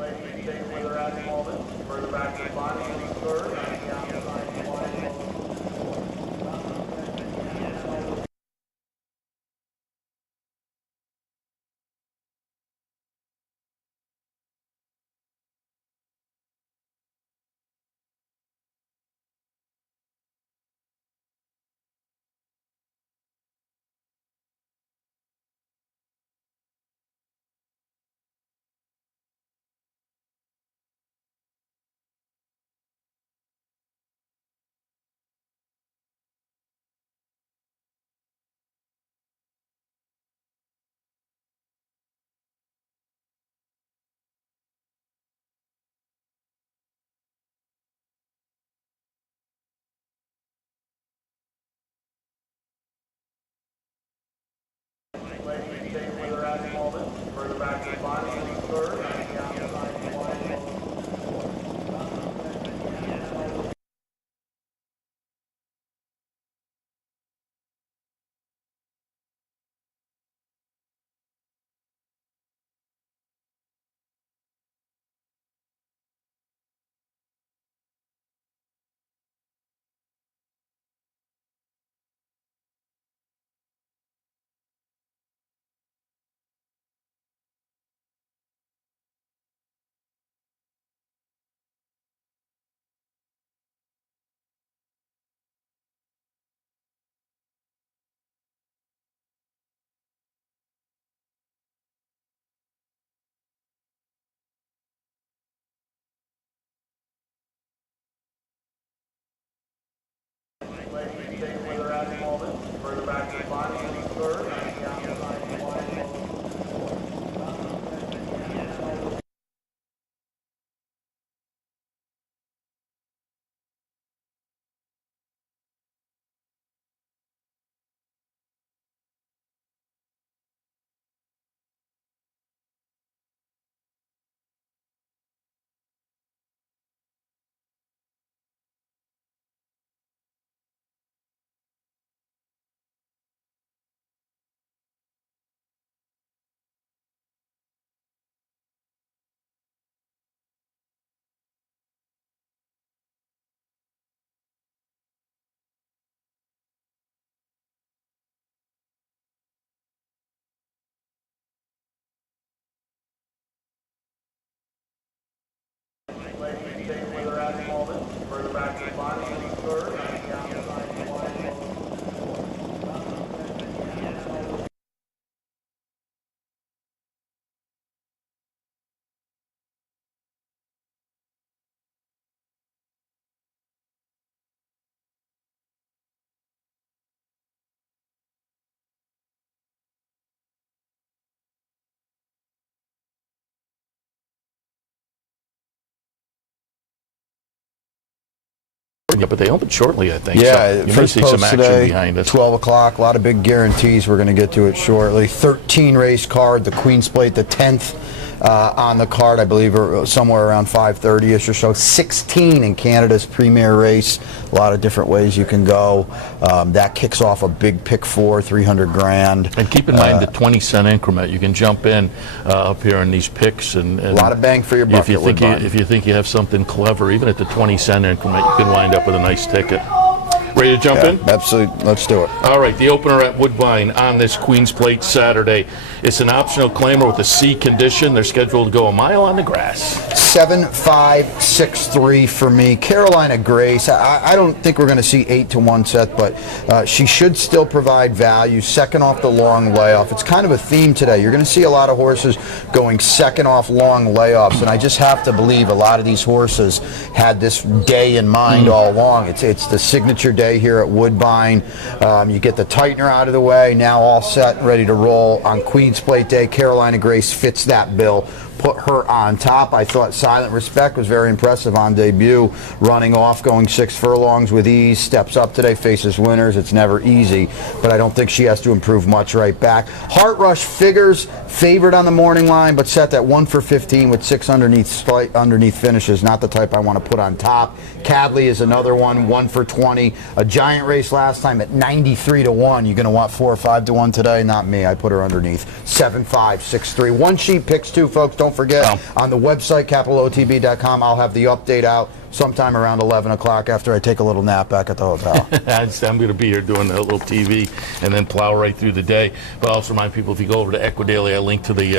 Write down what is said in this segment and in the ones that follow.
Ladies, stay further out in the moment. Further back to the body, third. Ladies, stay further out in the moment. Further back to the body, third. Ladies, stay further out in the moment. Further back to the body, third. Ladies, stay further out in the moment. Further back to the body, third. Yeah, but they open shortly, I think. Yeah, so you may first see post some action today, behind us. 12 o'clock, a lot of big guarantees. We're going to get to it shortly. 13 race card, the Queen's Plate, the 10th on the card, I believe, or somewhere around 5:30ish or so. 16 in Canada's premier race. A lot of different ways you can go. That kicks off a big pick four, 300 grand. And keep in mind the 20-cent increment. You can jump in up here in these picks. And A lot of bang for your buck. if you think you have something clever, even at the 20-cent increment, you can wind up with a nice ticket. Ready to jump in? Absolutely. Let's do it. All right, the opener at Woodbine on this Queen's Plate Saturday. It's an optional claimer with a C condition. They're scheduled to go a mile on the grass. 7-5-6-3 for me. Carolina Grace. I don't think we're going to see 8-1 set, but she should still provide value. Second off the long layoff. It's kind of a theme today. You're going to see a lot of horses going second off long layoffs, and I just have to believe a lot of these horses had this day in mind all along. It's the signature day here at Woodbine. You get the tightener out of the way, now all set and ready to roll on Queen's Plate Day. Carolina Grace fits that bill. Put her on top. I thought Silent Respect was very impressive on debut, running off, going 6 furlongs with ease, steps up today, faces winners. It's never easy, but I don't think she has to improve much right back. Heart Rush figures Favored on the morning line, but set that 1 for 15 with 6 underneath finishes. Not the type I want to put on top. Cadley is another one, 1 for 20. A giant race last time at 93 to 1. You're going to want 4 or 5 to 1 today? Not me. I put her underneath. 7, 5, 6, 3. One sheet picks two, folks. Don't forget, on the website, capitalotb.com, I'll have the update out sometime around 11 o'clock after I take a little nap back at the hotel. I'm going to be here doing a little TV and then plow right through the day. But I'll also remind people, if you go over to Equidaily, I link to the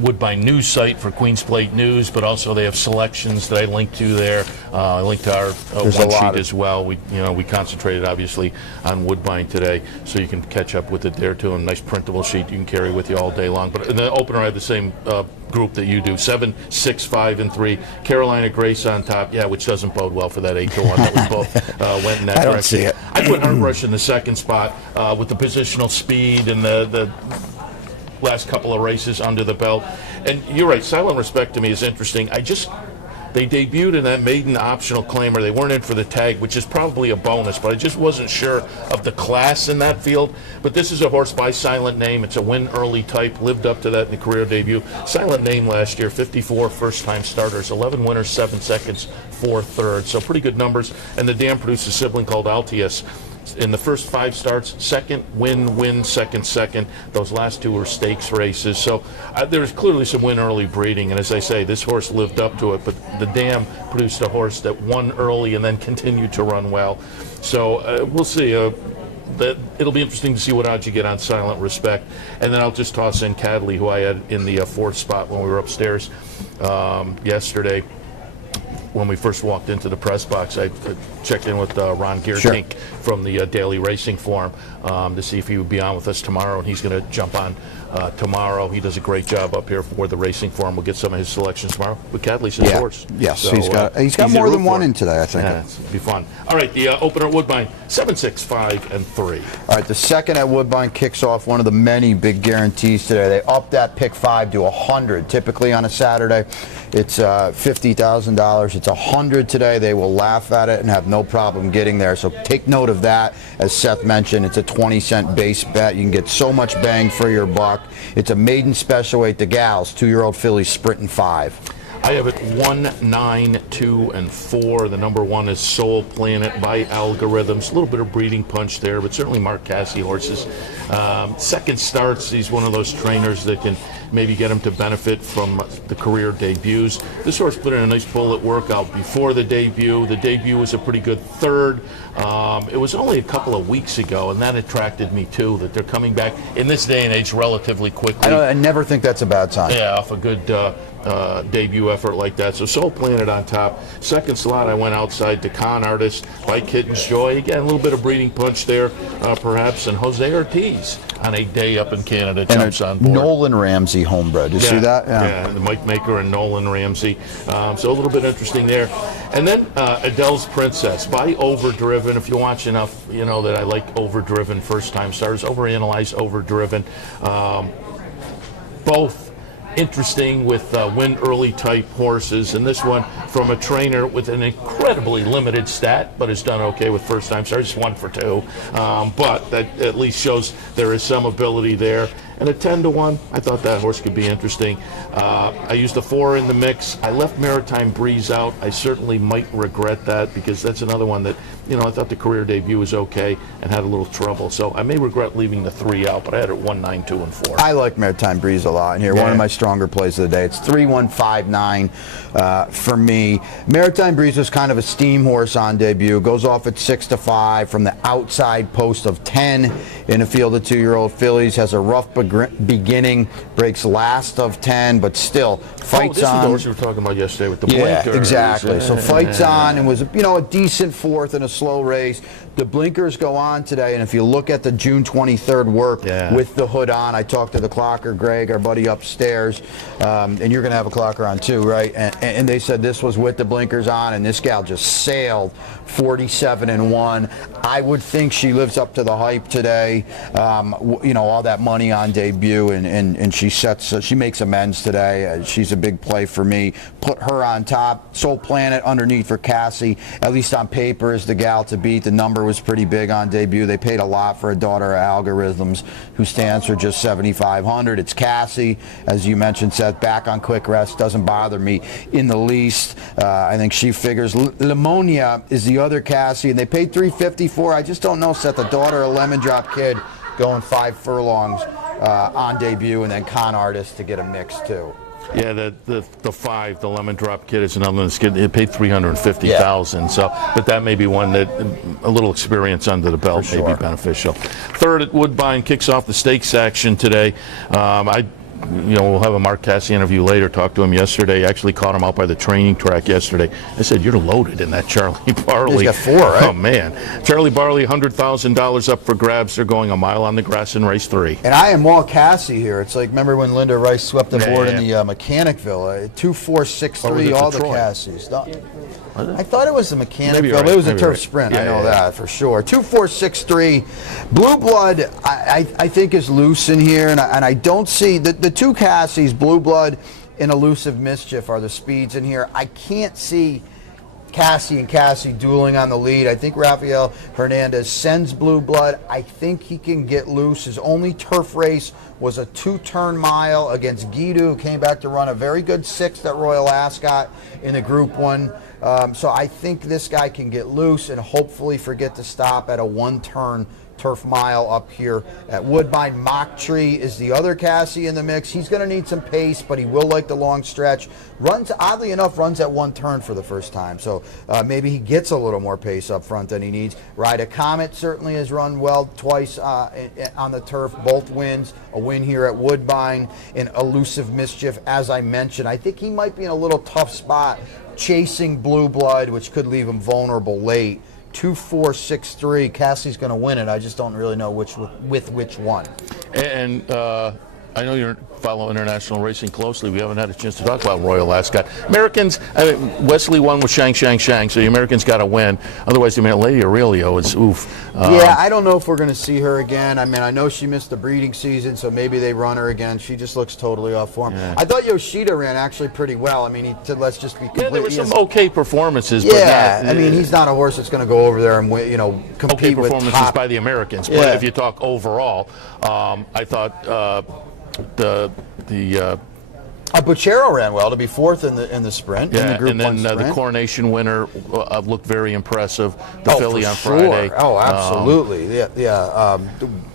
Woodbine news site for Queens Plate News, but also they have selections that I link to there. I link to our one sheet as well. We concentrated obviously on Woodbine today, so you can catch up with it there too. A nice printable sheet you can carry with you all day long. But in the opener, I have the same group that you do: 7, 6, 5, and 3. Carolina Grace on top, which doesn't bode well for that 8 to 1 that we both went in that direction. I don't see it. I put Art Rush in the second spot with the positional speed and the last couple of races under the belt. And you're right, Silent Respect to me is interesting. They debuted in that maiden optional claimer. They weren't in for the tag, which is probably a bonus, but I just wasn't sure of the class in that field. But this is a horse by Silent Name. It's a win early type, lived up to that in the career debut. Silent Name last year, 54 first-time starters, 11 winners, 7 seconds, 4 thirds. So pretty good numbers. And the dam produced a sibling called Altius. In the first 5 starts, second, win, second. Those last 2 were stakes races. So there's clearly some win early breeding. And as I say, this horse lived up to it. But the dam produced a horse that won early and then continued to run well. So we'll see. It'll be interesting to see what odds you get on Silent Respect. And then I'll just toss in Cadley, who I had in the 4th spot when we were upstairs yesterday. When we first walked into the press box, I checked in with Ron Geertink from the Daily Racing Forum to see if he would be on with us tomorrow, and he's going to jump on tomorrow. He does a great job up here for the Racing Forum. We'll get some of his selections tomorrow. But Cadley's his horse. Yes, so, he's got more than one in today, I think. Yeah, it'll be fun. All right, the opener at Woodbine, 7, 6, 5, and 3. All right, the second at Woodbine kicks off one of the many big guarantees today. They upped that pick 5 to 100. Typically on a Saturday, it's $50,000. It's 100 today. They will laugh at it and have no problem getting there. So take note of that. As Seth mentioned, it's a 20-cent base bet. You can get so much bang for your buck. It's a maiden special weight. The gals, 2-year-old fillies, sprinting 5. I have it 1, 9, 2, and 4. The number 1 is Soul Planet by Algorithms. A little bit of breeding punch there, but certainly Mark Casse horses. Second starts, he's one of those trainers that can maybe get him to benefit from the career debuts. This horse put in a nice bullet workout before the debut. The debut was a pretty good 3rd. It was only a couple of weeks ago, and that attracted me too, that they're coming back in this day and age relatively quickly. I never think that's a bad sign. Yeah, off a good debut effort like that. So Soul Planet on top. Second slot, I went outside to Con Artist by Kitten's Joy. Again, a little bit of breeding punch there, perhaps. And Jose Ortiz on a day up in Canada jumps on board. Nolan Ramsey homebred. You see that? Yeah, the Mike Maker and Nolan Ramsey. So a little bit interesting there. And then Adele's Princess by Overdriven. If you watch enough, you know that I like Overdriven first-time starters. Overanalyze Overdriven. Both interesting with win early type horses, and this one from a trainer with an incredibly limited stat, but has done okay with first time starters, 1 for 2. But that at least shows there is some ability there. And a 10 to 1, I thought that horse could be interesting. I used the 4 in the mix. I left Maritime Breeze out. I certainly might regret that, because that's another one that, I thought the career debut was okay and had a little trouble. So I may regret leaving the 3 out, but I had it 1, 9, 2, and 4. I like Maritime Breeze a lot. And here, one of my stronger plays of the day. It's 3, 1, 5, 9 for me. Maritime Breeze was kind of a steam horse on debut. Goes off at 6 to 5 from the outside post of 10 in a field of 2-year-old fillies. Has a rough beginning, breaks last of 10, but still fights this on. Is the horse you were talking about yesterday with the blinkers. Yeah, exactly. So fights on and was, a decent 4th in a slow race. The blinkers go on today, and if you look at the June 23rd work with the hood on, I talked to the clocker, Greg, our buddy upstairs, and you're going to have a clocker on too, right? And they said this was with the blinkers on, and this gal just sailed 47-1. I would think she lives up to the hype today. All that money on debut, and she makes amends today. She's a big play for me. Put her on top. Soul Planet underneath for Cassie, at least on paper, is the gal to beat. The number was pretty big on debut. They paid a lot for a daughter of Algorithms who stands for just 7,500. It's Cassie, as you mentioned, Seth, back on quick rest. Doesn't bother me in the least. I think she figures. Lemonia is the other Cassie, and they paid $350 for. I just don't know, Seth, the daughter of Lemon Drop Kid going 5 furlongs on debut, and then Con Artist to get a mix too. Yeah, the 5, the Lemon Drop Kid is another one that's getting, it paid $350,000. So, but that may be one that a little experience under the belt may be beneficial. Third at Woodbine kicks off the stakes action today. We'll have a Mark Cassie interview later. Talked to him yesterday. Actually caught him out by the training track yesterday. I said, "You're loaded in that Charlie Barley." He's got 4, right? Oh man, Charlie Barley, $100,000 up for grabs. They're going a mile on the grass in race 3. And I am all Cassie here. It's like, remember when Linda Rice swept the board in the Mechanicville? 2-4-6-3, all the Cassies. I thought it was the Mechanicville. Right. It was a turf sprint. I know that for sure. 2-4-6-3. Blue Blood, I think, is loose in here, and I don't see the 2 Cassies, Blue Blood and Elusive Mischief, are the speeds in here. I can't see Cassie and Cassie dueling on the lead. I think Rafael Hernandez sends Blue Blood. I think he can get loose. His only turf race was a 2-turn mile against Guido, who came back to run a very good 6th at Royal Ascot in the Group 1. So I think this guy can get loose and hopefully forget to stop at a 1-turn turf mile up here at Woodbine. Mock Tree is the other Cassie in the mix. He's going to need some pace, but he will like the long stretch. Oddly enough, runs at 1 turn for the first time, so maybe he gets a little more pace up front than he needs. Ride a Comet certainly has run well twice on the turf, both wins. A win here at Woodbine. And Elusive Mischief, as I mentioned, I think he might be in a little tough spot chasing Blue Blood, which could leave him vulnerable late. 2-4-6-3. Cassie's going to win it. I just don't really know which one. And I know you follow international racing closely. We haven't had a chance to talk about Royal Ascot. Americans, Wesley won with Shang, so the Americans got to win. Otherwise, Lady Aurelio is oof. Yeah, I don't know if we're going to see her again. I mean, I know she missed the breeding season, so maybe they run her again. She just looks totally off form. Yeah. I thought Yoshida ran actually pretty well. I mean, he said, let's just be complete. Yeah, there were some okay performances. Yeah, but not, I mean, he's not a horse that's going to go over there and compete okay with performances top by the Americans. But if you talk overall, I thought Buchero ran well to be 4th in the sprint. Yeah, in the Group and then 1 sprint. the Coronation winner looked very impressive. The filly on sure. Friday. Oh, absolutely.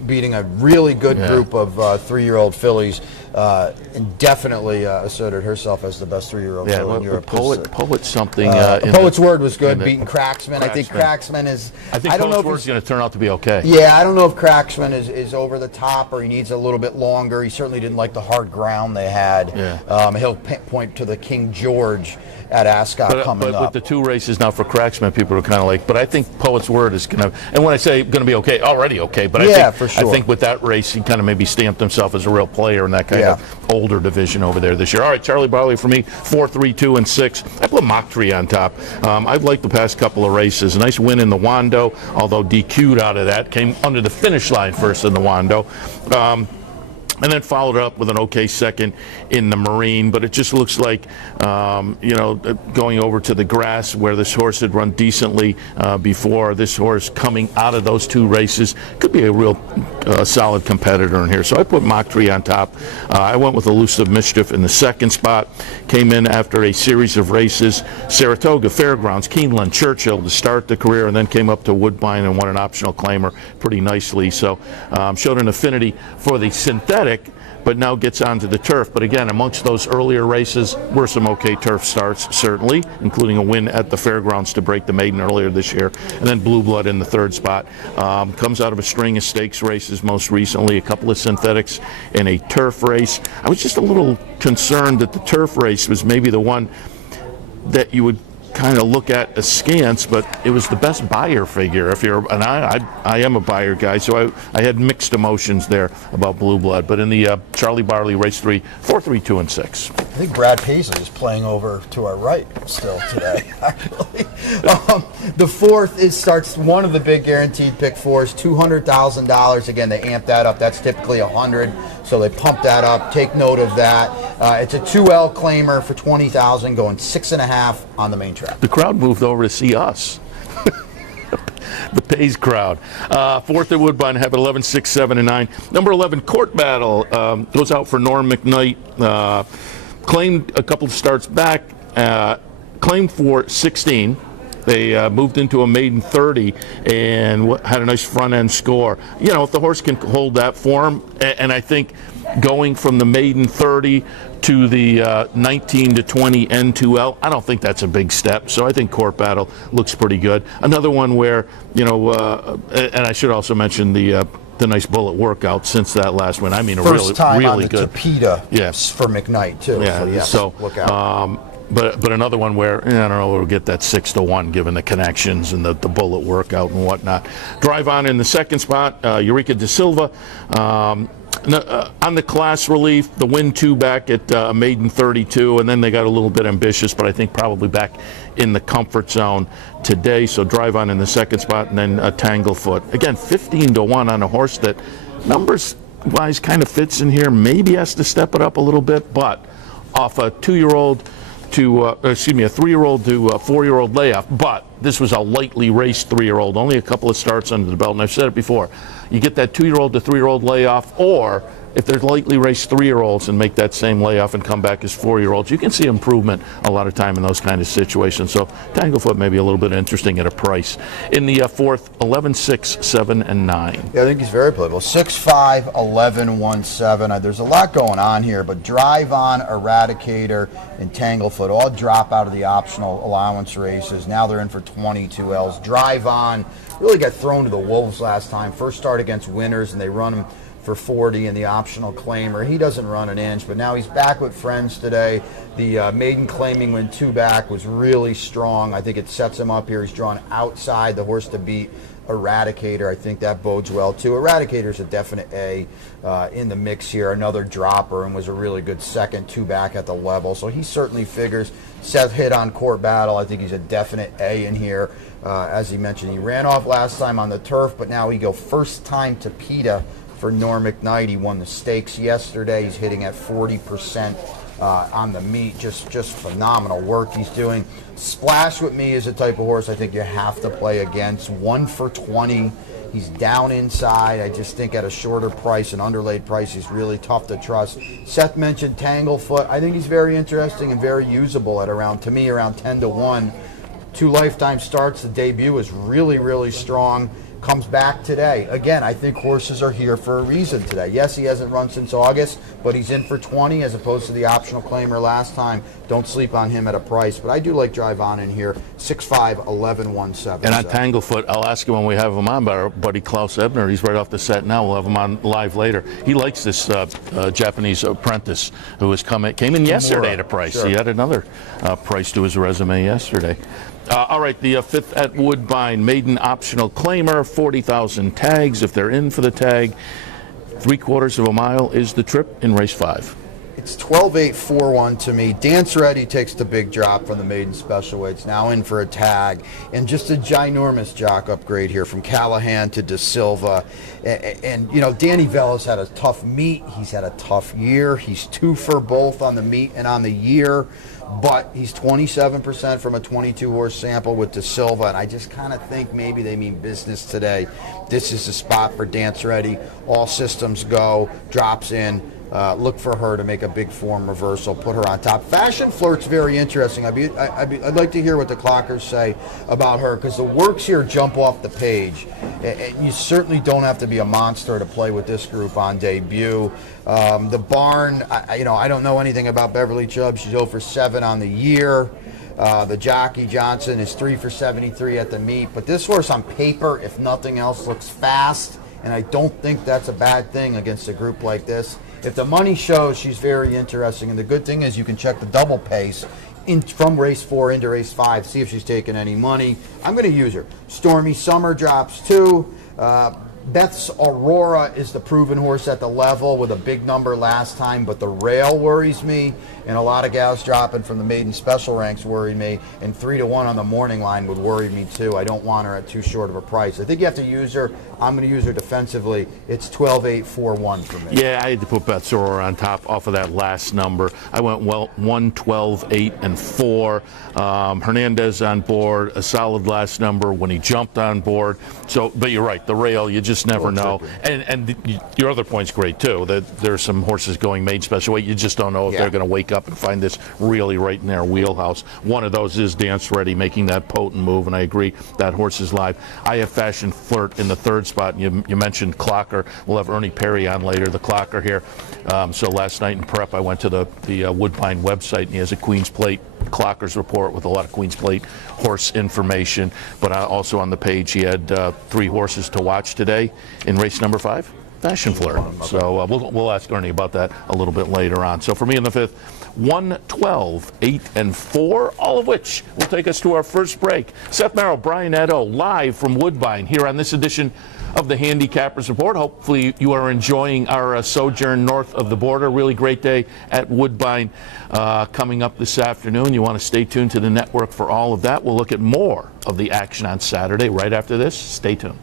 Beating a really good group of 3-year-old fillies, and definitely asserted herself as the best 3-year-old filly in Europe. Poet something. Poet's Word was good, beating Cracksman. I think Cracksman is. I think Poet's Word's going to turn out to be okay. Yeah, I don't know if Cracksman is over the top or he needs a little bit longer. He certainly didn't like the hard ground they had. Yeah. He'll point to the King George at Ascot coming up. But with the 2 races now for Cracksman, people are kind of like, but I think Poet's Word is going to, and when I say going to be okay, already okay, but I think with that race, he kind of maybe stamped himself as a real player in that kind of older division over there this year. All right, Charlie Barley for me, 4, 3, 2, and 6. I put Mock Tree on top. I've liked the past couple of races. A nice win in the Wando, although DQ'd out of that, came under the finish line first in the Wando. And then followed up with an okay second in the Marine, but it just looks like, going over to the grass where this horse had run decently before. This horse coming out of those 2 races could be a real solid competitor in here. So I put Mock Tree on top. I went with Elusive Mischief in the 2nd spot. Came in after a series of races. Saratoga, Fairgrounds, Keeneland, Churchill to start the career, and then came up to Woodbine and won an optional claimer pretty nicely. So showed an affinity for the synthetic, but now gets onto the turf. But again, amongst those earlier races were some okay turf starts, certainly, including a win at the Fairgrounds to break the maiden earlier this year. And then Blue Blood in the 3rd spot. Comes out of a string of stakes races most recently, a couple of synthetics and a turf race. I was just a little concerned that the turf race was maybe the one that you would kind of look at askance, but it was the best buyer figure. And I am a buyer guy, so I had mixed emotions there about Blue Blood. But in the Charlie Barley race 3, 4, 3, 2, and 6. I think Brad Paisley is playing over to our right still today, actually. The 4th starts one of the big guaranteed pick 4s, $200,000. Again, they amp that up. That's typically $100,000, so they pump that up. Take note of that. It's a 2L claimer for $20,000, going 6.5 on the main track. The crowd moved over to see us. the Pays crowd. Fourth at Woodbine, have it 11, 6, 7, and 9. Number 11, Court Battle, goes out for Norm McKnight. Claimed a couple of starts back, claimed for 16. They moved into a maiden 30 and had a nice front end score. You know, if the horse can hold that form, and I think going from the maiden 30 to the 19 to 20 N2L, I don't think that's a big step. So I think Court Battle looks pretty good. Another one where, you know, and I should also mention the nice bullet workout since that last one. I mean, First time really on the good. Tapeta, Yes. for McKnight too. Yeah, yes, so look out. but another one where I don't know, we'll get that 6 to 1 given the connections and the bullet workout and whatnot. Drive On in the second spot, Eureka de Silva. On the class relief, the win 2 back at maiden 32, and then they got a little bit ambitious, but I think probably back in the comfort zone today. So Drive On in the second spot, and then Tanglefoot. Again, 15 to 1 on a horse that numbers wise kind of fits in here. Maybe has to step it up a little bit, but off a 2-year-old to a 3-year-old to a 4-year-old layoff, but this was a lightly raced 3-year-old, only a couple of starts under the belt, and I've said it before, you get that 2-year-old to 3-year-old layoff, or if they're lightly raced 3-year-olds and make that same layoff and come back as 4-year-olds, you can see improvement a lot of time in those kind of situations. So Tanglefoot may be a little bit interesting at a price. In the fourth, 11, 6, 7, and 9. Yeah, I think he's very playable. 6'5", 11, 1-7. There's a lot going on here, but Drive On, Eradicator, and Tanglefoot all drop out of the optional allowance races. Now they're in for 22 Ls. Drive On really got thrown to the wolves last time. First start against Winners, and they run him for 40 in the optional claimer. He doesn't run an inch, but now he's back with friends today. The maiden claiming win 2 back was really strong. I think it sets him up here. He's drawn outside the horse to beat Eradicator. I think that bodes well too. Eradicator's a definite A in the mix here. Another dropper, and was a really good second 2 back at the level. So he certainly figures. Seth hit on Court Battle. I think he's a definite A in here. As he mentioned, he ran off last time on the turf, but now he go first time to PETA for Norm McKnight. He won the stakes yesterday. He's hitting at 40% on the meet. Just phenomenal work he's doing. Splash With Me is a type of horse I think you have to play against. 1 for 20. He's down inside. I just think at a shorter price, an underlaid price, he's really tough to trust. Seth mentioned Tanglefoot. I think he's very interesting and very usable at around 10 to 1. 2 lifetime starts. The debut was really, really strong. Comes back today. Again, I think horses are here for a reason today. Yes, he hasn't run since August, but he's in for 20 as opposed to the optional claimer last time. Don't sleep on him at a price, but I do like Drive On in here. 6'5", 11, 1-7. And on Tanglefoot, I'll ask you when we have him on, but our buddy Klaus Ebner, he's right off the set now. We'll have him on live later. He likes this Japanese apprentice who came in yesterday at a price. Sure. He had another price to his resume yesterday. All right, the fifth at Woodbine, maiden optional claimer, 40,000 tags if they're in for the tag. 3/4 of a mile is the trip in race 5. It's 12.841 to me. Dance Ready takes the big drop from the maiden special weights, now in for a tag. And just a ginormous jock upgrade here from Callahan to De Silva. And you know, Danny Vella's had a tough meet. He's had a tough year. He's 2 for both on the meet and on the year. But he's 27% from a 22-horse sample with De Silva, and I just kind of think maybe they mean business today. This is the spot for Dance Ready. All systems go, drops in. Look for her to make a big form reversal, put her on top. Fashion Flirt's very interesting. I'd like to hear what the clockers say about her, because the works here jump off the page. And you certainly don't have to be a monster to play with this group on debut. The barn, I don't know anything about Beverly Chubb. She's 0 for 7 on the year. The jockey Johnson is 3 for 73 at the meet. But this horse on paper, if nothing else, looks fast. And I don't think that's a bad thing against a group like this. If the money shows, she's very interesting. And the good thing is you can check the double pace from race 4 into race 5, see if she's taking any money. I'm going to use her. Stormy Summer drops 2. Beth's Aurora is the proven horse at the level with a big number last time, but the rail worries me, and a lot of gals dropping from the maiden special ranks worry me, and 3-1 on the morning line would worry me too. I don't want her at too short of a price. I think you have to use her. I'm going to use her defensively. It's 12-8-4-1 for me. Yeah, I had to put Beth's Aurora on top off of that last number. I went 1, 12, 8, and 4. Hernandez on board, a solid last number when he jumped on board. So, but you're right, the rail, you just never know. And your other point's great too, that there's some horses going maiden special weight. You just don't know if they're going to wake up and find this really right in their wheelhouse. One of those is Dance Ready, making that potent move, and I agree, that horse is live. I have Fashion Flirt in the third spot, and you mentioned Clocker. We'll have Ernie Perry on later, the Clocker here. So last night in prep, I went to the Woodbine website, and he has a Queen's Plate Clocker's report with a lot of Queen's Plate horse information, but also on the page he had 3 horses to watch today in race number 5, Fashion Flirt. So we'll ask Ernie about that a little bit later on. So for me in the 5th, 1, 12, 8, and 4, all of which will take us to our first break. Seth Merrill, Brian Edo, live from Woodbine here on this edition of the Handicappers Report. Hopefully you are enjoying our sojourn north of the border. Really great day at Woodbine coming up this afternoon. You want to stay tuned to the network for all of that. We'll look at more of the action on Saturday right after this. Stay tuned.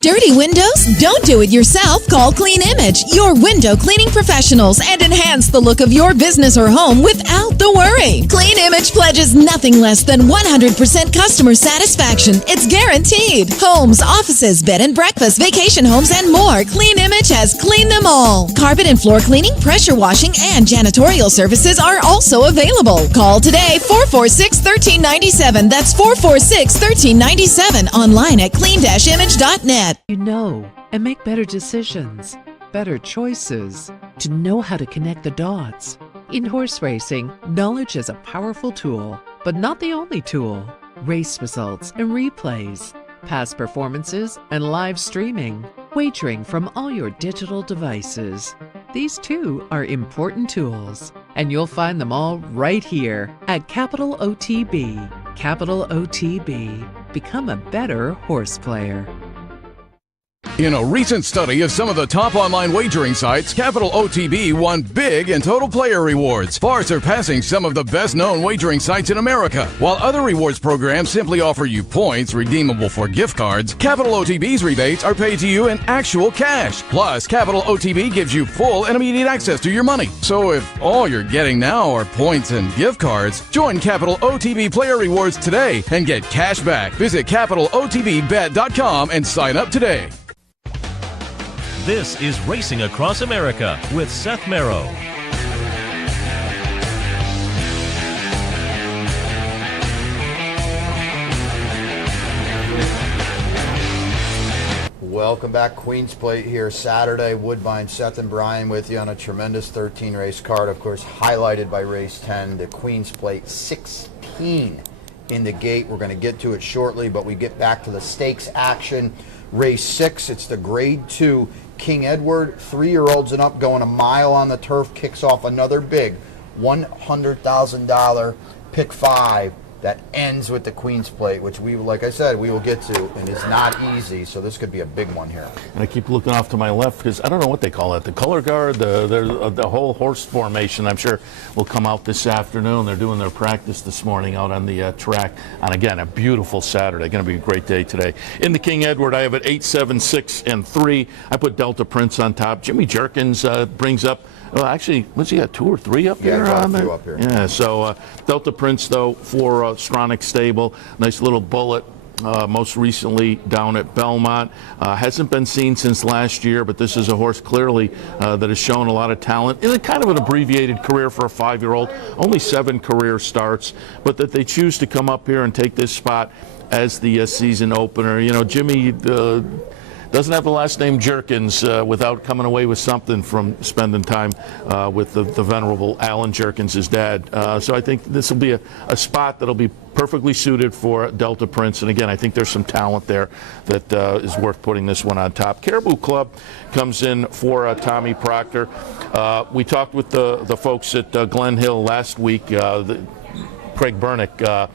Dirty windows? Don't do it yourself. Call Clean Image, your window cleaning professionals, and enhance the look of your business or home without the worry. Clean Image pledges nothing less than 100% customer satisfaction. It's guaranteed. Homes, offices, bed and breakfast, vacation homes, and more. Clean Image has cleaned them all. Carpet and floor cleaning, pressure washing, and janitorial services are also available. Call today, 446-1397. That's 446-1397. Online at clean-image.net. You know and make better decisions, better choices, to know how to connect the dots. In horse racing, knowledge is a powerful tool, but not the only tool. Race results and replays, past performances and live streaming, wagering from all your digital devices. These too are important tools, and you'll find them all right here at Capital OTB. Capital OTB. Become a better horse player. In a recent study of some of the top online wagering sites, Capital OTB won big in total player rewards, far surpassing some of the best-known wagering sites in America. While other rewards programs simply offer you points redeemable for gift cards, Capital OTB's rebates are paid to you in actual cash. Plus, Capital OTB gives you full and immediate access to your money. So if all you're getting now are points and gift cards, join Capital OTB Player Rewards today and get cash back. Visit CapitalOTBBet.com and sign up today. This is Racing Across America with Seth Merrow. Welcome back. Queen's Plate here Saturday. Woodbine, Seth and Brian with you on a tremendous 13-race card. Of course, highlighted by race 10, the Queen's Plate 16 in the gate. We're going to get to it shortly, but we get back to the stakes action. Race 6, it's the Grade 2 King Edward, 3-year-olds and up, going a mile on the turf, kicks off another big $100,000 pick 5 that ends with the Queen's Plate, which we, like I said, we will get to, and it's not easy, so this could be a big one here. And I keep looking off to my left because I don't know what they call it, the color guard, the whole horse formation, I'm sure will come out this afternoon. They're doing their practice this morning out on the track. And again, a beautiful Saturday. Going to be a great day today. In the King Edward, I have it 8, 7, 6, and 3. I put Delta Prince on top. Jimmy Jerkins brings up, well, actually, what's he got, 2 or 3 up here? Yeah, 2 up here. Yeah, so Delta Prince, though, for Stronach Stable. Nice little bullet. Most recently down at Belmont. Hasn't been seen since last year, but this is a horse clearly that has shown a lot of talent. It's kind of an abbreviated career for a 5-year-old. Only 7 career starts, but that they choose to come up here and take this spot as the season opener. You know, Jimmy doesn't have the last name Jerkins without coming away with something from spending time with the venerable Alan Jerkins, his dad. So I think this will be a spot that'll be perfectly suited for Delta Prince. And again, I think there's some talent there that is worth putting this one on top. Caribou Club comes in for Tommy Proctor. We talked with the folks at Glen Hill last week. Craig Bernick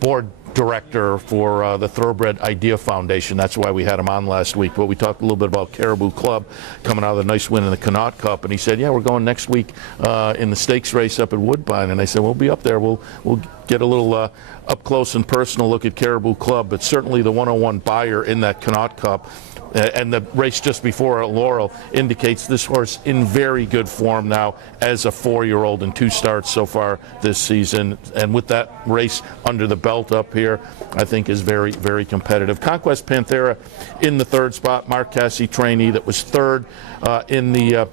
board director for the Thoroughbred Idea Foundation. That's why we had him on last week. But we talked a little bit about Caribou Club coming out of the nice win in the Connaught Cup, and he said, "Yeah, we're going next week in the stakes race up at Woodbine." And I said, "We'll be up there. We'll get a little up close and personal look at Caribou Club." But certainly the 101 buyer in that Connaught Cup. And the race just before at Laurel indicates this horse in very good form now as a 4-year-old in 2 starts so far this season. And with that race under the belt up here, I think is very, very competitive. Conquest Panthera in the 3rd spot. Mark Casse trainee that was 3rd in the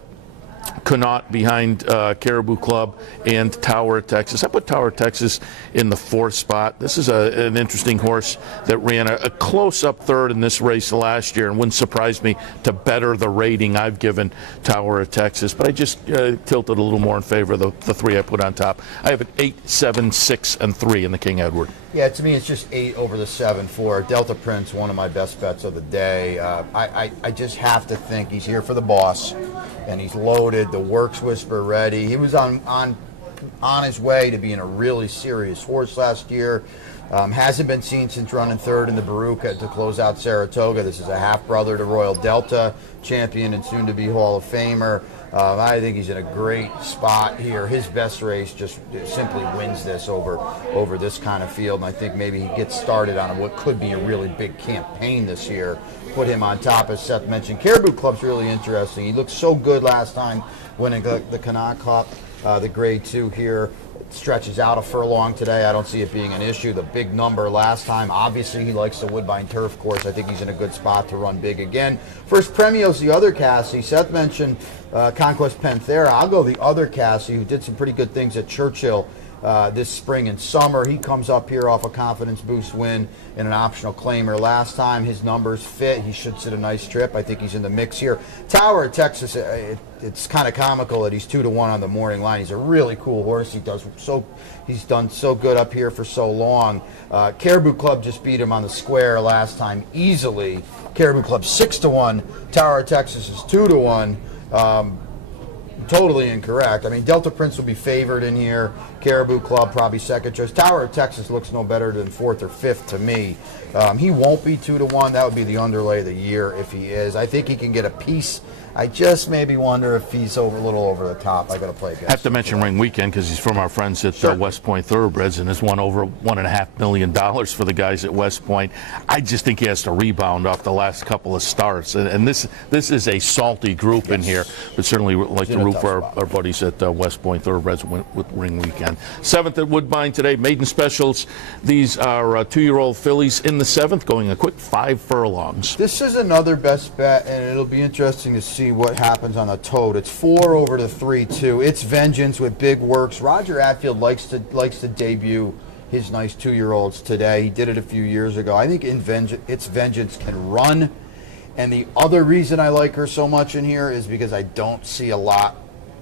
Connaught behind Caribou Club and Tower of Texas. I put Tower of Texas in the 4th spot. This is an interesting horse that ran a close-up 3rd in this race last year, and wouldn't surprise me to better the rating I've given Tower of Texas. But I just tilted a little more in favor of the 3 I put on top. I have it 8, 7, 6, and 3 in the King Edward. Yeah, to me, it's just 8 over the 7-4. Delta Prince, one of my best bets of the day. I just have to think he's here for the boss, and he's loaded. The Works Whisper ready. He was on his way to being a really serious horse last year. Hasn't been seen since running 3rd in the Baruca to close out Saratoga. This is a half-brother to Royal Delta, champion and soon-to-be Hall of Famer. I think he's in a great spot here. His best race just simply wins this over this kind of field, and I think maybe he gets started on what could be a really big campaign this year. Put him on top, as Seth mentioned. Caribou Club's really interesting. He looked so good last time winning the Connaught Cup. The Grade 2 here stretches out a furlong today. I don't see it being an issue. The big number last time, obviously he likes the Woodbine Turf course. I think he's in a good spot to run big again. First Premio's the other Casse. Seth mentioned Conquest Panthera. I'll go the other Casse, who did some pretty good things at Churchill this spring and summer. He comes up here off a confidence boost win in an optional claimer last time. His numbers fit. He should sit a nice trip. I think he's in the mix here. Tower of Texas, it's kind of comical that he's 2-1 on the morning line. He's a really cool horse. He's done so good up here for so long. Caribou Club just beat him on the square last time easily. Caribou Club 6-1. Tower of Texas is 2-1. Totally incorrect. I mean, Delta Prince will be favored in here. Caribou Club probably second choice. Tower of Texas looks no better than 4th or 5th to me. He won't be 2-1. That would be the underlay of the year if he is. I think he can get a piece. I just maybe wonder if he's a little over the top. I got to play against. I have to mention Ring Weekend because he's from our friends at West Point Thoroughbreds and has won over $1.5 million for the guys at West Point. I just think he has to rebound off the last couple of starts, and this is a salty group in here, but certainly like to root for our buddies at West Point Thoroughbreds with Ring Weekend. 7th at Woodbine today, maiden specials. These are 2-year-old fillies in the 7th, going a quick 5 furlongs. This is another best bet, and it'll be interesting to see what happens on the tote. It's 4 over to 3-2. It's Vengeance with Big Works. Roger Atfield likes to debut his nice 2-year-olds today. He did it a few years ago. I think It's Vengeance can run, and the other reason I like her so much in here is because I don't see a lot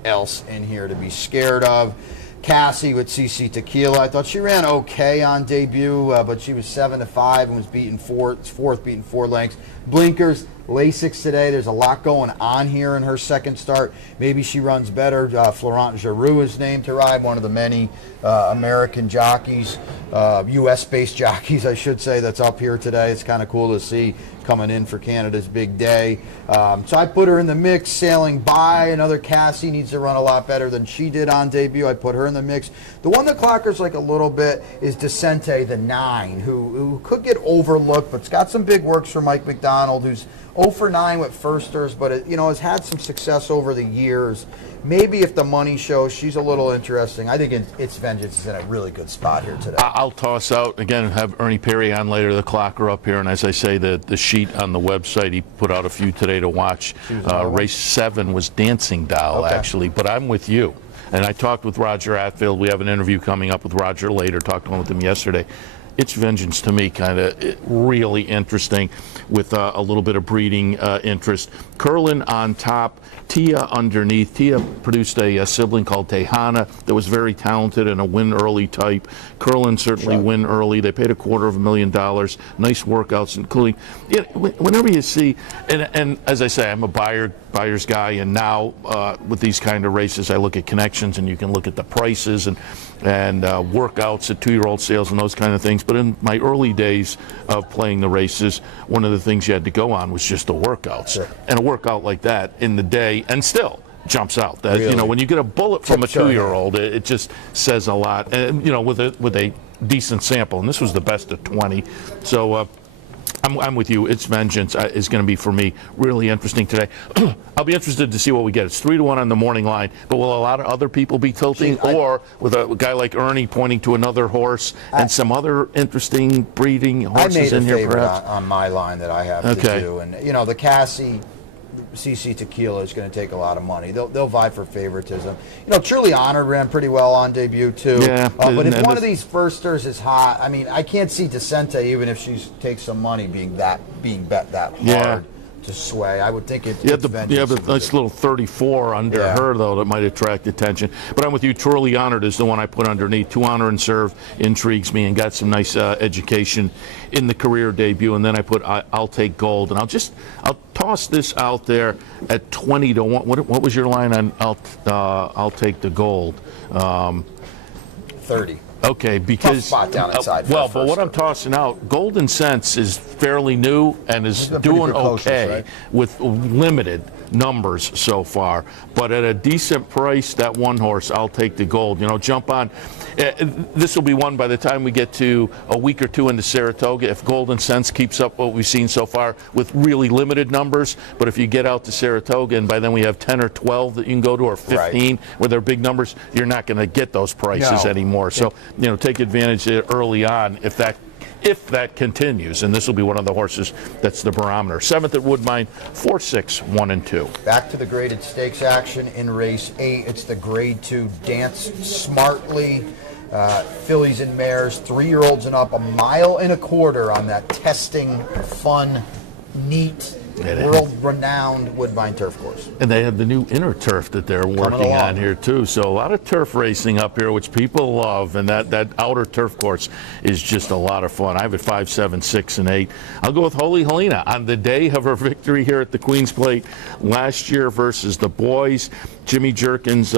else in here to be scared of. Casse with CC Tequila. I thought she ran okay on debut, but she was 7-5 and was beaten 4th, beaten 4 lengths. Blinkers, Lasix today. There's a lot going on here in her second start. Maybe she runs better. Florent Giroux is named to ride, one of the many American jockeys, U.S.-based jockeys, I should say, that's up here today. It's kind of cool to see coming in for Canada's big day. So I put her in the mix, sailing by. Another Casse needs to run a lot better than she did on debut. I put her in the mix. The one that clockers like a little bit is Decente, the 9, who could get overlooked, but's got some big works for Mike McDonald, who's 0 for 9 with firsters, but has had some success over the years. Maybe if the money shows, she's a little interesting. I think It's Vengeance is in a really good spot here today. I'll toss out, again, have Ernie Perry on later, the clocker up here, and as I say, the sheet on the website, he put out a few today to watch. Race 7 was Dancing Doll, actually, but I'm with you. And I talked with Roger Atfield. We have an interview coming up with Roger later, talked with him yesterday. It's Vengeance to me, kind of really interesting with a little bit of breeding interest. Curlin on top, Tia underneath. Tia produced a sibling called Tejana that was very talented and a win early type. Curlin certainly win early. They paid $250,000. Nice workouts, including whenever you see, and as I say, I'm a buyer buyer's guy, and now with these kind of races, I look at connections, and you can look at the prices and workouts at 2-year-old sales and those kind of things. But in my early days of playing the races, one of the things you had to go on was just the workouts. Sure. And a workout like that in the day, and still jumps out. That Really? when you get a bullet from a Sure. 2-year-old, it just says a lot. And with a decent sample, and this was the best of 20. So I'm with you. It's Vengeance is going to be, for me, really interesting today. I'll be interested to see what we get. It's 3-1 on the morning line, but will a lot of other people be tilting, or with a guy like Ernie pointing to another horse and some other interesting breeding horses in here, I made a favorite perhaps? on my line that I have to do, and the Cassie CC Tequila is going to take a lot of money. They'll vie for favoritism. Truly Honored ran pretty well on debut too. Yeah, but if one of these firsters is hot, I mean, I can't see Decente, even if she takes some money, being bet that hard to sway. I would think it's Vengeance. But nice little 34 under her, though, that might attract attention. But I'm with you. Truly Honored is the one I put underneath. 2 Honor and Serve intrigues me and got some nice education in the career debut. And then I put I'll Take Gold. And I'll toss this out there at 20-1. What was your line on I'll Take the Gold? 30. Okay, because spot down inside. But what I'm tossing out, Golden Sense is fairly new and is doing okay, right? with limited numbers so far. But at a decent price, that one horse, I'll Take the Gold. Jump on. This will be won by the time we get to a week or two into Saratoga. If Golden Sense keeps up what we've seen so far with really limited numbers, but if you get out to Saratoga and by then we have 10 or 12 that you can go to, or 15 where they're big numbers, you're not going to get those prices anymore. So take advantage early on if that continues, and this will be one of the horses that's the barometer. 7th at Woodbine, 4, 6, 1, and 2. Back to the graded stakes action in race 8. It's the grade 2 Dance Smartly. Fillies and mares, 3-year-olds and up, 1.25 miles on that testing, fun, neat, world-renowned Woodbine turf course. And they have the new inner turf that they're working on here too. So a lot of turf racing up here, which people love, and that outer turf course is just a lot of fun. I have it 5, 7, 6, and 8. I'll go with Holy Helena on the day of her victory here at the Queen's Plate last year versus the boys. Jimmy Jerkins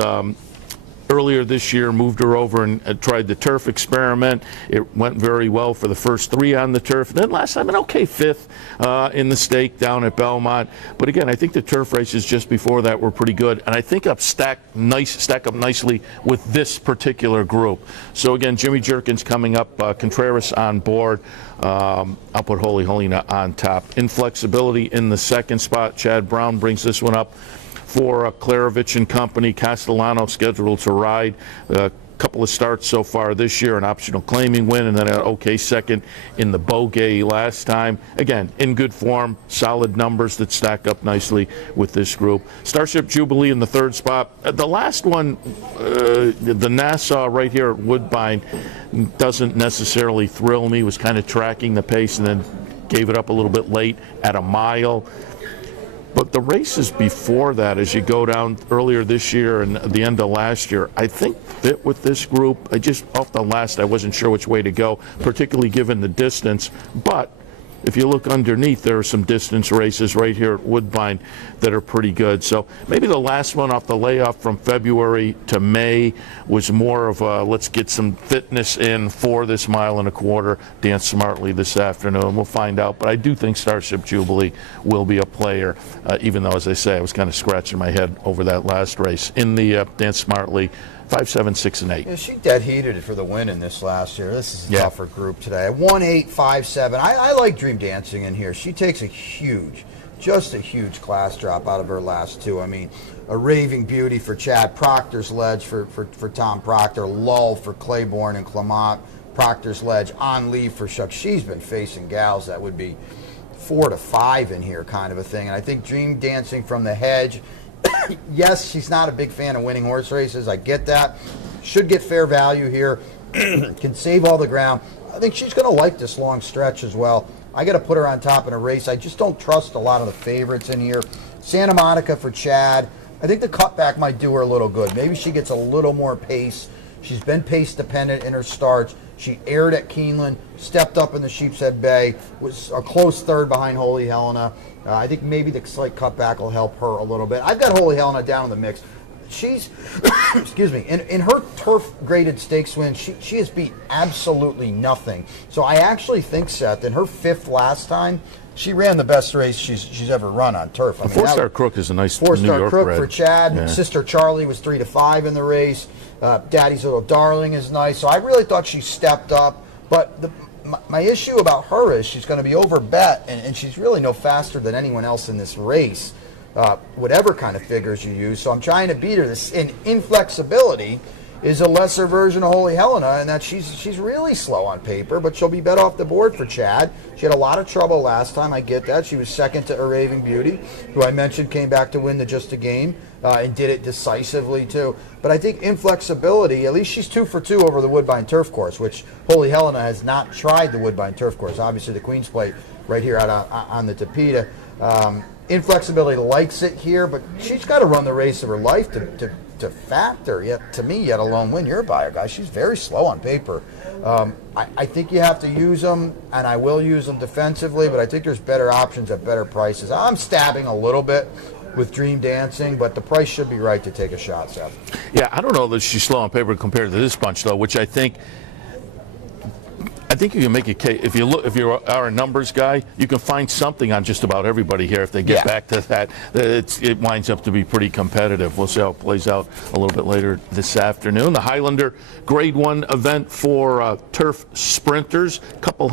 earlier this year moved her over and tried the turf experiment. It went very well for the first 3 on the turf. Then last time an okay 5th in the stake down at Belmont. But again, I think the turf races just before that were pretty good, and I think stack up nicely with this particular group. So again, Jimmy Jerkins coming up, Contreras on board. I'll put Holy Helena on top. Inflexibility in the 2nd spot. Chad Brown brings this one up for Klarovich and Company. Castellano scheduled to ride a couple of starts so far this year, an optional claiming win, and then an okay 2nd in the Bogey last time. Again, in good form, solid numbers that stack up nicely with this group. Starship Jubilee in the 3rd spot. The last one, the Nassau right here at Woodbine, doesn't necessarily thrill me. Was kind of tracking the pace and then gave it up a little bit late at 1 mile. But the races before that, as you go down earlier this year and the end of last year, I think fit with this group. Off the last, I wasn't sure which way to go, particularly given the distance. But if you look underneath, there are some distance races right here at Woodbine that are pretty good. So maybe the last one off the layoff from February to May was more of a let's get some fitness in for this 1.25 miles, Dance Smartly this afternoon. We'll find out. But I do think Starship Jubilee will be a player, even though, as I say, I was kind of scratching my head over that last race. In the Dance Smartly, 5, 7, 6, and 8. Yeah, she dead heated it for the win in this last year. This is a tougher group today. 1, 8, 5, 7. I like Dream Dancing in here. She takes just a huge class drop out of her last 2. I mean, a raving beauty for Chad. Proctor's Ledge for Tom Proctor. Lull for Claiborne and Clement. Proctor's Ledge on leave for Shuck. She's been facing gals that would be 4 to 5 in here, kind of a thing. And I think Dream Dancing from the Hedge. Yes, she's not a big fan of winning horse races. I get that. Should get fair value here. Can save all the ground. I think she's going to like this long stretch as well. I got to put her on top in a race. I just don't trust a lot of the favorites in here. Santa Monica for Chad. I think the cutback might do her a little good. Maybe she gets a little more pace. She's been pace dependent in her starts. She aired at Keeneland, stepped up in the Sheepshead Bay, was a close third behind Holy Helena. I think maybe the slight cutback will help her a little bit. I've got Holy Helena down in the mix. She's, excuse me, in her turf-graded stakes win, she has beat absolutely nothing. So I actually think, Seth, in her 5th last time, she ran the best race she's ever run on turf. I mean, 4-Star Crook is a nice New Four-Star York Crook bred. for Chad. Yeah. Sister Charlie was 3-5 in the race. Daddy's Little Darling is nice. So I really thought she stepped up. But my issue about her is she's going to be overbet, and she's really no faster than anyone else in this race, whatever kind of figures you use. So I'm trying to beat her. This inflexibility is a lesser version of Holy Helena, in that she's really slow on paper, but she'll be bet off the board for Chad. She had a lot of trouble last time. I get that. She was second to Araving Beauty, who I mentioned came back to win the Just a Game, and did it decisively too. But I think inflexibility, at least she's 2 for 2 over the Woodbine Turf Course, which Holy Helena has not tried the Woodbine Turf Course. Obviously the Queen's Plate right here out on the Tapeta. Inflexibility likes it here, but she's got to run the race of her life to factor, yet to me, yet alone win. You're a buyer, guys. She's very slow on paper. I think you have to use them, and I will use them defensively, but I think there's better options at better prices. I'm stabbing a little bit with Dream Dancing, but the price should be right to take a shot, Seth. Yeah, I don't know that she's slow on paper compared to this bunch, though, which I think you can make a case. If you are a numbers guy, you can find something on just about everybody here. If they get back to that, it winds up to be pretty competitive. We'll see how it plays out a little bit later this afternoon. The Highlander Grade 1 event for turf sprinters, actually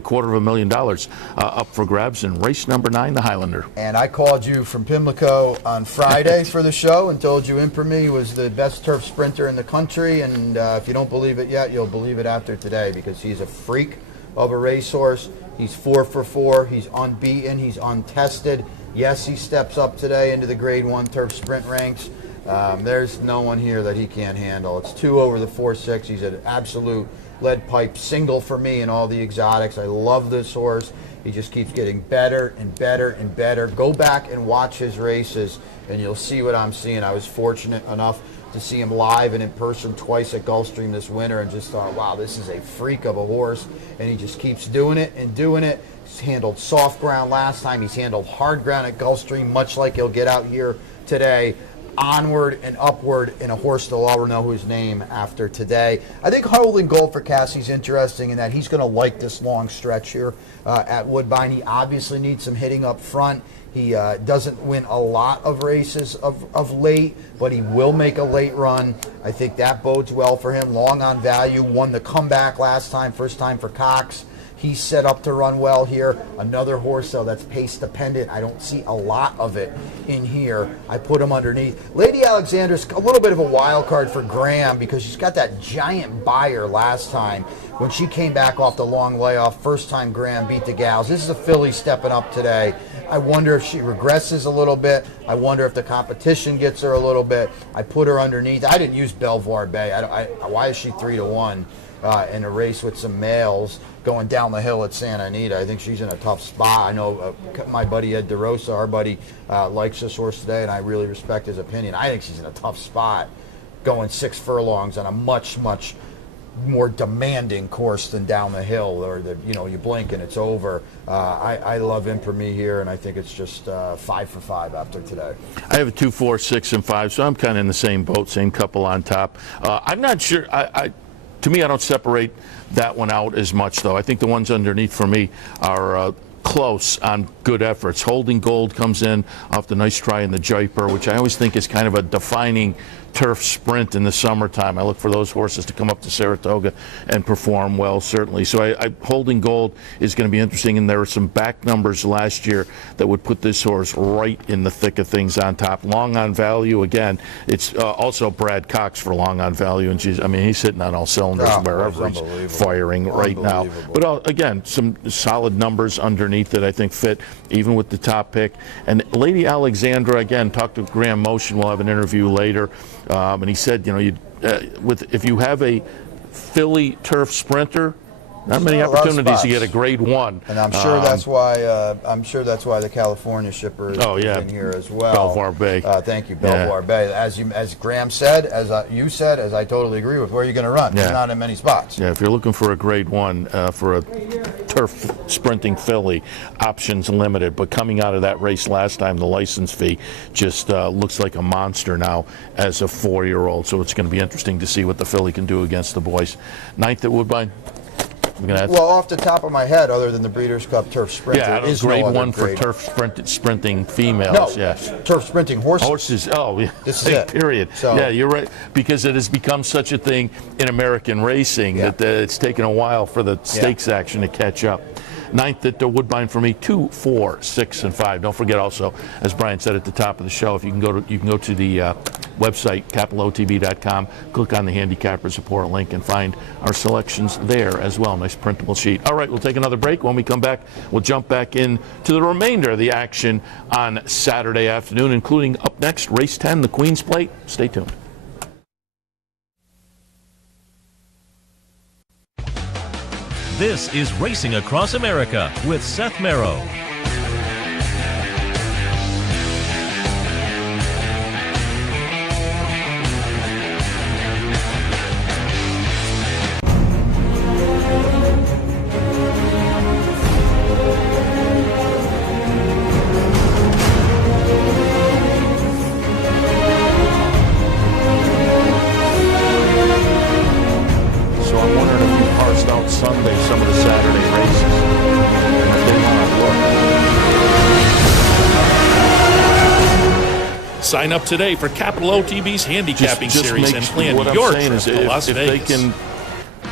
$250,000 up for grabs in race number 9, the Highlander. And I called you from Pimlico on Friday for the show and told you Impremy was the best turf sprinter in the country. And if you don't believe it yet, you'll believe it after today, because he's a freak of a racehorse. He's 4 for 4. He's unbeaten. He's untested. Yes, he steps up today into the Grade 1 turf sprint ranks. There's no one here that he can't handle. It's 2 over the 4.6. He's an absolute lead pipe single for me in all the exotics. I love this horse. He just keeps getting better and better and better. Go back and watch his races, and you'll see what I'm seeing. I was fortunate enough to see him live and in person twice at Gulfstream this winter, and just thought, wow, this is a freak of a horse, and he just keeps doing it and doing it. He's handled soft ground last time. He's handled hard ground at Gulfstream, much like he'll get out here today. Onward and upward in a horse they'll all know his name after today. I think Holding Gold for Cassie's interesting in that he's going to like this long stretch here at Woodbine. He obviously needs some hitting up front. He doesn't win a lot of races of late, but he will make a late run. I think that bodes well for him. Long on value, won the comeback last time, first time for Cox. He's set up to run well here. Another horse, though, that's pace dependent. I don't see a lot of it in here. I put him underneath. Lady Alexander's a little bit of a wild card for Graham, because she's got that giant buyer last time when she came back off the long layoff. First time Graham beat the gals. This is a filly stepping up today. I wonder if she regresses a little bit. I wonder if the competition gets her a little bit. I put her underneath. I didn't use Belvoir Bay. Why is she 3-1 in a race with some males going down the hill at Santa Anita? I think she's in a tough spot. I know my buddy Ed DeRosa, our buddy, likes this horse today, and I really respect his opinion. I think she's in a tough spot going 6 furlongs on a much, much more demanding course than down the hill, or you blink and it's over. I love Impremy here, and I think it's just 5 for 5 after today. I have a 2, 4, 6, and 5, so I'm kind of in the same boat, same couple on top. I'm not sure. To me, I don't separate that one out as much, though. I think the ones underneath for me are close on good efforts. Holding Gold comes in off the nice try in the Jaipur, which I always think is kind of a defining turf sprint in the summertime. I look for those horses to come up to Saratoga and perform well, certainly. So Holding Gold is going to be interesting, and there are some back numbers last year that would put this horse right in the thick of things on top. Long on value, again, it's also Brad Cox for long on value, and he's hitting on all cylinders wherever he's firing right now. But again, some solid numbers underneath that I think fit, even with the top pick. And Lady Alexandra, again, talked to Graham Motion. We'll have an interview later. And he said, if you have a filly turf sprinter, Not many Not a lot of opportunities to spots. get a grade 1. And I'm sure that's why. I'm sure that's why the California shipper is in here as well. Belvoir Bay. Thank you, Belvoir Bay. As Graham said, as you said, as I totally agree with. Where are you going to run? There's not in many spots. Yeah, if you're looking for a grade 1 for a turf sprinting filly, options limited. But coming out of that race last time, the license fee just looks like a monster now as a 4-year-old. So it's going to be interesting to see what the filly can do against the boys. 9th at Woodbine. Well, off the top of my head, other than the Breeders' Cup Turf Sprinter, is grade no 1 other for turf sprinting females. No, yes. turf sprinting horses. Horses. Oh, yeah. This is it. Period. So, yeah, you're right, because it has become such a thing in American racing that it's taken a while for the stakes action to catch up. 9th at the Woodbine for me, 2, 4, 6, and 5. Don't forget also, as Brian said at the top of the show, if you can go to the website capitalotb.com, click on the handicapper support link, and find our selections there as well. Nice printable sheet. All right, we'll take another break. When we come back, we'll jump back in to the remainder of the action on Saturday afternoon, including up next, race 10, the Queen's Plate. Stay tuned. This is Racing Across America with Seth Merrow. Sunday, some of the Saturday races. And if they want to look. Sign up today for Capital OTB's handicapping Just series and plan what your I'm saying trip is to Las if Vegas. they can.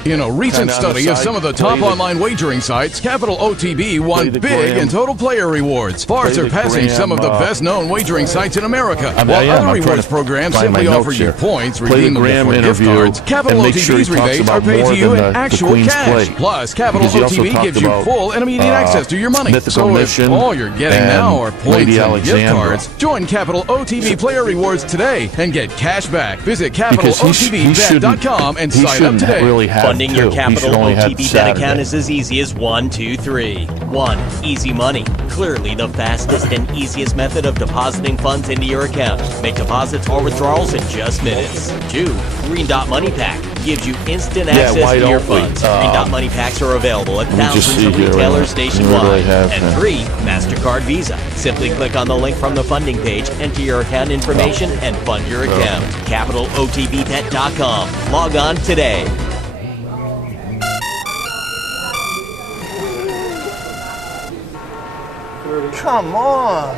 In a recent study of some of the top online wagering sites, Capital OTB won big in total player rewards, far surpassing some of the best-known wagering sites in America. While other rewards programs simply offer you points redeemable for gift cards, Capital OTB's rebates are paid to you in actual cash. Plus, Capital OTB gives you full and immediate access to your money. So if all you're getting now are points and gift cards, join Capital OTB Player Rewards today and get cash back. Visit capitalotbbet.com and sign up today. Funding your Capital OTB bet account is as easy as 1, 2, 3. 1. Easy money. Clearly the fastest and easiest method of depositing funds into your account. Make deposits or withdrawals in just minutes. 2. Green Dot Money Pack gives you instant access to your funds. Green Dot Money Packs are available at thousands of retailers nationwide. And 3. MasterCard Visa. Simply click on the link from the funding page, enter your account information, and fund your account. CapitalOTBBet.com. Log on today. Come on.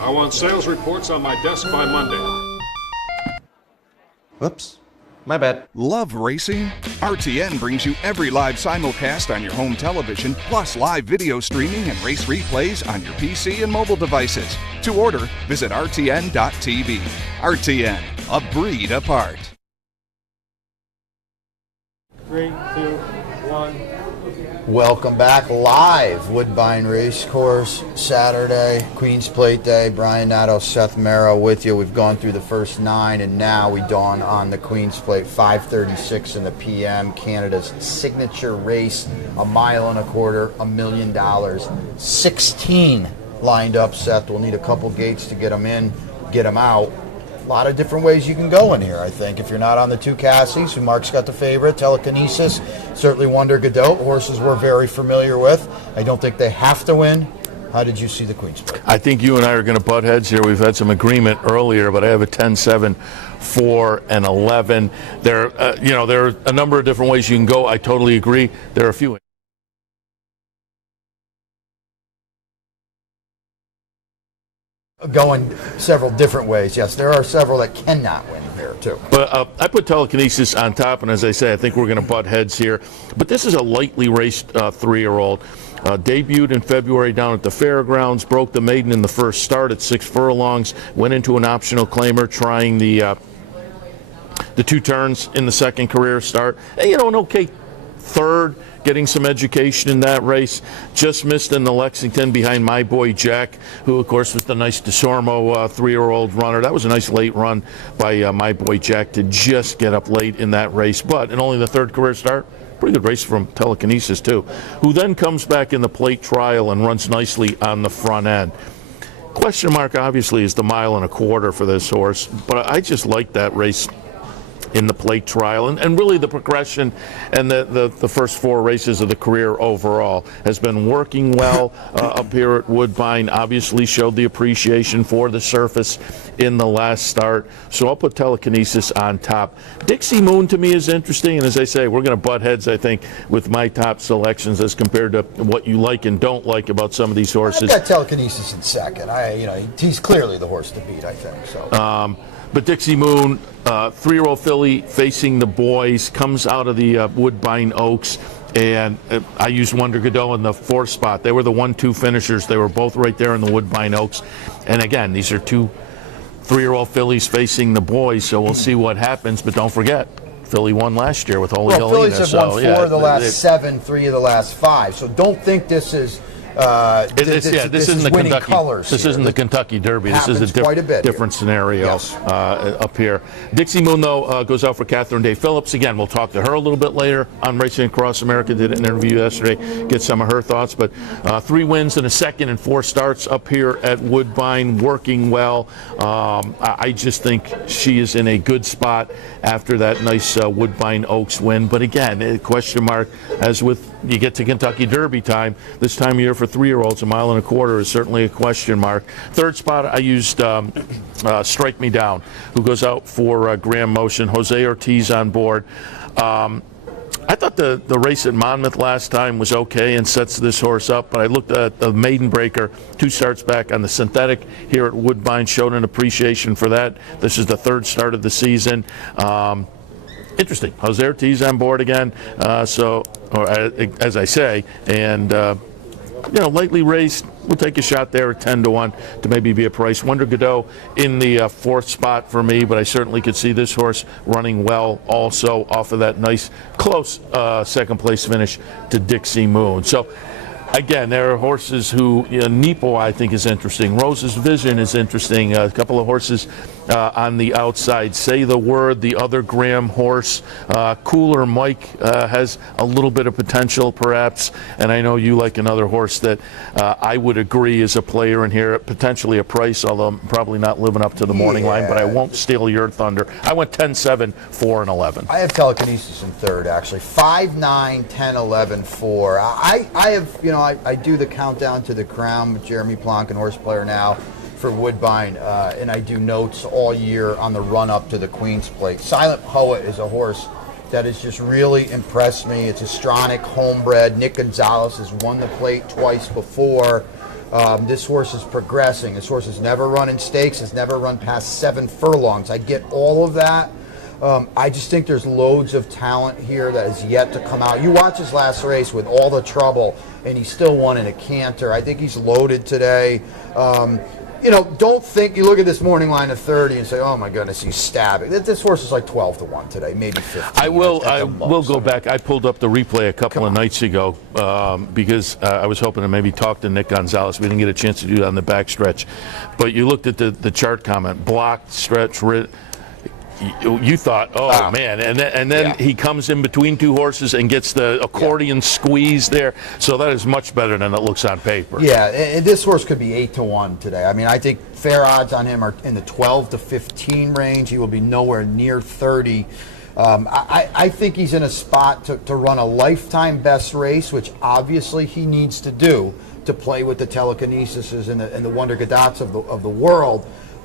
I want sales reports on my desk by Monday. Whoops. My bad. Love racing? RTN brings you every live simulcast on your home television, plus live video streaming and race replays on your PC and mobile devices. To order, visit rtn.tv. RTN, a breed apart. 3, 2, 1. Welcome back live, Woodbine Racecourse, Saturday, Queen's Plate Day. Brian Nadeau, Seth Merrow with you. We've gone through the first 9, and now we dawn on the Queen's Plate, 5:36 in the p.m. Canada's signature race, 1.25 miles, $1 million. 16 lined up, Seth. We'll need a couple gates to get them in, get them out. A lot of different ways you can go in here, I think. If you're not on the 2 Cassies, who Mark's got the favorite, Telekinesis, certainly Wonder Godot, horses we're very familiar with. I don't think they have to win. How did you see the Queen's Plate? I think you and I are going to butt heads here. We've had some agreement earlier, but I have a 10, 7, 4, and 11. There are a number of different ways you can go. I totally agree. There are a few. Going several different ways, yes. There are several that cannot win here, too. But I put Telekinesis on top, and as I say, I think we're going to butt heads here. But this is a lightly raced 3-year-old. Debuted in February down at the fairgrounds, broke the maiden in the first start at 6 furlongs, went into an optional claimer trying the 2 turns in the second career start. And, an okay third, getting some education in that race. Just missed in the Lexington behind My Boy Jack, who, of course, was the nice DeSormo 3-year-old runner. That was a nice late run by My Boy Jack to just get up late in that race. But in only the third career start, pretty good race from Telekinesis, too, who then comes back in the plate trial and runs nicely on the front end. Question mark, obviously, is the 1.25 miles for this horse, but I just like that race in the plate trial, and really the progression and the first 4 races of the career overall has been working well up here at Woodbine. Obviously showed the appreciation for the surface in the last start, so I'll put Telekinesis on top. Dixie Moon to me is interesting, and as I say, we're going to butt heads, I think, with my top selections as compared to what you like and don't like about some of these horses. I've got Telekinesis in second. He's clearly the horse to beat, I think. So. But Dixie Moon, 3-year-old filly facing the boys, comes out of the Woodbine Oaks, and I used Wonder Godot in the 4th spot. They were the 1-2 finishers. They were both right there in the Woodbine Oaks. And again, these are 2 3-year-old fillies facing the boys, so we'll see what happens. But don't forget, Philly won last year with Holy Helena. Phillies have won 4 of the last 7, 3 of the last 5. So don't think this is this isn't the Kentucky colors. This isn't the Kentucky Derby. This is a different scenario up here. Dixie Moon, though, goes out for Catherine Day Phillips. Again, we'll talk to her a little bit later on Racing Across America. Did an interview yesterday, get some of her thoughts. But 3 wins in a second and 4 starts up here at Woodbine, working well. I just think she is in a good spot after that nice Woodbine Oaks win. But again, a question mark, as with you get to Kentucky Derby time, this time of year for 3-year-olds, 1.25 miles is certainly a question mark. 3rd spot, I used Strike Me Down, who goes out for Graham Motion. Jose Ortiz on board. I thought the race at Monmouth last time was okay and sets this horse up, but I looked at the Maiden Breaker 2 starts back on the synthetic here at Woodbine, showed an appreciation for that. This is the 3rd start of the season. Interesting. Jose Ortiz on board again, as I say, and lightly raced. We'll take a shot there at 10-1 to maybe be a price. Wonder Godot in the 4th spot for me, but I certainly could see this horse running well also off of that nice close 2nd place finish to Dixie Moon. So again, there are horses who, Nepo I think is interesting. Rose's Vision is interesting. A couple of horses on the outside. Say the Word, the other Graham horse. Cooler Mike has a little bit of potential perhaps, and I know you like another horse that I would agree is a player in here, potentially a price, although I'm probably not living up to the morning line, but I won't steal your thunder. I went 10-7, 4 and 11. I have Telekinesis in 3rd, actually. 5, 9, 10, 11, 4. I have, I do the countdown to the crown with Jeremy Plonk and Horse Player Now for Woodbine, and I do notes all year on the run-up to the Queen's Plate. Silent Poet is a horse that has just really impressed me. It's a Stronach homebred. Nick Gonzalez has won the plate twice before. This horse is progressing. This horse has never run in stakes, has never run past 7 furlongs. I get all of that. I just think there's loads of talent here that is yet to come out. You watch his last race with all the trouble, and he still won in a canter. I think he's loaded today. Don't think you look at this morning line of 30 and say, "Oh my goodness, he's stabbing." This horse is like 12-1 today, maybe 15. I will go back. I pulled up the replay a couple of nights ago because I was hoping to maybe talk to Nick Gonzalez. We didn't get a chance to do that on the backstretch, but you looked at the chart comment, blocked, stretch, you thought, oh man, and then he comes in between 2 horses and gets the accordion squeeze there. So that is much better than it looks on paper. Yeah, and this horse could be 8-1 today. I mean, I think fair odds on him are in the 12 to 15 range. He will be nowhere near 30. I think he's in a spot to run a lifetime best race, which obviously he needs to do to play with the Telekinesises and the Wonder Godots of the world.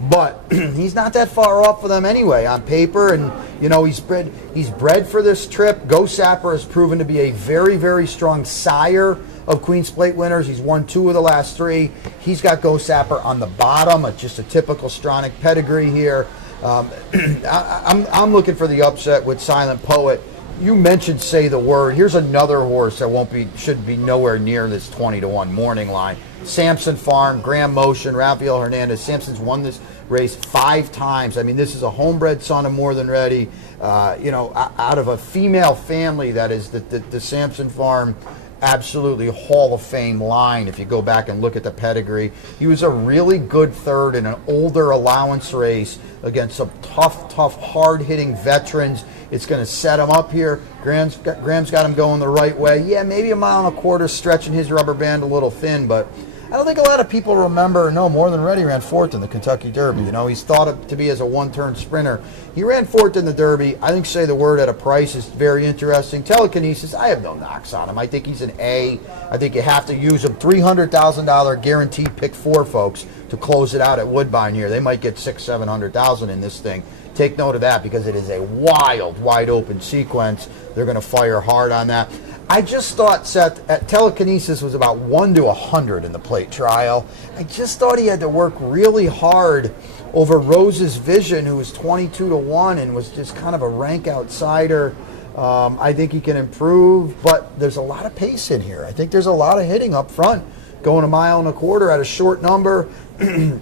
But he's not that far off for them anyway on paper, and he's bred for this trip. Go Sapper has proven to be a very, very strong sire of Queen's Plate winners. He's won 2 of the last 3. He's got Go Sapper on the bottom, just a typical Stronach pedigree here. I'm looking for the upset with Silent Poet. you mentioned Say the Word. Here's another horse that should be nowhere near this 20-1 morning line. Samson Farm, Graham Motion, Rafael Hernandez. Samson's won this race 5 times. I mean, this is a homebred son of More Than Ready. Out of a female family that is the Samson Farm, absolutely Hall of Fame line. If you go back and look at the pedigree, he was a really good third in an older allowance race against some tough, hard-hitting veterans. It's going to set him up here. Graham's got him going the right way. Yeah, maybe a mile and a quarter, stretching his rubber band a little thin, but I don't think a lot of people remember. No, More Than Ready ran 4th in the Kentucky Derby. You know, he's thought of to be as a one-turn sprinter. He ran 4th in the Derby. I think Say the Word at a price is very interesting. Telekinesis, I have no knocks on him. I think he's an A. I think you have to use him. $300,000 guaranteed pick 4, folks, to close it out at Woodbine here. They might get $600,000-700,000 in this thing. Take note of that because it is a wild, wide open sequence. They're going to fire hard on that. I just thought, Seth, Telekinesis was about 1 to 100 in the plate trial. I just thought he had to work really hard over Rose's Vision, who was 22 to 1 and was just kind of a rank outsider. I think he can improve, but there's a lot of pace in here. I think there's a lot of hitting up front, going a mile and a quarter at a short number.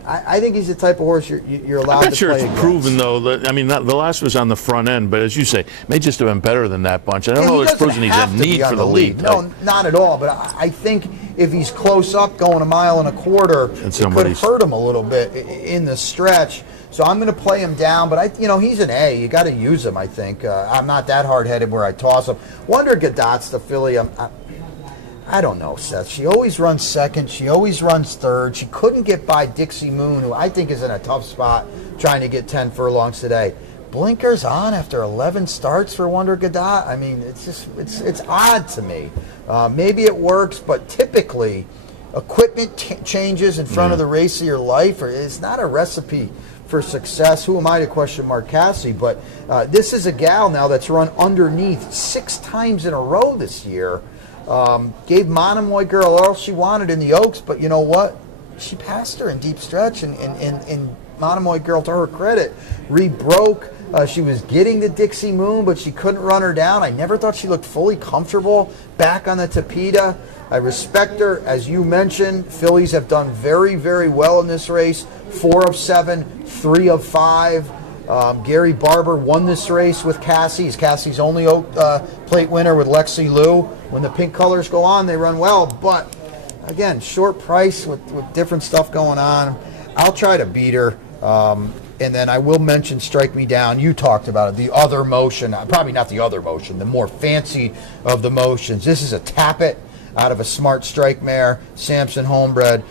I think he's the type of horse you're allowed to play. I'm not sure it's against. proven, though. I mean, the last was on the front end, but as you say, may just have been better than that bunch. I don't know if it's proven he's in need for the lead. No, not at all. But I think if he's close up going a mile and a quarter, it could hurt him a little bit in the stretch. So I'm going to play him down, but he's an A. You got to use him, I think. I'm not that hard-headed where I toss him. Wonder Gadot's the filly. I don't know, Seth. She always runs second. She always runs third. She couldn't get by Dixie Moon, who I think is in a tough spot trying to get 10 furlongs today. Blinkers on after 11 starts for Wonder Gadot. I mean, it's odd to me. Maybe it works, but typically equipment changes in front of the race of your life it's not a recipe for success. Who am I to question Mark Cassidy? But this is a gal now that's run underneath 6 times in a row this year. Gave Monomoy Girl all she wanted in the Oaks, but you know what? She passed her in deep stretch, and Monomoy Girl, to her credit, rebroke. She was getting the Dixie Moon, but she couldn't run her down. I never thought she looked fully comfortable back on the Tapeta. I respect her. As you mentioned, fillies have done very, very well in this race. 4 of 7, 3 of 5. Gary Barber won this race with Cassie. He's Cassie's only plate winner with Lexi Lou. When the pink colors go on, they run well. But, again, short price with different stuff going on. I'll try to beat her. And then I will mention Strike Me Down. You talked about it. The other motion. Probably not the other motion. The more fancy of the motions. This is a Tappet out of a Smart Strike mare. Samson homebred.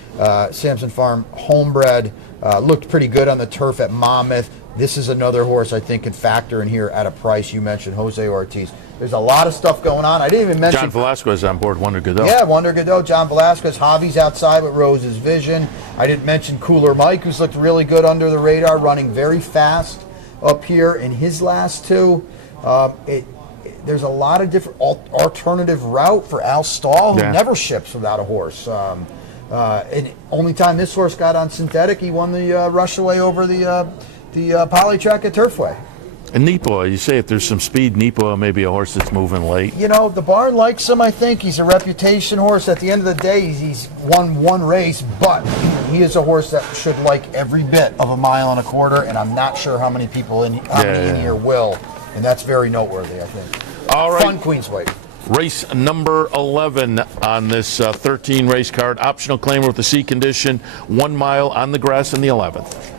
Samson Farm homebred. Looked pretty good on the turf at Monmouth. This is another horse I think can factor in here at a price. You mentioned Jose Ortiz. There's a lot of stuff going on. I didn't even mention John Velasquez on board Wonder Gadot. Yeah, Wonder Gadot, John Velasquez. Javi's outside with Rose's Vision. I didn't mention Cooler Mike, who's looked really good under the radar, running very fast up here in his last 2. There's a lot of different alternative route for Al Stahl, who never ships without a horse. And only time this horse got on synthetic, he won the rush away over the Polytrack at Turfway. And Neepo, you say if there's some speed, Neepo may be a horse that's moving late. You know, the barn likes him, I think. He's a reputation horse. At the end of the day, he's won 1 race, but he is a horse that should like every bit of a mile and a quarter, and I'm not sure how many people in here will, and that's very noteworthy, I think. All right. Fun Queensway. Race number 11 on this 13 race card. Optional claimer with the C condition, 1 mile on the grass in the 11th.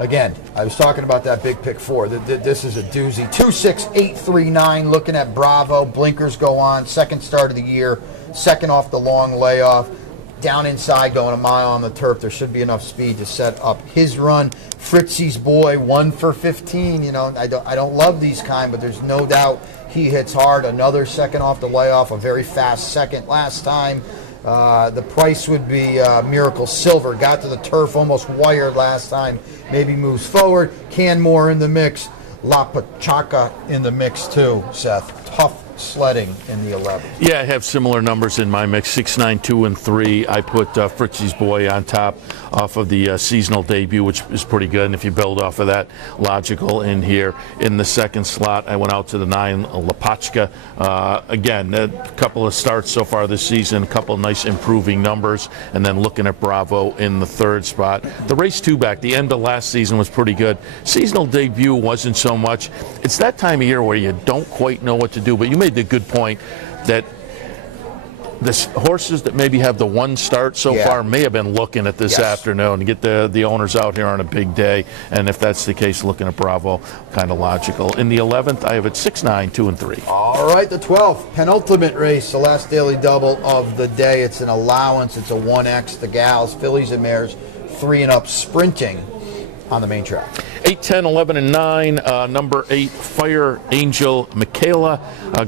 Again, I was talking about that big pick 4. This is a doozy. 26839, looking at Bravo. Blinkers go on. Second start of the year. Second off the long layoff. Down inside, going a mile on the turf. There should be enough speed to set up his run. Fritzy's boy, 1 for 15. You know, I don't love these kind, but there's no doubt he hits hard. Another second off the layoff. A very fast second last time. The price would be Miracle Silver. Got to the turf, almost wired last time. Maybe moves forward. Canmore in the mix. La Pachaca in the mix too, Seth. sledding in the 11th. Yeah, I have similar numbers in my mix, 6, 9, 2, and 3. I put Fritzy's Boy on top off of the seasonal debut, which is pretty good. And if you build off of that, Logical in here. In the second slot, I went out to the 9, Lapachka. Again, a couple of starts so far this season, a couple of nice improving numbers. And then looking at Bravo in the third spot. The race 2-back, the end of last season was pretty good. Seasonal debut wasn't so much. It's that time of year where you don't quite know what to do, but you made the good point that the horses that maybe have the one start so far may have been looking at this afternoon to get the owners out here on a big day, and if that's the case, looking at Bravo, kind of logical. In the 11th, I have it 6, 9, 2, and 3. All right, the 12th, penultimate race, the last daily double of the day. It's an allowance. It's a 1X. The gals, fillies and mares, 3 and up, sprinting on the main track. 8, 10, 11, and 9. Number 8, Fire Angel Michaela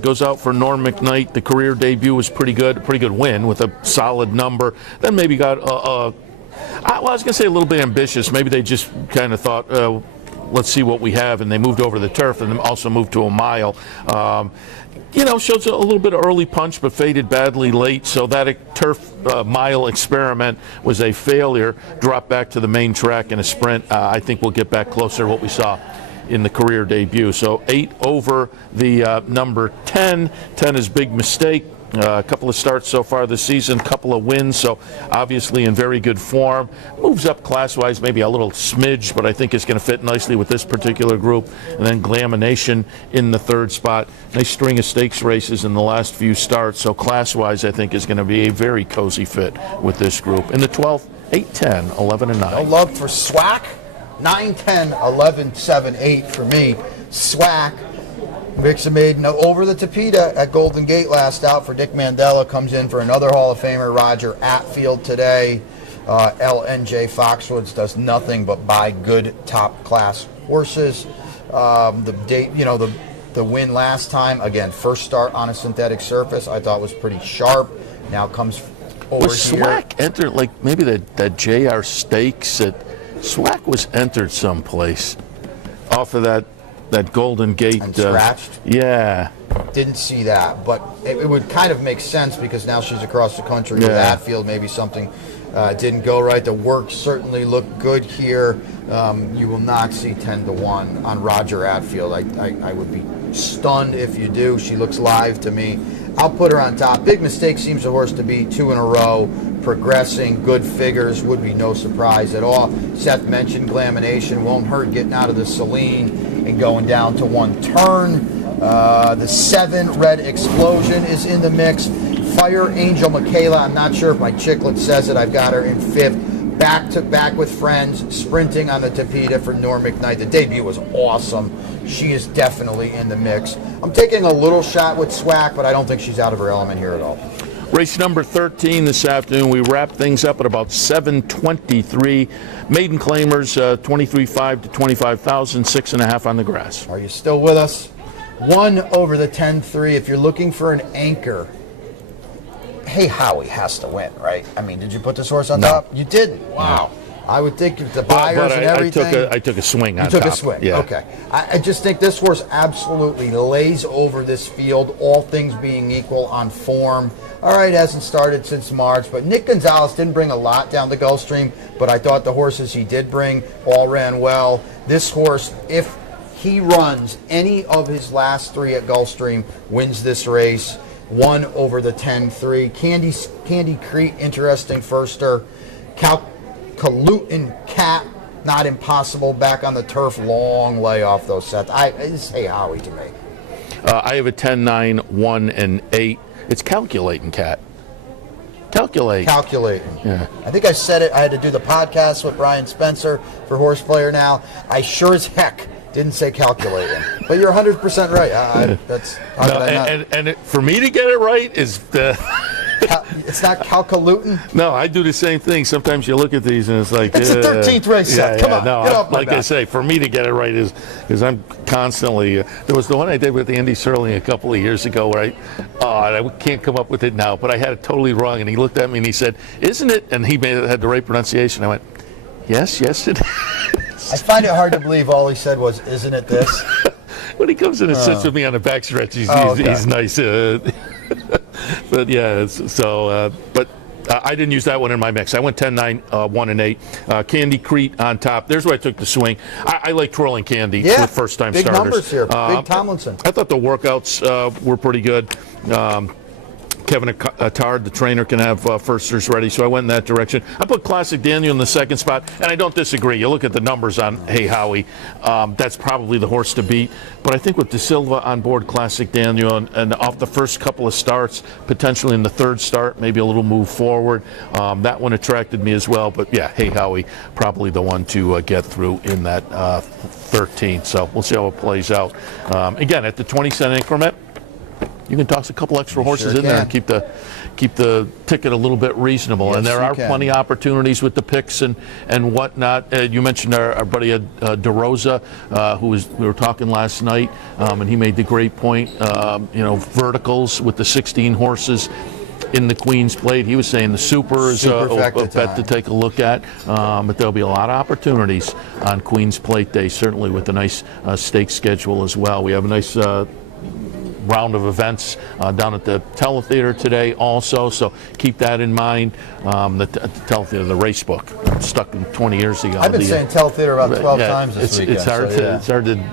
goes out for Norm McKnight. The career debut was pretty good win with a solid number. Then maybe got, I was going to say a little bit ambitious. Maybe they just kind of thought, let's see what we have, and they moved over the turf and then also moved to a mile. Shows a little bit of early punch, but faded badly late. So that turf mile experiment was a failure. Dropped back to the main track in a sprint. I think we'll get back closer to what we saw in the career debut. So 8 over the number 10. 10 is Big Mistake. A couple of starts so far this season, couple of wins, so obviously in very good form. Moves up class-wise, maybe a little smidge, but I think it's going to fit nicely with this particular group. And then Glamination in the third spot. Nice string of stakes races in the last few starts, so class-wise I think is going to be a very cozy fit with this group. In the 12th, 8, 10, 11, and 9. No love for Swack. 9, 10, 11, 7, 8 for me. Swack. Vixen Maiden over the Tapeta at Golden Gate last out for Dick Mandela. Comes in for another Hall of Famer, Roger Atfield, today. LNJ Foxwoods does nothing but buy good top-class horses. The win last time, again, first start on a synthetic surface, I thought was pretty sharp. Now comes over was here. Swack entered, like maybe that JR Stakes? Swack was entered someplace off of that Golden Gate. And scratched? Yeah. Didn't see that, but it would kind of make sense because now she's across the country with Atfield. Maybe something didn't go right. The work certainly looked good here. You will not see 10-1 on Roger Atfield. I would be stunned if you do. She looks live to me. I'll put her on top. Big Mistake seems a horse to be 2 in a row, progressing, good figures, would be no surprise at all. Seth mentioned Glamination, won't hurt getting out of the Celine and going down to one turn. The 7, Red Explosion, is in the mix. Fire Angel Michaela, I'm not sure if my chicklet says it, I've got her in 5th. Back to back with friends, sprinting on the Tapeta for Norm McKnight. The debut was awesome. She is definitely in the mix. I'm taking a little shot with Swack, but I don't think she's out of her element here at all. Race number 13 this afternoon. We wrap things up at about 7:23. Maiden claimers, 23.5 to 25,000, 6.5 on the grass. Are you still with us? 1 over the 10-3. If you're looking for an anchor, Hey Howie has to win, right? I mean, did you put this horse on top? You didn't. Wow. I would think if the buyers and everything. I took a swing on top. You took a swing. Yeah. Okay. I just think this horse absolutely lays over this field, all things being equal on form. All right, hasn't started since March, but Nick Gonzalez didn't bring a lot down the Gulfstream, but I thought the horses he did bring all ran well. This horse, if he runs any of his last 3 at Gulfstream, wins this race. 1 over the 10-3. Candy Crete, interesting firster. Calcalutin Cat, not impossible, back on the turf, long layoff those sets. It's Hey Howie to me. I have a 10, 9, 1, and 8. It's Calculating Cat. Calculating. Yeah. I think I said it. I had to do the podcast with Brian Spencer for Horse Player Now. I sure as heck didn't say calculating. But you're 100% right. For me to get it right is the... It's not Calcalutin? No, I do the same thing. Sometimes you look at these and it's like... It's the 13th race set. Come on, no, get off my like back. I say, for me to get it right is because I'm constantly... there was the one I did with Andy Serling a couple of years ago where I can't come up with it now, but I had it totally wrong. And he looked at me and he said, "Isn't it?" And he had the right pronunciation. I went, yes, it is. I find it hard to believe all he said was, "Isn't it this?" when he comes in and sits with me on the backstretch, he's nice. But yeah, but I didn't use that one in my mix. I went 10-9, 1 and 8. Candy Crete on top. There's where I took the swing. I like twirling Candy with first-time big starters. Numbers here. Big Tomlinson. I thought the workouts were pretty good. Kevin Attard, the trainer, can have firsters ready, so I went in that direction. I put Classic Daniel in the second spot, and I don't disagree. You look at the numbers on Hey Howie, that's probably the horse to beat. But I think with De Silva on board Classic Daniel and off the first couple of starts, potentially in the third start, maybe a little move forward, that one attracted me as well. But yeah, Hey Howie, probably the one to get through in that 13th. So we'll see how it plays out. Again, at the 20-cent increment, you can toss a couple extra horses in there and keep the ticket a little bit reasonable. Yes, and there are can. plenty of opportunities with the picks and whatnot. You mentioned our buddy DeRosa, we were talking last night, and he made the great point. Verticals with the 16 horses in the Queen's Plate. He was saying the Super is a bet to take a look at, but there'll be a lot of opportunities on Queen's Plate Day, certainly with a nice stake schedule as well. We have a nice round of events down at the Teletheater today also, so keep that in mind. The Teletheater, the race book, stuck in 20 years ago. I've been saying Teletheater about 12 times this weekend. It's hard to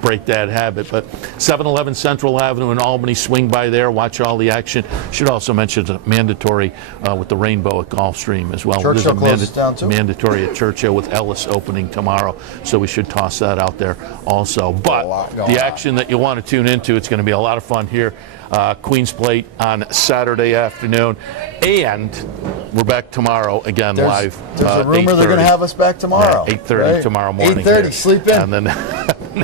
break that habit, but 711 Central Avenue in Albany, swing by there, watch all the action. Should also mention it's mandatory with the Rainbow at Gulfstream as well. Churchill closes down too. Mandatory at Churchill with Ellis opening tomorrow, so we should toss that out there also. But the action that you want to tune into, it's going to be a lot of fun here. Queen's Plate on Saturday afternoon, and we're back tomorrow again live. There's a rumor they're going to have us back tomorrow. 8:30 tomorrow morning. 8:30, sleep in. And then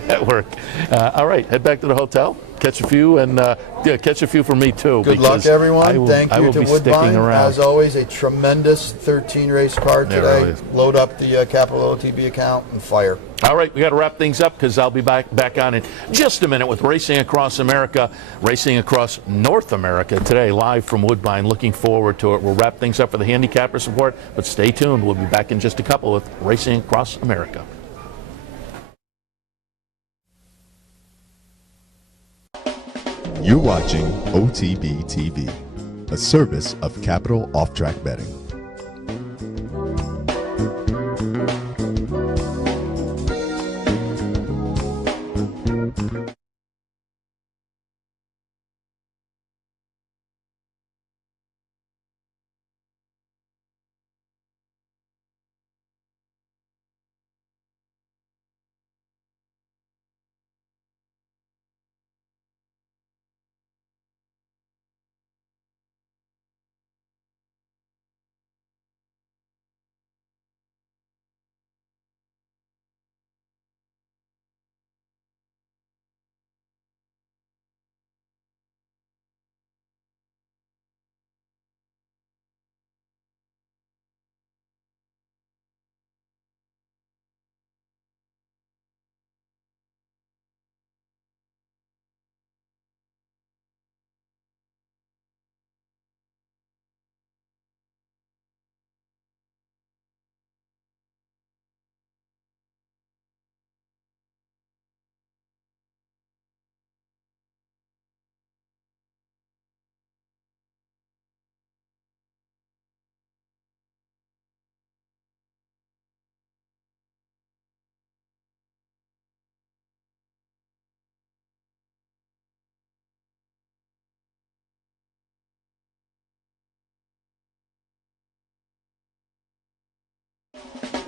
network. All right, head back to the hotel, catch a few, and catch a few for me too. Good luck, everyone. Thank you to Woodbine. Around. As always, a tremendous 13-race card today. Really. Load up the Capital OTB account and fire. All right, we got to wrap things up because I'll be back on in just a minute with Racing Across America, Racing Across North America today, live from Woodbine. Looking forward to it. We'll wrap things up for the Handicappers Report, but stay tuned. We'll be back in just a couple with Racing Across America. You're watching OTB TV, a service of Capital Off Track Betting.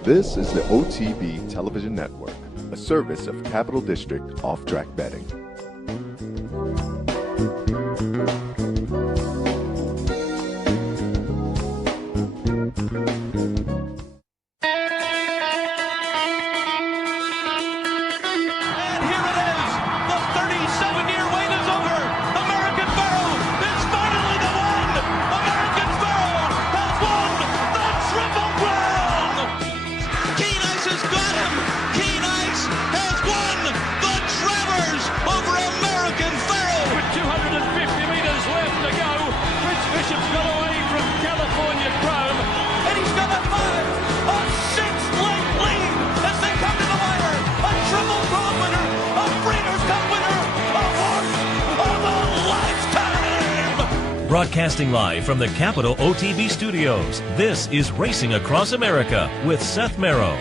This is the OTB Television Network, a service of Capital District Off Track Betting. Keen Ice has won the Travers of Broadcasting live from the Capital OTB studios, this is Racing Across America with Seth Merrow.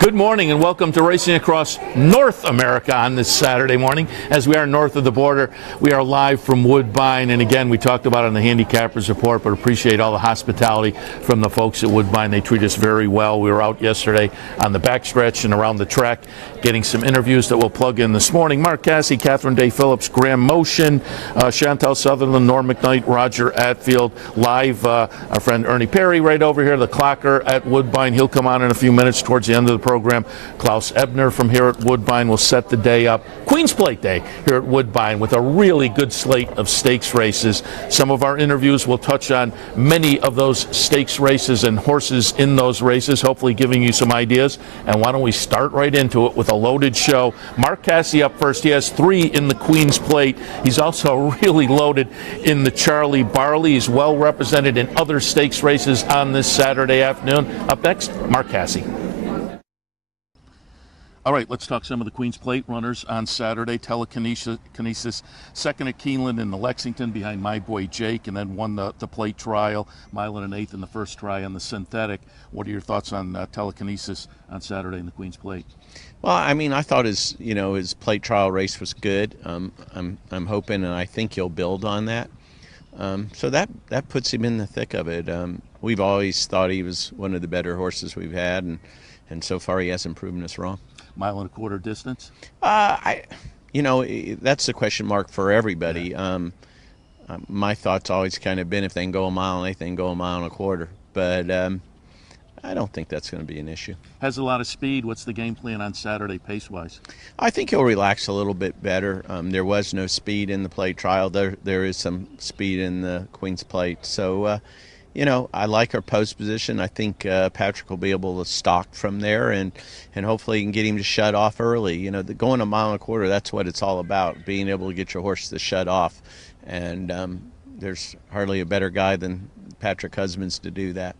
Good morning and welcome to Racing Across North America on this Saturday morning. As we are north of the border, we are live from Woodbine, and again, we talked about it on the Handicappers Report, but appreciate all the hospitality from the folks at Woodbine. They treat us very well. We were out yesterday on the backstretch and around the track getting some interviews that we'll plug in this morning. Mark Casse, Catherine Day Phillips, Graham Motion, Chantal Sutherland, Norm McKnight, Roger Atfield, live, our friend Ernie Perry right over here, the clocker at Woodbine. He'll come on in a few minutes towards the end of the program. Klaus Ebner from here at Woodbine will set the day up. Queen's Plate Day here at Woodbine with a really good slate of stakes races. Some of our interviews will touch on many of those stakes races and horses in those races, hopefully giving you some ideas. And why don't we start right into it with a loaded show. Mark Casse up first. He has 3 in the Queen's Plate. He's also really loaded in the Charlie Barley. He's well represented in other stakes races on this Saturday afternoon. Up next, Mark Casse. All right, let's talk some of the Queen's Plate runners on Saturday. Telekinesis, second at Keeneland in the Lexington behind My Boy Jake, and then won the plate trial, mile and an eighth in the first try on the synthetic. What are your thoughts on Telekinesis on Saturday in the Queen's Plate? Well, I mean, I thought his plate trial race was good. I'm hoping, and I think he'll build on that. So that puts him in the thick of it. We've always thought he was one of the better horses we've had, and so far he hasn't proven us wrong. Mile and a quarter distance? That's the question mark for everybody. My thought's always kind of been if they can go a mile and eighth, they can go a mile and a quarter. But I don't think that's going to be an issue. Has a lot of speed. What's the game plan on Saturday pace-wise? I think he'll relax a little bit better. There was no speed in the plate trial. There is some speed in the Queen's Plate. So, I like her post position. I think Patrick will be able to stalk from there and hopefully you can get him to shut off early. Going a mile and a quarter, that's what it's all about, being able to get your horse to shut off. And there's hardly a better guy than Patrick Husbands to do that.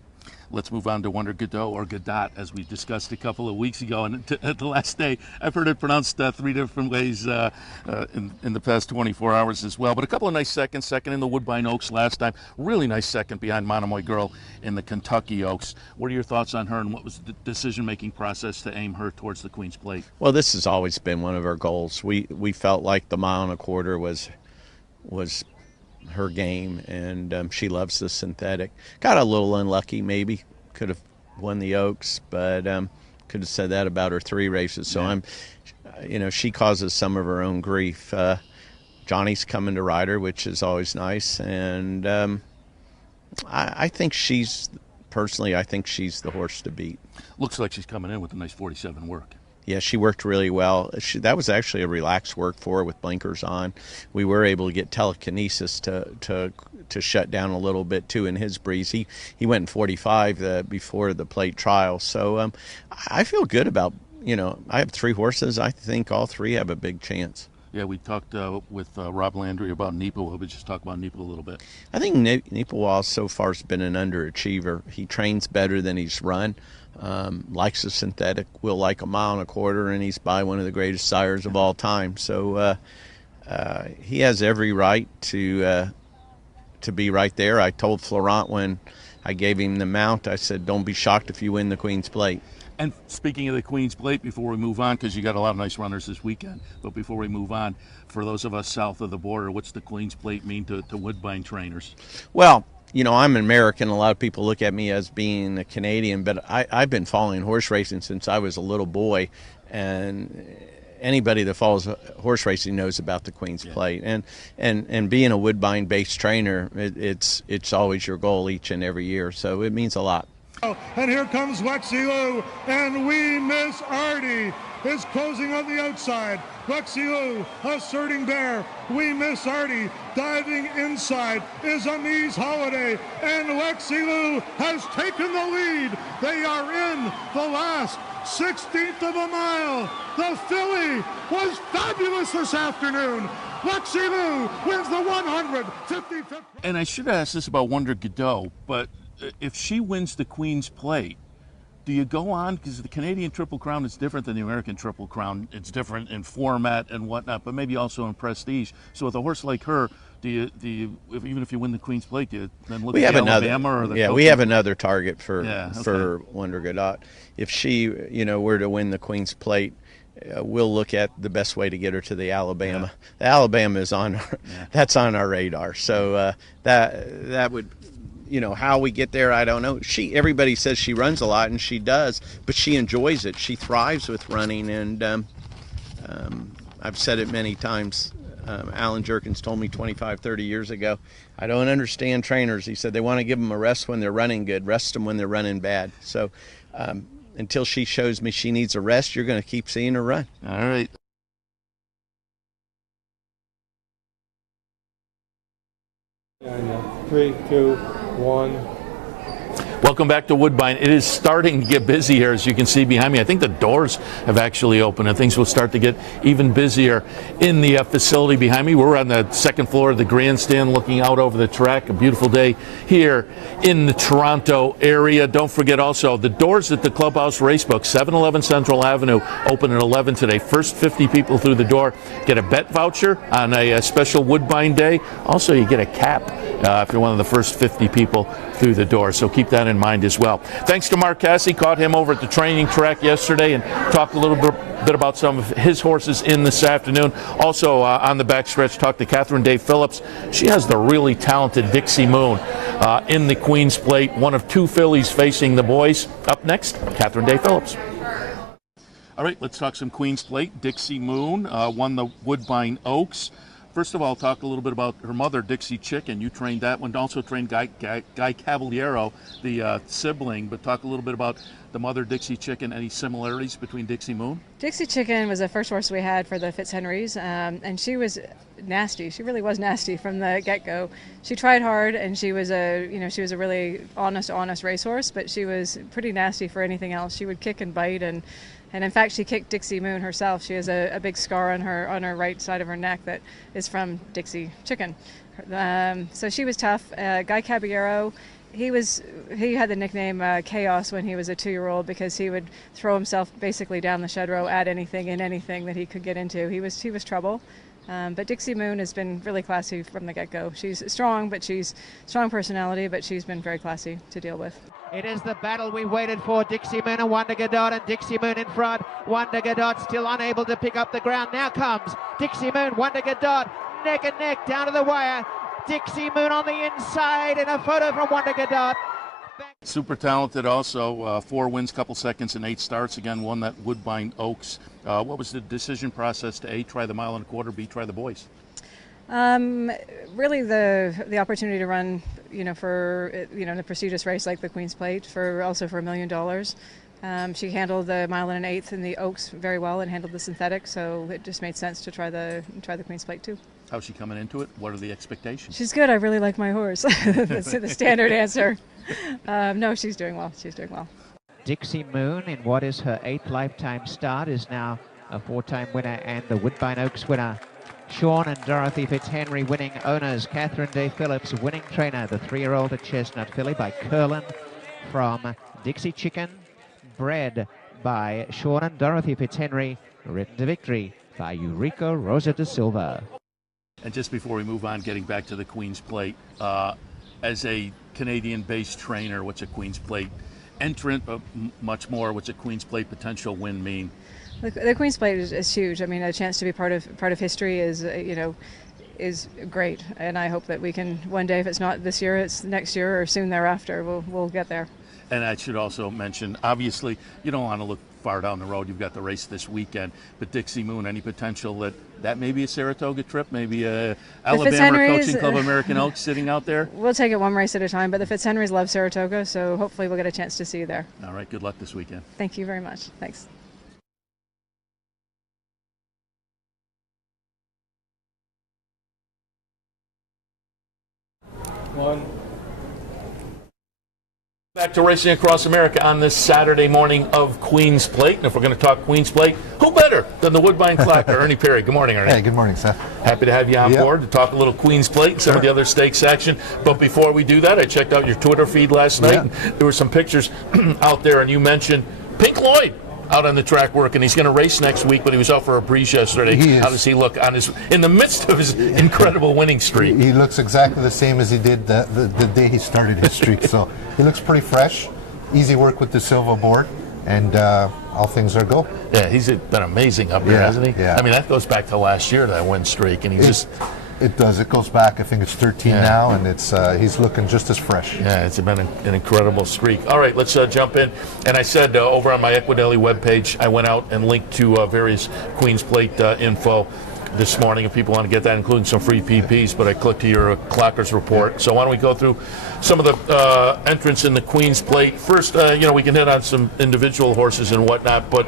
Let's move on to Wonder Godot, or Godot, as we discussed a couple of weeks ago. And at the last day, I've heard it pronounced 3 different ways in the past 24 hours as well. But a couple of nice seconds. Second in the Woodbine Oaks last time. Really nice second behind Monomoy Girl in the Kentucky Oaks. What are your thoughts on her, and what was the decision-making process to aim her towards the Queen's Plate? Well, this has always been one of our goals. We felt like the mile and a quarter was her game, and she loves the synthetic. Got a little unlucky, maybe. Could have won the Oaks, but could have said that about her 3 races. So yeah. She causes some of her own grief. Johnny's coming to ride her, which is always nice, and I think she's the horse to beat. Looks like she's coming in with a nice 47 work. Yeah, she worked really well. That was actually a relaxed work for her with blinkers on. We were able to get Telekinesis to shut down a little bit too in his breeze. He went in 45 before the plate trial. So I feel good about, I have 3 horses. I think all 3 have a big chance. Yeah, we talked with Rob Landry about Neepawa. We just talk about Neepawa a little bit. I think Neepawa so far has been an underachiever. He trains better than he's run. Likes the synthetic, will like a mile and a quarter, and he's by one of the greatest sires of all time. So he has every right to be right there. I told Florent when I gave him the mount, I said, don't be shocked if you win the Queen's Plate. And speaking of the Queen's Plate, before we move on, because you got a lot of nice runners this weekend, but before we move on, for those of us south of the border, what's the Queen's Plate mean to Woodbine trainers? Well, I'm American. A lot of people look at me as being a Canadian, but I've been following horse racing since I was a little boy, and anybody that follows horse racing knows about the Queen's Plate. And being a Woodbine-based trainer, it's always your goal each and every year, so it means a lot. And here comes Lexi Lou, and We Miss Artie is closing on the outside. Lexi Lou asserting there. We Miss Artie diving inside is Amise Holiday, and Lexi Lou has taken the lead. They are in the last 16th of a mile. The filly was fabulous this afternoon. Lexi Lou wins the 155th. And I should ask this about Wonder Godot, but if she wins the Queen's Plate, do you go on, because the Canadian Triple Crown is different than the American Triple Crown. It's different in format and whatnot, but maybe also in prestige. So with a horse like her, do you even if you win the Queen's Plate, do you then look at Alabama or the Yeah, coaching? we have another target for for Wonder Godot. If she, were to win the Queen's Plate, we'll look at the best way to get her to the Alabama. The Alabama is that's on our radar. So that would, how we get there, I don't know. Everybody says she runs a lot, and she does, but she enjoys it. She thrives with running, and I've said it many times. Alan Jerkins told me 25, 30 years ago, I don't understand trainers. He said they want to give them a rest when they're running good, rest them when they're running bad. So until she shows me she needs a rest, you're going to keep seeing her run. All right. And 3, 2, 1. Welcome back to Woodbine. It is starting to get busy here, as you can see behind me. I think the doors have actually opened, and things will start to get even busier in the facility behind me. We're on the second floor of the grandstand looking out over the track. A beautiful day here in the Toronto area. Don't forget also, the doors at the Clubhouse Racebook, 711 Central Avenue, open at 11 today. First 50 people through the door get a bet voucher on a special Woodbine day. Also, you get a cap if you're one of the first 50 people through the door. So keep that in mind as well. Thanks to Mark Casse. Caught him over at the training track yesterday and talked a little bit about some of his horses in this afternoon. Also on the backstretch, talked to Catherine Day Phillips. She has the really talented Dixie Moon in the Queen's Plate. One of two fillies facing the boys. Up next, Catherine Day Phillips. All right, let's talk some Queen's Plate. Dixie Moon won the Woodbine Oaks. First of all, talk a little bit about her mother, Dixie Chicken. You trained that one. Also trained Guy Cavaliero, the sibling. But talk a little bit about the mother, Dixie Chicken. Any similarities between Dixie Moon? Dixie Chicken was the first horse we had for the Fitzhenrys, and she was nasty. She really was nasty from the get-go. She tried hard, and she was a really honest racehorse. But she was pretty nasty for anything else. She would kick and bite, and in fact, she kicked Dixie Moon herself. She has a big scar on her right side of her neck that is from Dixie Chicken. So she was tough. Guy Caballero, he had the nickname Chaos when he was a 2-year-old because he would throw himself basically down the shed row at anything and anything that he could get into. He was trouble. But Dixie Moon has been really classy from the get-go. She's strong, but she's strong personality, but she's been very classy to deal with. It is the battle we waited for. Dixie Moon and Wonder Godot, and Dixie Moon in front. Wonder Godot still unable to pick up the ground. Now comes Dixie Moon, Wonder Godot, neck and neck down to the wire. Dixie Moon on the inside, and a photo from Wonder Godot. Super talented also, 4 wins, couple seconds, and 8 starts. Again, won that Woodbine Oaks. What was the decision process to A, try the 1.25 mile, B, try the boys? Really the opportunity to run, for, the prestigious race like the Queen's Plate, also for $1 million. She handled the 1 1/8 in the Oaks very well and handled the synthetic, so it just made sense to try the Queen's Plate too. How's she coming into it? What are the expectations? She's good. I really like my horse. That's the standard answer. No, she's doing well. She's doing well. Dixie Moon, in what is her 8th lifetime start, is now a 4-time winner and the Woodbine Oaks winner. Sean and Dorothy Fitzhenry winning owners. Catherine Day Phillips winning trainer. The 3-year-old at Chestnut filly by Curlin from Dixie Chicken. Bred by Sean and Dorothy Fitzhenry. Ridden to victory by Eurico Rosa da Silva. And just before we move on, getting back to the Queen's Plate, as a Canadian-based trainer, what's a Queen's Plate entrant, but much more, what's a Queen's Plate potential win mean? The Queen's Plate is huge. I mean, a chance to be part of history is great, and I hope that we can one day, if it's not this year, it's next year or soon thereafter. We'll get there. And I should also mention, obviously, you don't want to look far down the road. You've got the race this weekend, but Dixie Moon, any potential that may be a Saratoga trip, maybe a Alabama Coaching Club American Oaks sitting out there? We'll take it one race at a time, but the Fitzhenrys love Saratoga, so hopefully we'll get a chance to see you there. All right, good luck this weekend. Thank you very much. Thanks. One. Back to Racing Across America on this Saturday morning of Queen's Plate. And if we're going to talk Queen's Plate, who better than the Woodbine Clacker, Ernie Perry. Good morning, Ernie. Hey, good morning, Seth. Happy to have you on board to talk a little Queen's Plate and some of the other stakes action. But before we do that, I checked out your Twitter feed last night. And there were some pictures out there, and you mentioned Pink Lloyd out on the track working. He's going to race next week, but he was out for a breeze yesterday. How does he look in the midst of his incredible winning streak? He looks exactly the same as he did the day he started his streak. So he looks pretty fresh. Easy work with the Silva board, and all things are go. Yeah, he's been amazing up here, hasn't he? Yeah. I mean, that goes back to last year, that win streak, and It does. It goes back. I think it's 13 now, and he's looking just as fresh. Yeah, it's been an incredible streak. All right, let's jump in. And I said over on my Equidaily webpage, I went out and linked to various Queen's Plate info this morning if people want to get that, including some free PPs, but I clicked to your Clackers report. So why don't we go through some of the entrants in the Queen's Plate. First, we can hit on some individual horses and whatnot, but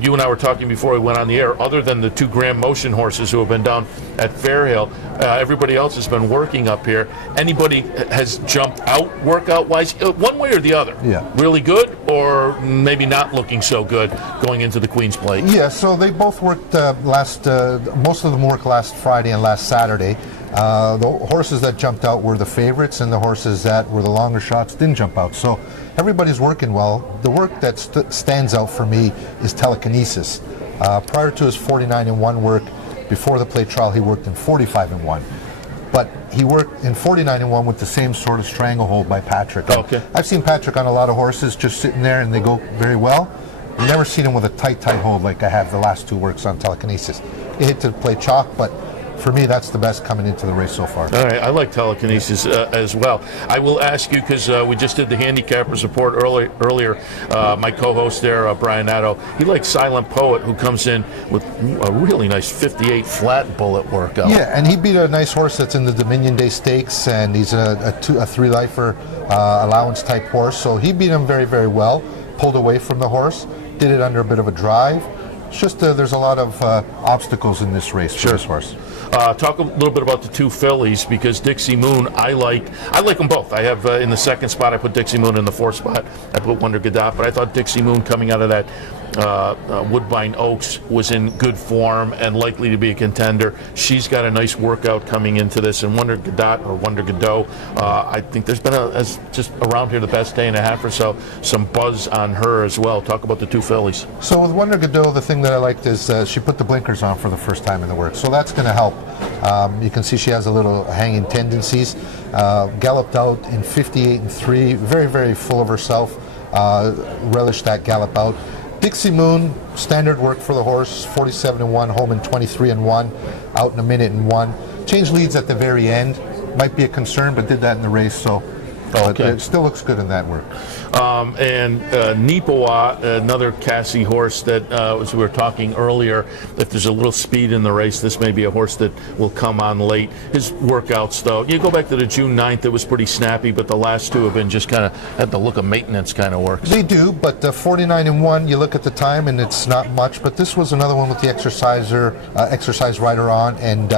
you and I were talking before we went on the air. Other than the 2 Grand Motion horses who have been down at Fairhill, everybody else has been working up here. Anybody has jumped out workout-wise, one way or the other? Yeah. Really good, or maybe not looking so good going into the Queen's Plate? Yeah, so they both worked most of them worked last Friday and last Saturday. The horses that jumped out were the favorites, and the horses that were the longer shots didn't jump out. So everybody's working well. The work that stands out for me is Telekinesis. Prior to his 49-1 work, before the plate trial, he worked in 45-1. But he worked in 49-1 with the same sort of stranglehold by Patrick. Okay. I've seen Patrick on a lot of horses just sitting there, and they go very well. I've never seen him with a tight hold like I have the last 2 works on Telekinesis. He hit to play chalk, but for me, that's the best coming into the race so far. All right, I like Telekinesis as well. I will ask you, because we just did the handicappers report earlier. My co-host there, Brian Addo, he likes Silent Poet, who comes in with a really nice 58 flat bullet workout. Yeah, and he beat a nice horse that's in the Dominion Day Stakes, and he's a 3-lifer allowance type horse. So he beat him very, very well, pulled away from the horse, did it under a bit of a drive. It's just there's a lot of obstacles in this race for this horse. Talk a little bit about the 2 fillies, because Dixie Moon, I like them both. I have in the 2nd spot, I put Dixie Moon. In the 4th spot, I put Wonder Gadot. But I thought Dixie Moon, coming out of that Woodbine Oaks, was in good form and likely to be a contender. She's got a nice workout coming into this, and Wonder Gadot, I think there's been just around here the past day and a half or so, some buzz on her as well. Talk about the 2 fillies. So with Wonder Gadot, the thing that I liked is she put the blinkers on for the first time in the work, so that's going to help. You can see she has a little hanging tendencies. Galloped out in 58-3, very, very full of herself. Relished that gallop out. Dixie Moon, standard work for the horse, 47-1, home in 23-1, out in 1:01. Changed leads at the very end. Might be a concern, but did that in the race, so it still looks good in that work. And Nipawa, another Cassie horse that, as we were talking earlier, if there's a little speed in the race, this may be a horse that will come on late. His workouts, though, you go back to the June 9th, it was pretty snappy, but the last 2 have been just kind of had the look of maintenance kind of works. They do, but 49-1, you look at the time and it's not much, but this was another one with the exercise rider on, and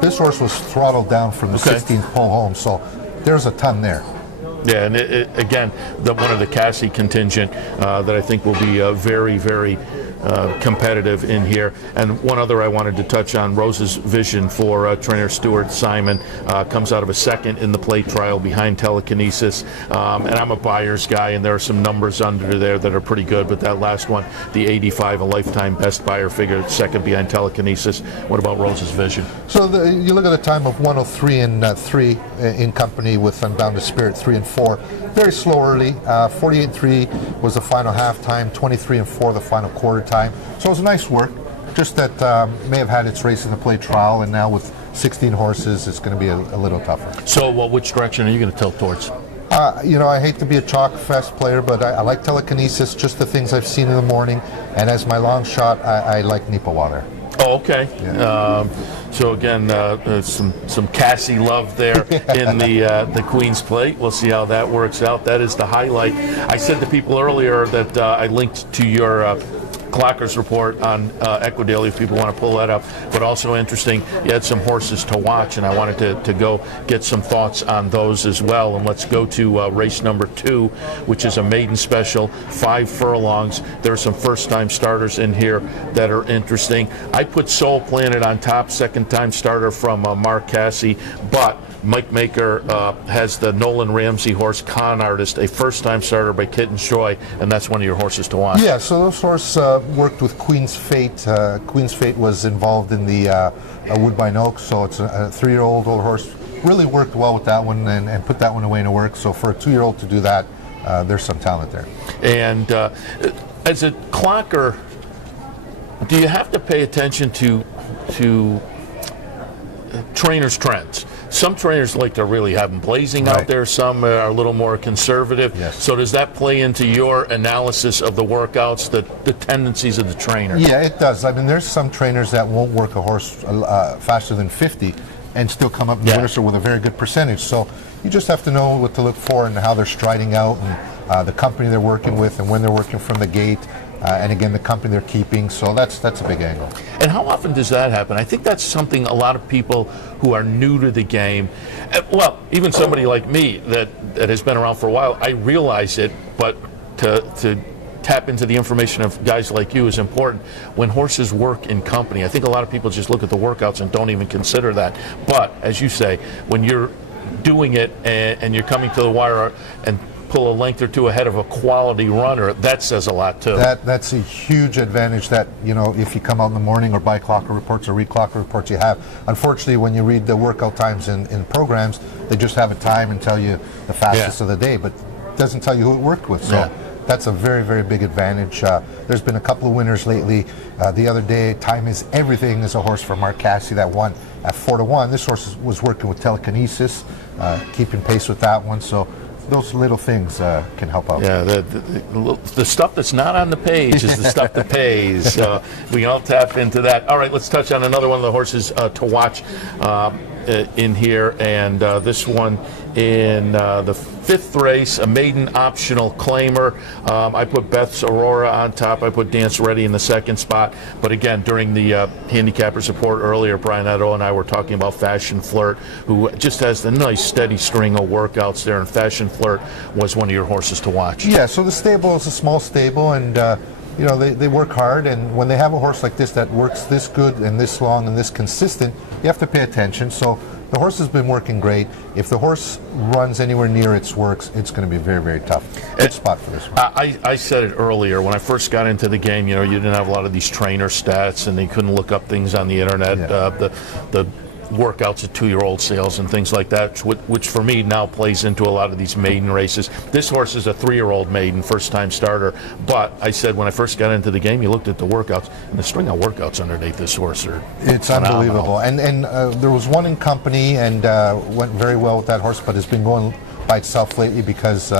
this horse was throttled down from the 16th pole home, so there's a ton there. Yeah, and again, one of the Cassie contingent that I think will be very, very competitive in here. And one other I wanted to touch on, Rose's Vision for trainer Stuart Simon, comes out of a 2nd in the plate trial behind Telekinesis. And I'm a buyer's guy, and there are some numbers under there that are pretty good, but that last one, the 85, a lifetime best buyer figure, 2nd behind Telekinesis. What about Rose's Vision? So you look at a time of 103-3 in company with Unbounded Spirit 3 and 4. Very slow early. 48-3 was the final half time, 23-4 the final quarter time. So it was nice work. Just that may have had its race in the plate trial, and now with 16 horses, it's going to be a little tougher. So which direction are you going to tilt towards? I hate to be a chalk fest player, but I like Telekinesis, just the things I've seen in the morning. And as my long shot, I like Nipawa there. Oh, okay. Yeah. So again, some Cassie love there in the Queen's Plate. We'll see how that works out. That is the highlight. I said to people earlier that I linked to your Clocker's report on Equidaily if people want to pull that up. But also interesting, you had some horses to watch, and I wanted to go get some thoughts on those as well. And let's go to race number 2, which is a maiden special, 5 furlongs. There are some first-time starters in here that are interesting. I put Soul Planet on top, second-time starter from Mark Casse, but Mike Maker has the Nolan Ramsey horse, Con Artist, a first-time starter by Kitten Joy, and that's one of your horses to watch. Yeah, so those horses worked with Queen's Fate. Queen's Fate was involved in the Woodbine Oaks, so it's a 3-year-old old horse. Really worked well with that one and put that one away to work. So for a 2-year-old to do that, there's some talent there. And as a clocker, do you have to pay attention to trainers' trends? Some trainers like to really have them blazing out there. Some are a little more conservative. Yes. So does that play into your analysis of the workouts, the tendencies of the trainer? Yeah, it does. I mean, there's some trainers that won't work a horse faster than 50 and still come up in the winner with a very good percentage. So you just have to know what to look for and how they're striding out and the company they're working with and when they're working from the gate. And again, the company they're keeping, so that's a big angle. And how often does that happen? I think that's something a lot of people who are new to the game, well, even somebody like me that has been around for a while, I realize it, but to tap into the information of guys like you is important. When horses work in company, I think a lot of people just look at the workouts and don't even consider that. But, as you say, when you're doing it and you're coming to the wire and pull a length or two ahead of a quality runner, that says a lot too. That's a huge advantage that, you know, if you come out in the morning or buy Clocker reports or read Clocker reports, you have. Unfortunately, when you read the workout times in programs, they just have a time and tell you the fastest of the day, but it doesn't tell you who it worked with. So that's a very, very big advantage. There's been a couple of winners lately. The other day, Time Is Everything is a horse for Mark Casse that won at 4-1. This horse was working with telekinesis, keeping pace with that one. So those little things can help out. Yeah, the stuff that's not on the page is the stuff that pays. So we all tap into that. All right, let's touch on another one of the horses to watch in here, and this one in the 5th race, a maiden optional claimer. I put Beth's Aurora on top. I put Dance Ready in the 2nd spot. But again, during the handicappers report earlier, Brian Edo and I were talking about Fashion Flirt, who just has the nice steady string of workouts there, and Fashion Flirt was one of your horses to watch. Yeah, so the stable is a small stable, and you know, they work hard, and when they have a horse like this that works this good and this long and this consistent, you have to pay attention. So the horse has been working great. If the horse runs anywhere near its works, it's going to be very, very tough. Good spot for this one. I said it earlier. When I first got into the game, you know, you didn't have a lot of these trainer stats, and they couldn't look up things on the internet. The workouts at 2-year-old sales and things like that, which for me now plays into a lot of these maiden races. This horse is a 3-year-old maiden, first-time starter. But I said when I first got into the game, you looked at the workouts, and the string of workouts underneath this horse are it's phenomenal. Unbelievable. And there was one in company and went very well with that horse, but it's been going by itself lately because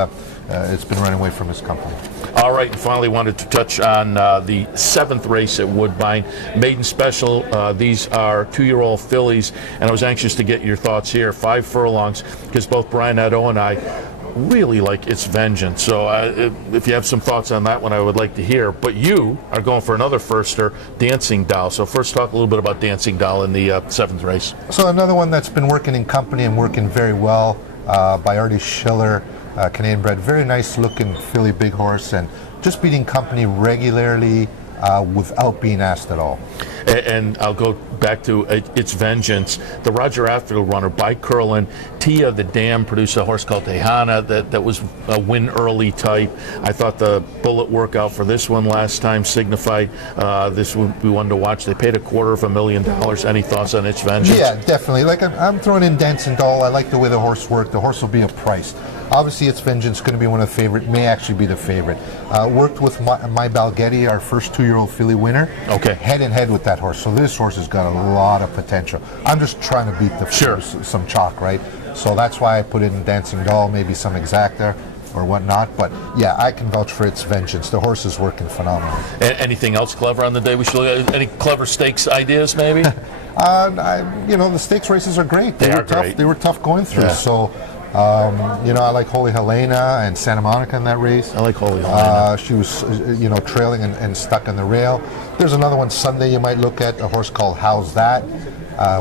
it's been running away from his company. All right, and finally wanted to touch on the 7th race at Woodbine. Maiden special, these are 2-year-old fillies, and I was anxious to get your thoughts here. 5 furlongs, because both Brian Edo and I really like It's Vengeance. So if you have some thoughts on that one, I would like to hear. But you are going for another firster, Dancing Doll. So first talk a little bit about Dancing Doll in the 7th race. So another one that's been working in company and working very well by Artie Schiller. Canadian bred, very nice looking filly big horse, and just beating company regularly without being asked at all. And I'll go back to It's Vengeance. The Roger Afterfield runner by Curlin. Tia the Dam produced a horse called Tejana that was a win early type. I thought the bullet workout for this one last time signified this would be one to watch. They paid $250,000. Any thoughts on It's Vengeance? Yeah, definitely. Like I'm throwing in Dancing Doll. I like the way the horse worked. The horse will be a price. Obviously, It's Vengeance going to be one of the favorite. May actually be the favorite. Worked with My Balgetti, our first 2-year-old filly winner. Okay. Head and head with that horse. So this horse has got a lot of potential. I'm just trying to beat some chalk, right? So that's why I put it in Dancing Doll, maybe some Exacta or whatnot. But yeah, I can vouch for It's Vengeance. The horse is working phenomenally. Anything else clever on the day we should look at? Any clever stakes ideas, maybe? You know, the stakes races are great. They were tough. They were tough going through. Yeah. So You know, I like Holy Helena and Santa Monica in that race. I like Holy Helena. She was, you know, trailing and stuck on the rail. There's another one Sunday you might look at, a horse called How's That,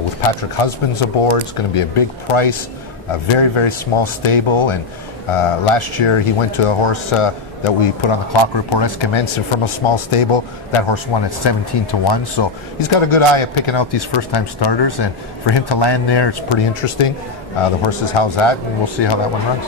with Patrick Husbands aboard. It's going to be a big price, a very, very small stable. And last year he went to a horse that we put on the clock report, Escamensen, from a small stable. That horse won at 17-1. So he's got a good eye at picking out these first-time starters. And for him to land there, it's pretty interesting. The horse is How's That, and we'll see how that one runs.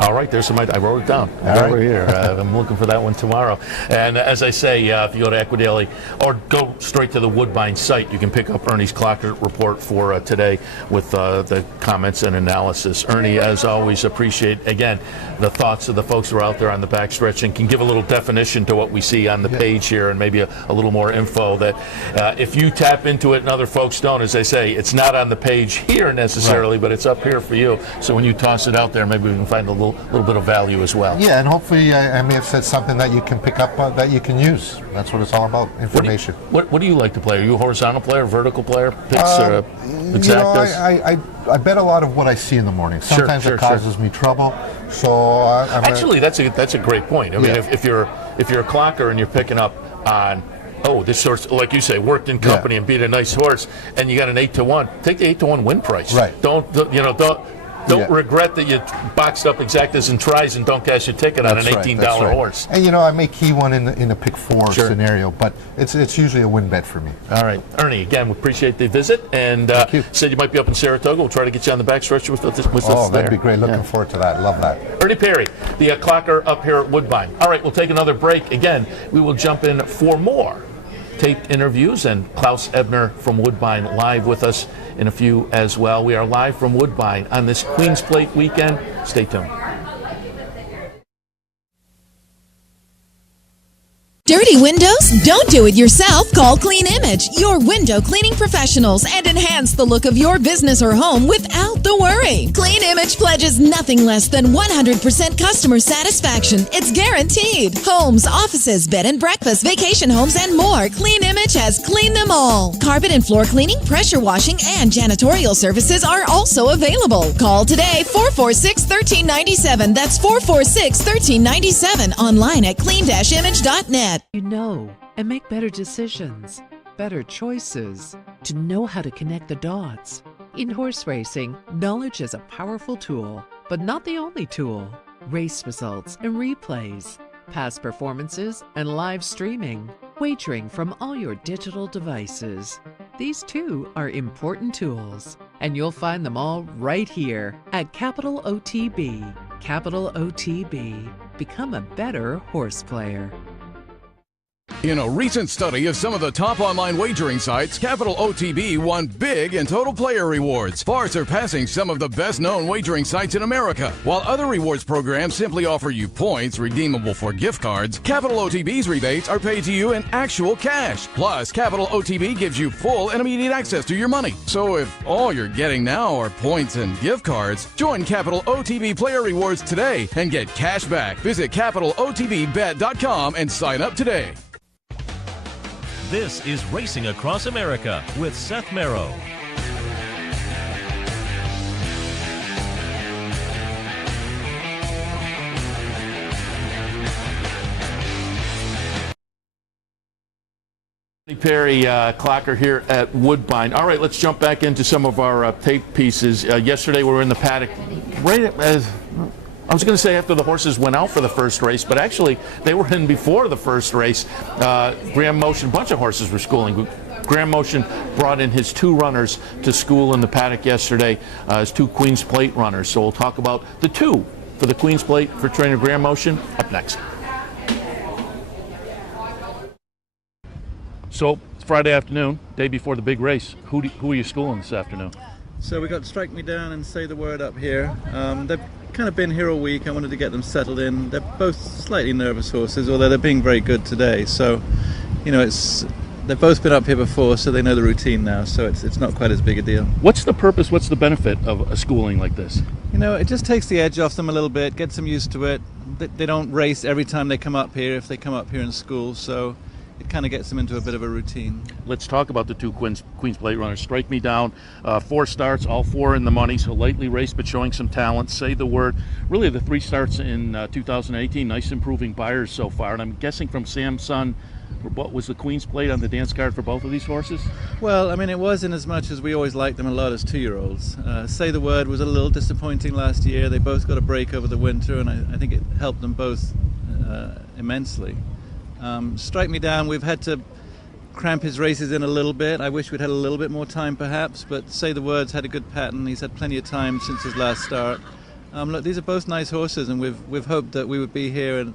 All right, there's some. I wrote it down over here. I'm looking for that one tomorrow. And as I say, if you go to Equidaily or go straight to the Woodbine site, you can pick up Ernie's Clocker report for today with the comments and analysis. Ernie, as always, appreciate, again, the thoughts of the folks who are out there on the backstretch and can give a little definition to what we see on the page here and maybe a little more info that if you tap into it and other folks don't, as I say, it's not on the page here necessarily, but it's up here for you. So when you toss it out there, maybe we can find a little bit of value as well. Yeah, and hopefully I may have said something that you can pick up that you can use. That's what it's all about, information. What do you like to play? Are you a horizontal player, vertical player, picks, or exactas? You know, I bet a lot of what I see in the morning. Sometimes it causes me trouble. So actually, that's a great point. I mean, if you're a clocker and you're picking up on this horse, like you say, worked in company and beat a nice horse, and you got an 8-1, take the 8-1 win price. Right. Don't regret that you boxed up exactas and tries and don't cash your ticket on an $18 horse. And you know, I may key one in a pick 4 scenario, but it's usually a win bet for me. All right, Ernie, again, we appreciate the visit, and said you might be up in Saratoga. We'll try to get you on the backstretch with us there. Oh, that'd be great. Looking forward to that. Love that. Ernie Perry, the clocker up here at Woodbine. All right, we'll take another break. Again, we will jump in for more taped interviews, and Klaus Ebner from Woodbine live with us in a few as well. We are live from Woodbine on this Queen's Plate weekend. Stay tuned. Dirty windows? Don't do it yourself. Call Clean Image, your window cleaning professionals, and enhance the look of your business or home without the worry. Clean Image pledges nothing less than 100% customer satisfaction. It's guaranteed. Homes, offices, bed and breakfast, vacation homes, and more. Clean Image has cleaned them all. Carpet and floor cleaning, pressure washing, and janitorial services are also available. Call today, 446-1397. That's 446-1397. Online at clean-image.net. You know and make better decisions, better choices, to know how to connect the dots. In horse racing, knowledge is a powerful tool, but not the only tool. Race results and replays, past performances and live streaming, wagering from all your digital devices. These too are important tools, and you'll find them all right here at Capital OTB. Capital OTB. Become a better horse player. In a recent study of some of the top online wagering sites, Capital OTB won big in total player rewards, far surpassing some of the best-known wagering sites in America. While other rewards programs simply offer you points redeemable for gift cards, Capital OTB's rebates are paid to you in actual cash. Plus, Capital OTB gives you full and immediate access to your money. So if all you're getting now are points and gift cards, join Capital OTB Player Rewards today and get cash back. Visit CapitalOTBBet.com and sign up today. This is Racing Across America with Seth Merrow. Perry Clocker here at Woodbine. All right, let's jump back into some of our tape pieces. Yesterday we were in the paddock right as I was going to say after the horses went out for the first race, but actually they were in before the first race. Graham Motion, a bunch of horses were schooling. Graham Motion brought in his 2 runners to school in the paddock yesterday, his 2 Queen's Plate runners. So we'll talk about the 2 for the Queen's Plate for trainer Graham Motion up next. So it's Friday afternoon, day before the big race. Who are you schooling this afternoon? So we got Strike Me Down and Say the Word up here. They've kind of been here all week. I wanted to get them settled in. They're both slightly nervous horses, although they're being very good today. So, you know, they've both been up here before, so they know the routine now. So it's not quite as big a deal. What's the purpose? What's the benefit of a schooling like this? You know, it just takes the edge off them a little bit, gets them used to it. They don't race every time they come up here if they come up here in school. So, it kind of gets them into a bit of a routine. Let's talk about the two Queens Plate runners. Strike Me Down, 4 starts, all 4 in the money, so lightly raced but showing some talent. Say the Word. Really, the 3 starts in 2018, nice improving buyers so far. And I'm guessing from Sam's son, what was the Queen's Plate on the dance card for both of these horses? Well, I mean, it was in as much as we always liked them a lot as 2-year-olds. Say the Word was a little disappointing last year. They both got a break over the winter, and I think it helped them both immensely. Strike Me Down, we've had to cramp his races in a little bit. I wish we'd had a little bit more time perhaps, but Say the Word's had a good pattern. He's had plenty of time since his last start. Look, these are both nice horses, and we've hoped that we would be here, and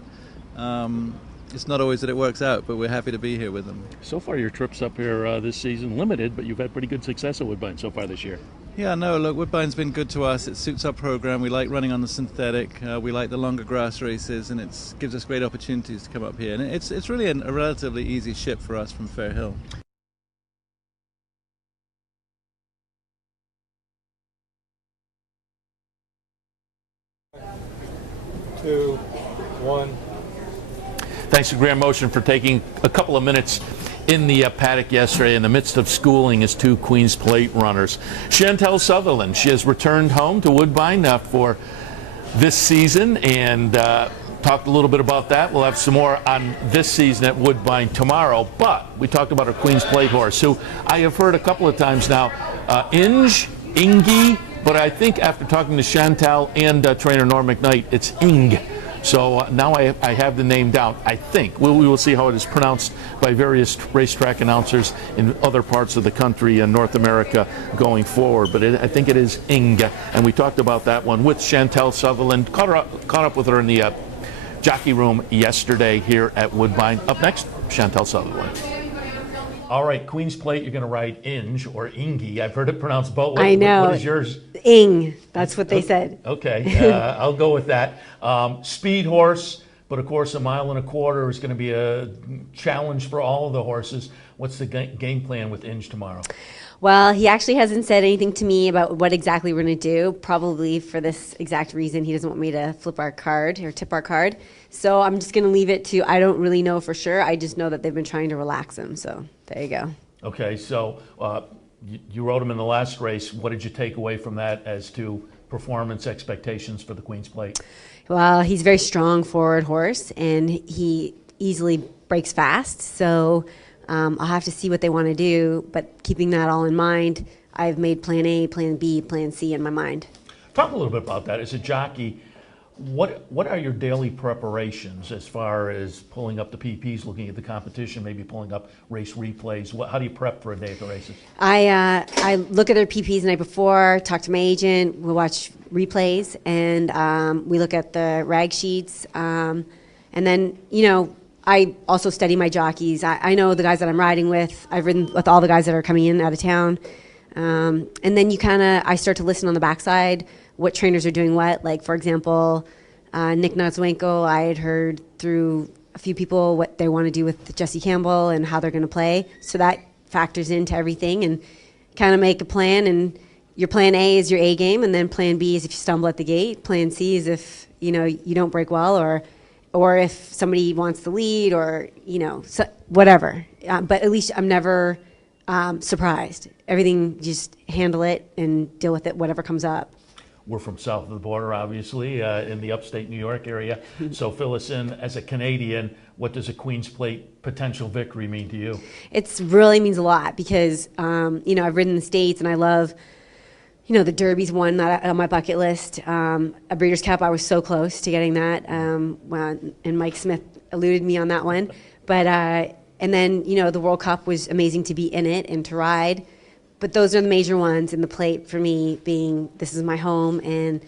it's not always that it works out, but we're happy to be here with them. So far your trips up here this season, limited, but you've had pretty good success at Woodbine so far this year. Yeah, no, look, Woodbine's been good to us. It suits our program. We like running on the synthetic. We like the longer grass races, and it gives us great opportunities to come up here. And it's really a relatively easy ship for us from Fair Hill. Two, one. Thanks to Graham Motion for taking a couple of minutes in the paddock yesterday in the midst of schooling as 2 Queen's Plate runners. Chantel Sutherland, she has returned home to Woodbine for this season, and talked a little bit about that. We'll have some more on this season at Woodbine tomorrow, but we talked about our Queen's Plate horse, who I have heard a couple of times now, Ingy, but I think after talking to Chantel and trainer Norm McKnight, it's Ing. So now I have the name down, I think. We will see how it is pronounced by various racetrack announcers in other parts of the country and North America going forward. But I think it is Ing, and we talked about that one with Chantel Sutherland. Caught up with her in the jockey room yesterday here at Woodbine. Up next, Chantel Sutherland. All right, Queen's Plate, you're going to ride Inge or Ingy. I've heard it pronounced both. I know. What is yours? Ing. That's what they said. Okay, I'll go with that. Speed horse, but of course a 1.25 miles is going to be a challenge for all of the horses. What's the game plan with Inge tomorrow? Well, he actually hasn't said anything to me about what exactly we're going to do, probably for this exact reason. He doesn't want me to flip our card or tip our card. So I'm just going to leave it to, I don't really know for sure. I just know that they've been trying to relax him. So there you go. Okay, so you rode him in the last race. What did you take away from that as to performance expectations for the Queen's Plate? Well, he's a very strong forward horse, and he easily breaks fast. So I'll have to see what they want to do, but keeping that all in mind, I've made plan A, plan B, plan C in my mind. Talk a little bit about that. As a jockey, what are your daily preparations as far as pulling up the PPs, looking at the competition, maybe pulling up race replays? How do you prep for a day of the races? I look at their PPs the night before, talk to my agent, we watch replays, and we look at the rag sheets, and then, I also study my jockeys. I know the guys that I'm riding with. I've ridden with all the guys that are coming in out of town. And then I start to listen on the backside, what trainers are doing what. Like, for example, Nick Nodzwenko, I had heard through a few people what they want to do with Jesse Campbell and how they're going to play. So that factors into everything, and kind of make a plan. And your plan A is your A game, and then plan B is if you stumble at the gate. Plan C is if, you don't break well, or if somebody wants the lead, or, whatever. But at least I'm never surprised. Everything, just handle it and deal with it, whatever comes up. We're from south of the border, obviously, in the upstate New York area. So fill us in, as a Canadian, what does a Queen's Plate potential victory mean to you? It really means a lot because, I've ridden in the States, and I love, the Derby's one on my bucket list. A Breeders' Cup, I was so close to getting that, and Mike Smith eluded me on that one. But and then, the World Cup was amazing to be in it and to ride. But those are the major ones, and the Plate for me being, this is my home, and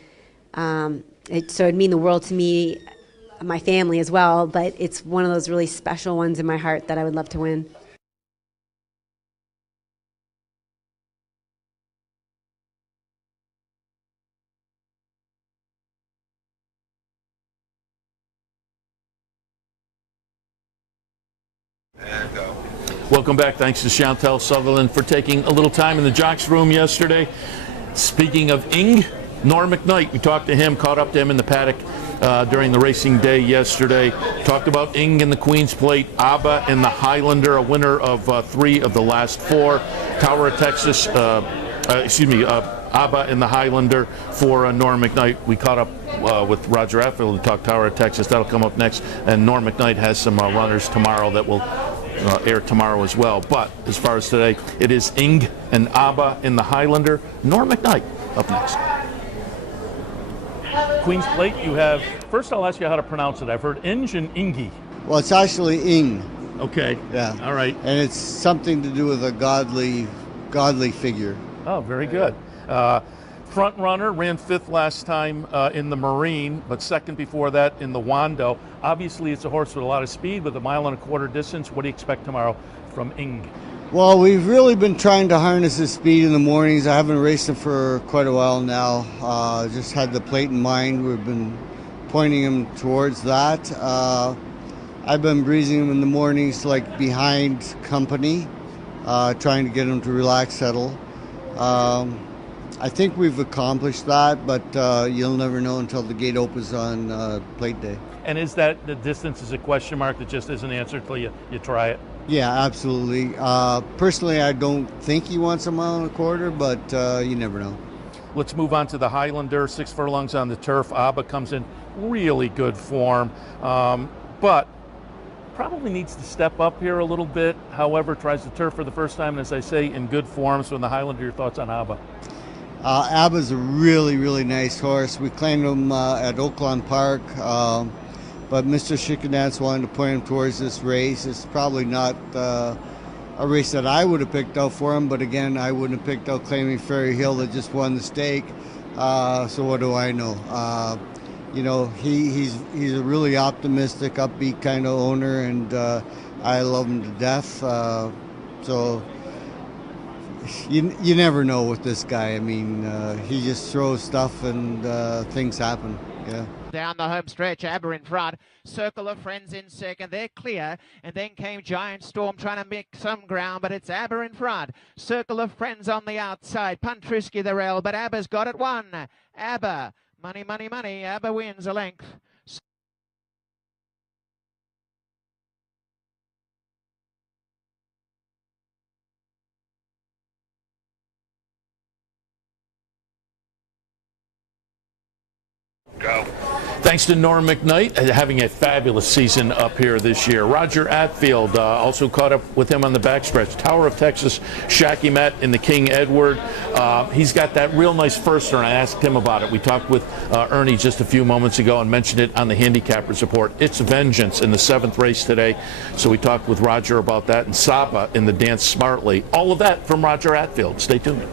so it'd mean the world to me, my family as well, but it's one of those really special ones in my heart that I would love to win. Welcome back. Thanks to Chantel Sutherland for taking a little time in the jocks room yesterday. Speaking of Ing, Norm McKnight, we talked to him, caught up to him in the paddock during the racing day yesterday. Talked about Ing in the Queen's Plate, Abba in the Highlander, a winner of 3 of the last 4. Tower of Texas, Abba in the Highlander for Norm McKnight. We caught up with Roger Atfield to talk Tower of Texas. That'll come up next. And Norm McKnight has some runners tomorrow that will air tomorrow as well. But as far as today, it is Ing and Abba in the Highlander. Norm McKnight up next. Queen's Plate, you have, first I'll ask you how to pronounce it. I've heard Inge and Ingi. Well, it's actually Ing. Okay. Yeah. All right. And it's something to do with a godly figure. Oh, very good. Front runner, ran 5th last time in the Marine, but 2nd before that in the Wando. Obviously, it's a horse with a lot of speed, with a 1.25 mile distance. What do you expect tomorrow from Ing? Well, we've really been trying to harness his speed in the mornings. I haven't raced him for quite a while now. Just had the plate in mind. We've been pointing him towards that. I've been breezing him in the mornings, like behind company, trying to get him to relax, settle. I think we've accomplished that, but you'll never know until the gate opens on plate day. And is that the distance is a question mark that just isn't answered until you try it? Yeah, absolutely. Personally, I don't think he wants 1.25 miles, but you never know. Let's move on to the Highlander. 6 furlongs on the turf. Abba comes in really good form, but probably needs to step up here a little bit. However, tries the turf for the first time, and as I say, in good form. So in the Highlander, your thoughts on Abba? Abba's a really, really nice horse. We claimed him at Oaklawn Park, but Mr. Schikanatz wanted to point him towards this race. It's probably not a race that I would have picked out for him, but again, I wouldn't have picked out Claiming Fairy Hill that just won the stake. So what do I know? You know, he's a really optimistic, upbeat kind of owner, and I love him to death. So you never know with this guy. I mean, he just throws stuff and things happen. Yeah. Down the home stretch, Abba in front, Circle of Friends in second, they're clear, and then came Giant Storm trying to make some ground, but it's Abba in front, Circle of Friends on the outside, Puntrisky the rail, but Abba's got it won. Abba, money, money, money, Abba wins a length. Go. Thanks to Norm McKnight, having a fabulous season up here this year. Roger Atfield also caught up with him on the backstretch. Tower of Texas, Shacky Matt in the King Edward. He's got that real nice first turn. I asked him about it. We talked with Ernie just a few moments ago and mentioned it on the Handicappers Report. It's Vengeance in the 7th race today. So we talked with Roger about that, and Saba in the Dance Smartly. All of that from Roger Atfield. Stay tuned.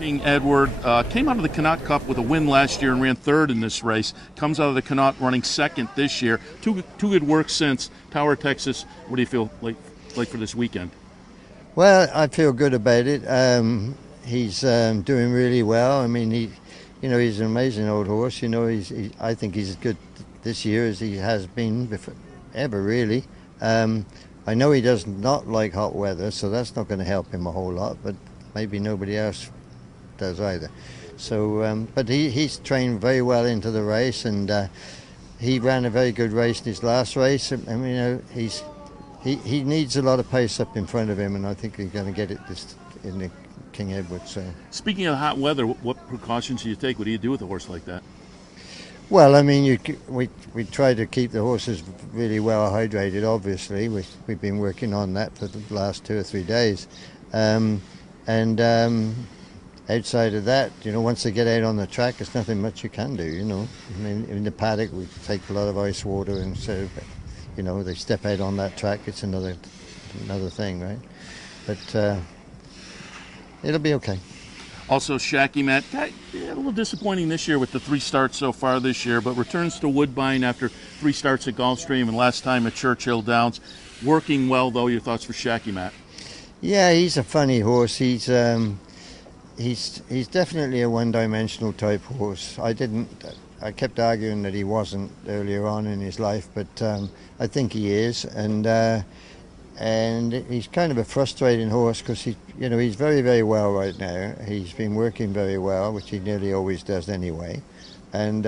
King Edward came out of the Connaught Cup with a win last year and ran 3rd in this race. Comes out of the Connaught running 2nd this year. Two good work since. Tower of Texas, what do you feel like for this weekend? Well, I feel good about it. He's doing really well. I mean, he's an amazing old horse. You know, I think he's as good this year as he has been ever, really. I know he does not like hot weather, so that's not going to help him a whole lot, but maybe nobody else does either. So, but he's trained very well into the race, and he ran a very good race in his last race. I mean, you know, he needs a lot of pace up in front of him, and I think he's going to get it in the King Edward. So, speaking of hot weather, what precautions do you take? What do you do with a horse like that? Well, I mean, we try to keep the horses really well hydrated. Obviously, we've been working on that for the last 2 or 3 days, and outside of that, you know, once they get out on the track, there's nothing much you can do, you know. I mean, in the paddock, we take a lot of ice water, and so, you know, they step out on that track, it's another thing, right? But it'll be okay. Also, Shacky Matt, a little disappointing this year with the 3 starts so far this year, but returns to Woodbine after 3 starts at Gulfstream and last time at Churchill Downs. Working well, though. Your thoughts for Shacky Matt? Yeah, he's a funny horse. He's definitely a one-dimensional type horse. I kept arguing that he wasn't earlier on in his life, but I think he is. And and he's kind of a frustrating horse because he's very, very well right now. He's been working very well, which he nearly always does anyway, and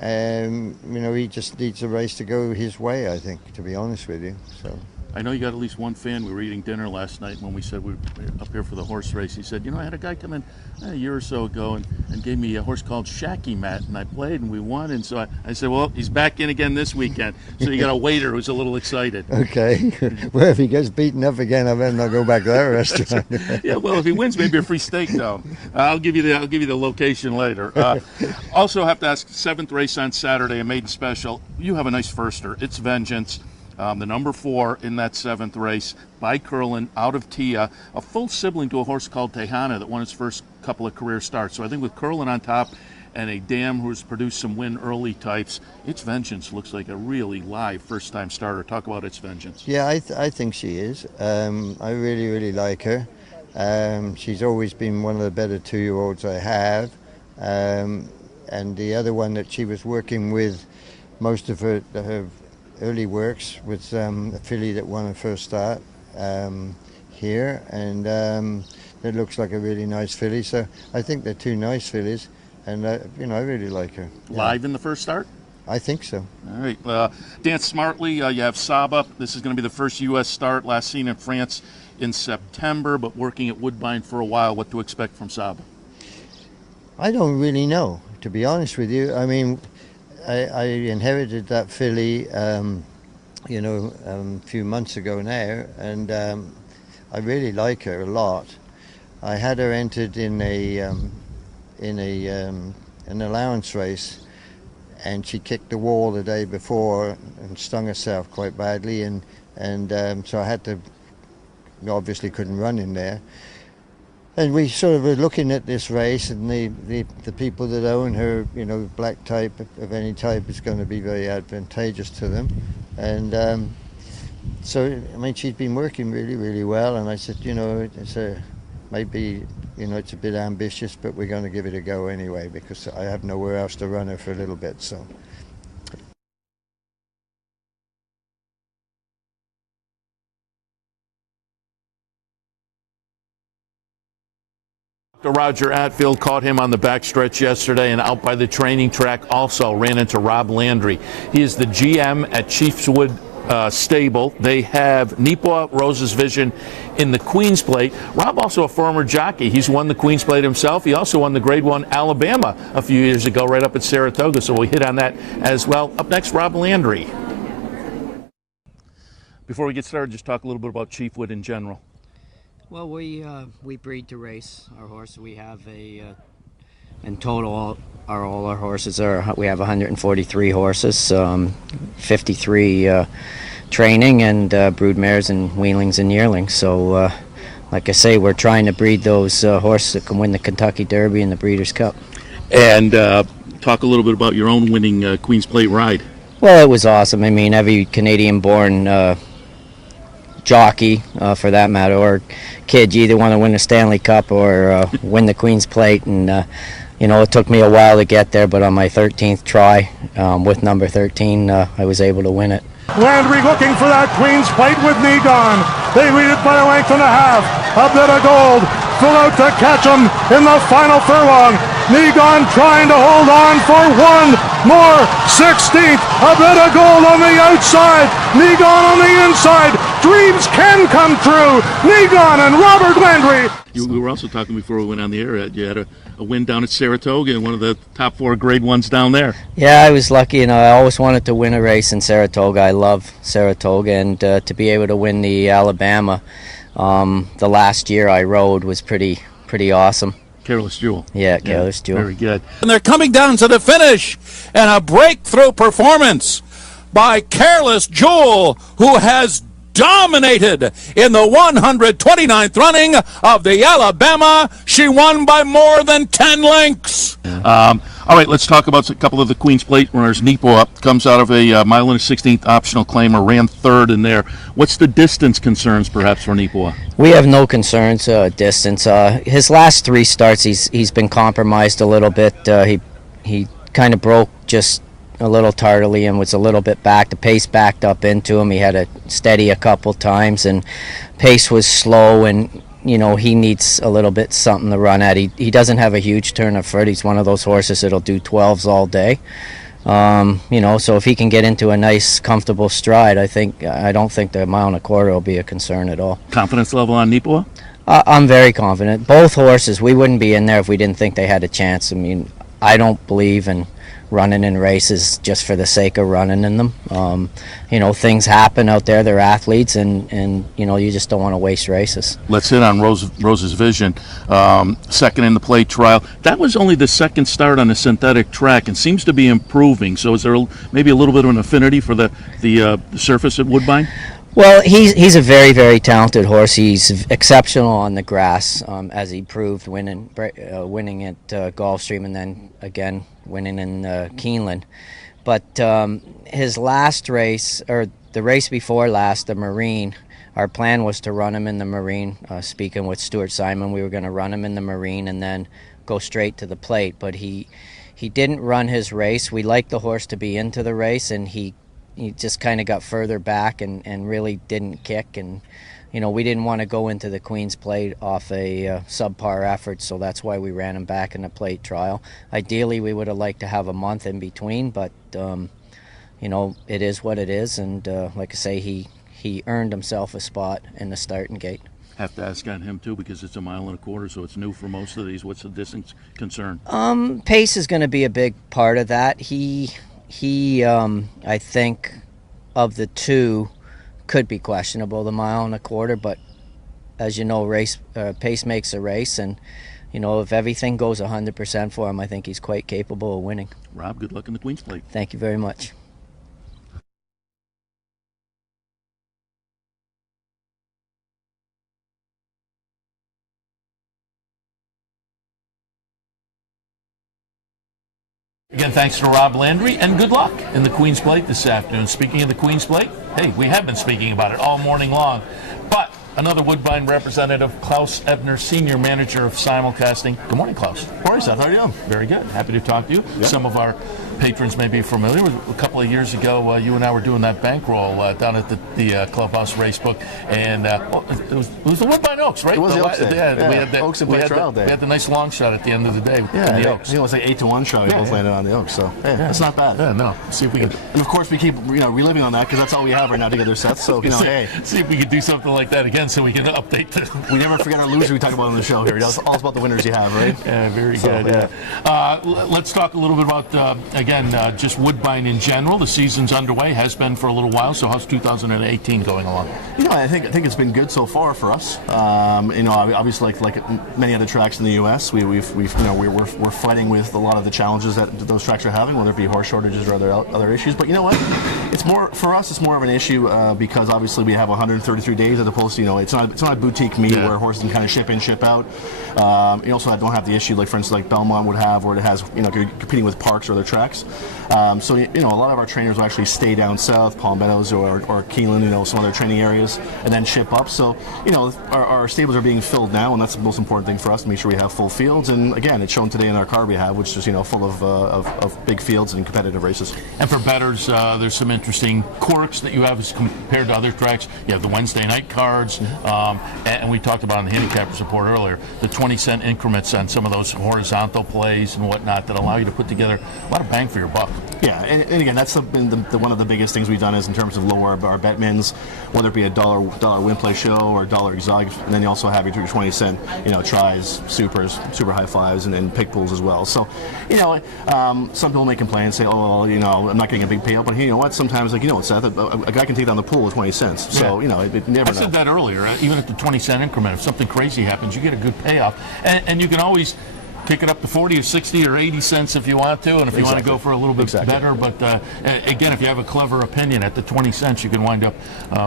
he just needs a race to go his way, I think, to be honest with you. So. I know you got at least one fan. We were eating dinner last night when we said we were up here for the horse race. He said, I had a guy come in a year or so ago and gave me a horse called Shacky Matt, and I played and we won. And so I said, well, he's back in again this weekend. So you got a waiter who's a little excited. Okay. Well, if he gets beaten up again, I better not go back to that restaurant. Yeah, well, if he wins, maybe a free steak though. I'll give you the location later. Also have to ask, 7th race on Saturday, a maiden special. You have a nice firster. It's Vengeance. The number 4 in that 7th race by Curlin out of Tia, a full sibling to a horse called Tejana that won its first couple of career starts. So I think with Curlin on top and a dam who's produced some win early types, It's Vengeance looks like a really live first-time starter. Talk about It's Vengeance. Yeah, I think she is. I really, really like her. She's always been one of the better 2-year-olds I have. And the other one that she was working with most of her early works was a filly that won her first start here, and it looks like a really nice filly. So I think they're 2 nice fillies, and I really like her. Live in the first start? I think so. All right. Dance Smartly, you have Saba. This is going to be the first U.S. start, last seen in France in September, but working at Woodbine for a while. What to expect from Saba? I don't really know, to be honest with you. I mean, I inherited that filly, a few months ago now, and I really like her a lot. I had her entered in an allowance race, and she kicked the wall the day before and stung herself quite badly, and so I had to, obviously couldn't run in there. And we sort of were looking at this race, and the people that own her, black type of any type is going to be very advantageous to them. And so, I mean, she's been working really, really well. And I said, maybe, it's a bit ambitious, but we're going to give it a go anyway, because I have nowhere else to run her for a little bit. So. Roger Atfield caught him on the backstretch yesterday and out by the training track also ran into Rob Landry. He is the GM at Chiefswood Stable. They have Nipoa Rose's Vision in the Queen's Plate. Rob also a former jockey. He's won the Queen's Plate himself. He also won the Grade 1 Alabama a few years ago right up at Saratoga, so we'll hit on that as well. Up next, Rob Landry. Before we get started, just talk a little bit about Chiefwood in general. Well, we breed to race our horse. We have in total, all our horses we have 143 horses, 53 training, and brood mares and weanlings and yearlings. So, like I say, we're trying to breed those horses that can win the Kentucky Derby and the Breeders' Cup. And talk a little bit about your own winning Queen's Plate ride. Well, it was awesome. I mean, every Canadian-born jockey, for that matter, or kid, you either want to win the Stanley Cup or win the Queen's Plate, and it took me a while to get there, but on my 13th try with number 13, I was able to win it. Landry looking for that Queen's Plate with Negon. They lead it by a length and a half. A bit of gold. Full out to catch him in the final furlong. Negon trying to hold on for one more 16th. A bit of gold on the outside. Negon on the inside. Dreams can come true. Negon and Robert Landry. We were also talking before we went on the air. You had a win down at Saratoga and one of the top 4 Grade 1s down there. Yeah, I was lucky. I always wanted to win a race in Saratoga. I love Saratoga, and to be able to win the Alabama the last year I rode was pretty awesome. Careless Jewel. Yeah, Careless Jewel. Very good. And they're coming down to the finish, and a breakthrough performance by Careless Jewel, who has dominated in the 129th running of the Alabama. She won by more than 10 lengths. All right, let's talk about a couple of the Queen's Plate runners. Nipoa comes out of a mile and a 16th optional claimer, ran 3rd in there. What's the distance concerns, perhaps, for Nipoa? We have no concerns distance. His last 3 starts, he's been compromised a little bit. He kind of broke just a little tardily and was a little bit back. The pace backed up into him. He had to steady a couple times, and pace was slow, and he needs a little bit something to run at. He doesn't have a huge turn of foot. He's one of those horses that'll do 12s all day. So if he can get into a nice, comfortable stride, I don't think the 1.25 miles will be a concern at all. Confidence level on Nipawa? I'm very confident. Both horses, we wouldn't be in there if we didn't think they had a chance. I mean, I don't believe in running in races just for the sake of running in them. Things happen out there. They're athletes, and you just don't want to waste races. Let's hit on Rose's Vision. Second in the plate trial. That was only the second start on a synthetic track and seems to be improving. So is there maybe a little bit of an affinity for the surface at Woodbine? Well, he's a very, very talented horse. He's exceptional on the grass, as he proved winning at Gulfstream, and then again winning in Keeneland. But his last race, or the race before last, the Marine, our plan was to run him in the Marine. Speaking with Stuart Simon, we were going to run him in the Marine and then go straight to the plate. But he didn't run his race. We liked the horse to be into the race, and he just kind of got further back and really didn't kick. And, we didn't want to go into the Queen's Plate off a subpar effort, so that's why we ran him back in the plate trial. Ideally, we would have liked to have a month in between, but, it is what it is. And like I say, he earned himself a spot in the starting gate. Have to ask on him, too, because it's 1.25 miles, so it's new for most of these. What's the distance concern? Pace is going to be a big part of that. He I think, of the two, could be questionable, the 1.25 miles, but as you know, pace makes a race, and if everything goes 100% for him, I think he's quite capable of winning. Rob, good luck in the Queen's Plate. Thank you very much. Again, thanks to Rob Landry, and good luck in the Queen's Plate this afternoon. Speaking of the Queen's Plate, hey, we have been speaking about it all morning long. But another Woodbine representative, Klaus Ebner, Senior Manager of Simulcasting. Good morning, Klaus. Morning, Seth. How are you doing? Very good. Happy to talk to you. Yeah. Some of our patrons may be familiar with. A couple of years ago, you and I were doing that bankroll down at the Clubhouse Racebook, and it was the Woodbine Oaks, right? It was the Oaks Day. Yeah, we had Oaks and Plate Trial Day. We had the nice long shot at the end of the day in the Oaks. I think it was like 8-1 shot. We both landed on the Oaks, so hey, that's not bad. Yeah, no. See if we can. And of course, we keep reliving on that because that's all we have right now together, Seth. So hey, see if we can do something like that again, so we can update. We never forget our loser we talk about on the show here. It's all about the winners you have, right? Yeah, very good. Yeah. Let's talk a little bit about again just Woodbine in general. The season's underway, has been for a little while. So how's 2018 going along? I think it's been good so far for us. Obviously, like many other tracks in the U.S., we're fighting with a lot of the challenges that those tracks are having, whether it be horse shortages or other issues. But you know what? It's more for us. It's more of an issue because obviously we have 133 days as opposed to it's not a boutique meet where horses can kind of ship in, ship out. You also don't have the issue like for instance like Belmont would have, where it has competing with parks or other tracks. So a lot of our trainers will actually stay down south, Palm Meadows or Keeneland, some other training areas, and then ship up. So our stables are being filled now, and that's the most important thing for us to make sure we have full fields. And again, it's shown today in our car we have, which is full of big fields and competitive races. And for bettors, there's some interesting quirks that you have as compared to other tracks. You have the Wednesday night cards, and we talked about in the handicappers report earlier, the 20-cent increments on some of those horizontal plays and whatnot that allow you to put together a lot of bang for your buck. Yeah, and again, that's been one of the biggest things we've done is in terms of lower our bet mins, whether it be a dollar win play show or dollar exotic, and then you also have your 20-cent, tries, supers, super high fives, and pick pools as well. So, some people may complain and say, oh, well, I'm not getting a big payout, but you know what? Sometimes, Seth, a guy can take down the pool with 20 cents. So, it never. I said that earlier. Even at the 20-cent increment, if something crazy happens, you get a good payoff, and you can always pick it up to 40 or 60 or 80 cents if you want to, and if you want to go for a little bit better. But again, if you have a clever opinion at the 20 cents, you can wind up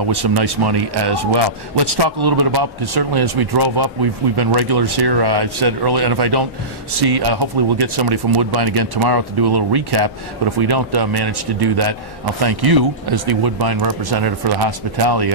with some nice money as well. Let's talk a little bit about, because certainly as we drove up, we've been regulars here. I said earlier, and if I don't see, hopefully we'll get somebody from Woodbine again tomorrow to do a little recap. But if we don't manage to do that, I'll thank you as the Woodbine representative for the hospitality.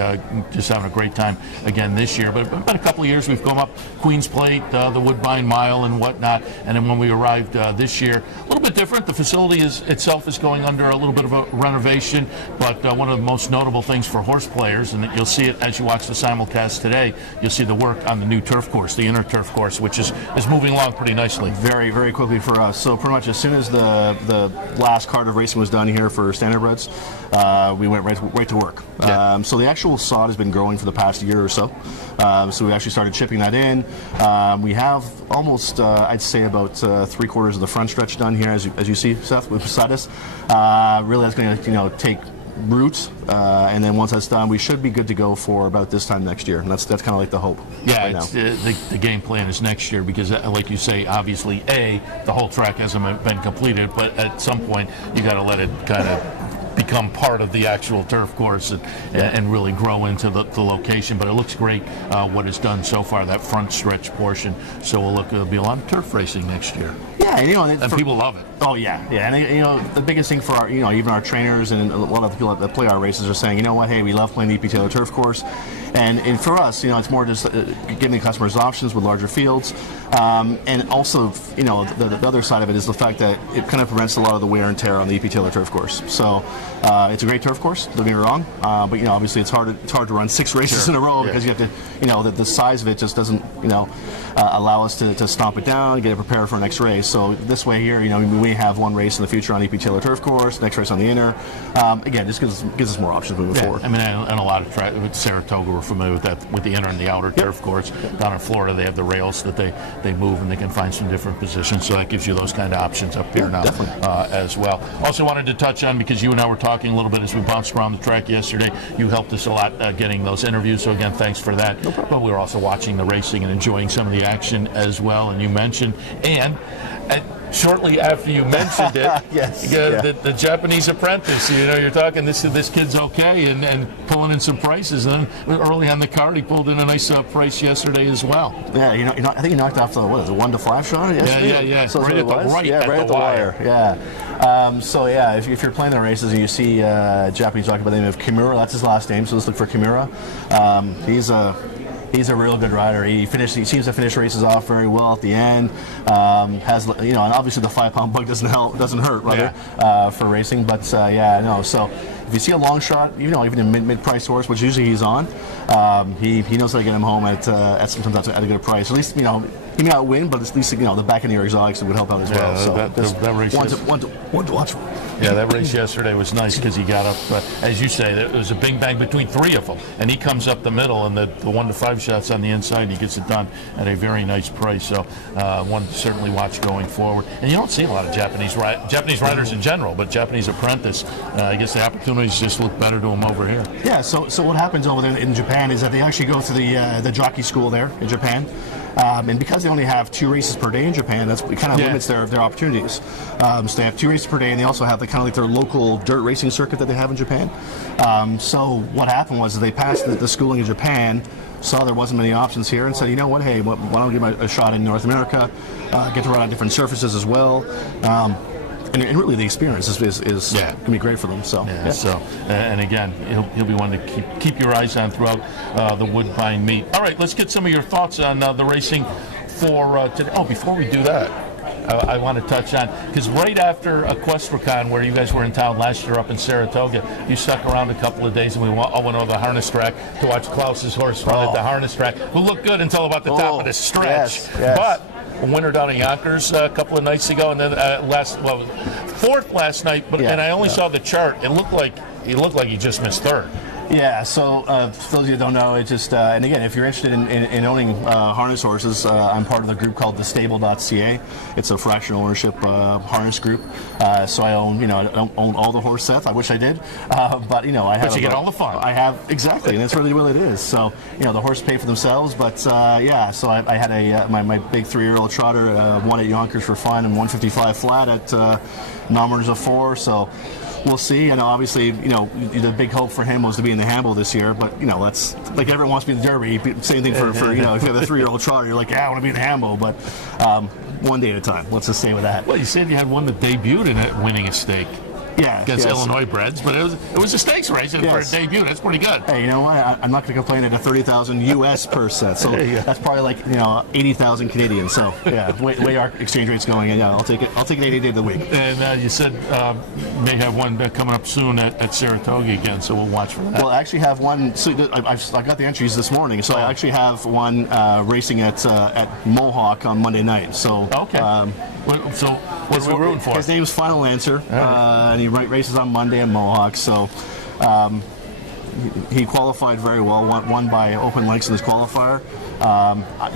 Just having a great time again this year. But it's been a couple of years we've come up Queen's Plate, the Woodbine Mile, and whatnot. that. And then when we arrived this year, a little bit different. The facility itself is going under a little bit of a renovation, but one of the most notable things for horse players, and you'll see it as you watch the simulcast today, you'll see the work on the new turf course, the inner turf course, which is moving along pretty nicely. Very, very quickly for us. So pretty much as soon as the last cart of racing was done here for Standardbreds, we went right to work. Yeah. So the actual sod has been growing for the past year or so. So we actually started chipping that in. We have almost, I'd say, about 3/4 of the front stretch done here, as you see, Seth, beside us. Really, that's going to take root, and then once that's done, we should be good to go for about this time next year. And that's kind of like the hope. Yeah, right now. The game plan is next year because, like you say, obviously, the whole track hasn't been completed, but at some point, you got to let it kind of become part of the actual turf course and really grow into the location. But it looks great what is done so far, that front stretch portion. So there'll be a lot of turf racing next year. Yeah, and people love it. Oh yeah, and the biggest thing for our, even our trainers and a lot of the people that play our races are saying, you know what, hey, we love playing the EP Taylor turf course, and for us, it's more just giving the customers options with larger fields, and also, the other side of it is the fact that it kind of prevents a lot of the wear and tear on the EP Taylor turf course. So it's a great turf course, don't get me wrong, but obviously it's hard to run 6 races in a row because you have to, the size of it just doesn't, allow us to stomp it down, get it prepared for our next race. So this way here, we have one race in the future on EP Taylor turf course, next race on the inner. Again, just gives us more options moving forward. I mean, and a lot of with Saratoga, we're familiar with that, with the inner and the outer turf course. Down in Florida, they have the rails that they move and they can find some different positions. So that gives you those kind of options up here now as well. Also wanted to touch on, because you and I were talking a little bit as we bounced around the track yesterday, you helped us a lot getting those interviews. So again, thanks for that. But we were also watching the racing and enjoying some of the action as well. And you mentioned, and shortly after you mentioned it, the Japanese apprentice, you're talking this kid's okay and pulling in some prices. And then early on the card, he pulled in a nice price yesterday as well. Yeah, I think he knocked off the 1 to 5 shot yesterday. Yeah. So right at the wire. Yeah. So yeah, if you're playing the races and you see Japanese jockey by the name of Kimura, that's his last name. So let's look for Kimura. He's a real good rider. He seems to finish races off very well at the end. And obviously the 5-pound bug doesn't hurt, for racing. But So if you see a long shot, even a mid-price horse, which usually he's on, he knows how to get him home at sometimes at a good price. At least he may not win, but at least the back end of your exotics would help out as well. So that race one to watch. Yeah, that race yesterday was nice because he got up, as you say, it was a bing bang between 3 of them, and he comes up the middle, and the 1 to 5 shots on the inside, and he gets it done at a very nice price. So one to certainly watch going forward. And you don't see a lot of Japanese riders in general, but Japanese apprentice, I guess the opportunities just look better to him over here. Yeah. So what happens over there in Japan is that they actually go to the jockey school there in Japan. And because they only have 2 races per day in Japan, it kind of limits their opportunities. So they have 2 races per day, and they also have kind of like their local dirt racing circuit that they have in Japan. So what happened was they passed the schooling in Japan, saw there wasn't many options here, and said, you know what, hey, why don't we give a shot in North America, get to run on different surfaces as well. And really, the experience is going to be great for them. So, and again, he'll be one to keep your eyes on throughout the Woodbine meet. All right, let's get some of your thoughts on the racing for today. Oh, before we do that, I want to touch on, because right after Equestricon, where you guys were in town last year up in Saratoga, you stuck around a couple of days, and we all went over the harness track to watch Klaus's horse run at the harness track, who looked good until about the top of the stretch. But a winner down in Yonkers a couple of nights ago, and then fourth last night. And I only saw the chart. It looked like he just missed third. Yeah, so for those of you who don't know, it's just, and again, if you're interested in owning harness horses, I'm part of the group called thestable.ca. It's a fractional ownership harness group. So I own, I don't own all the horse sets. I wish I did, but I have. But you get all the fun. I have, exactly, and that's really what it is. So the horses pay for themselves, but so I had my big 3-year-old trotter won at Yonkers for fun and 155 flat at numbers of 4. So. We'll see, and obviously, the big hope for him was to be in the Hamble this year. But that's like everyone wants to be in the Derby. Same thing for if you have a 3-year-old trotter, you're like, I want to be in the Hamble. But one day at a time. Let's just stay with that. Well, you said you had one that debuted in winning a stake. against Illinois breds, but it was a stakes race for a debut. That's pretty good. Hey, you know what? I'm not going to complain at a 30,000 U.S. per set, so that's probably like 80,000 Canadian. So way our exchange rate's going, and I'll take it. I'll take an 80 day of the week. And you said may have one coming up soon at Saratoga again, so we'll watch for that. Well, I actually have one. So I got the entries this morning, so I actually have one racing at Mohawk on Monday night. So okay. So what are we rooting for? His name's Final Answer, and he races on Monday at Mohawk. So he qualified very well. Won by open lengths in his qualifier.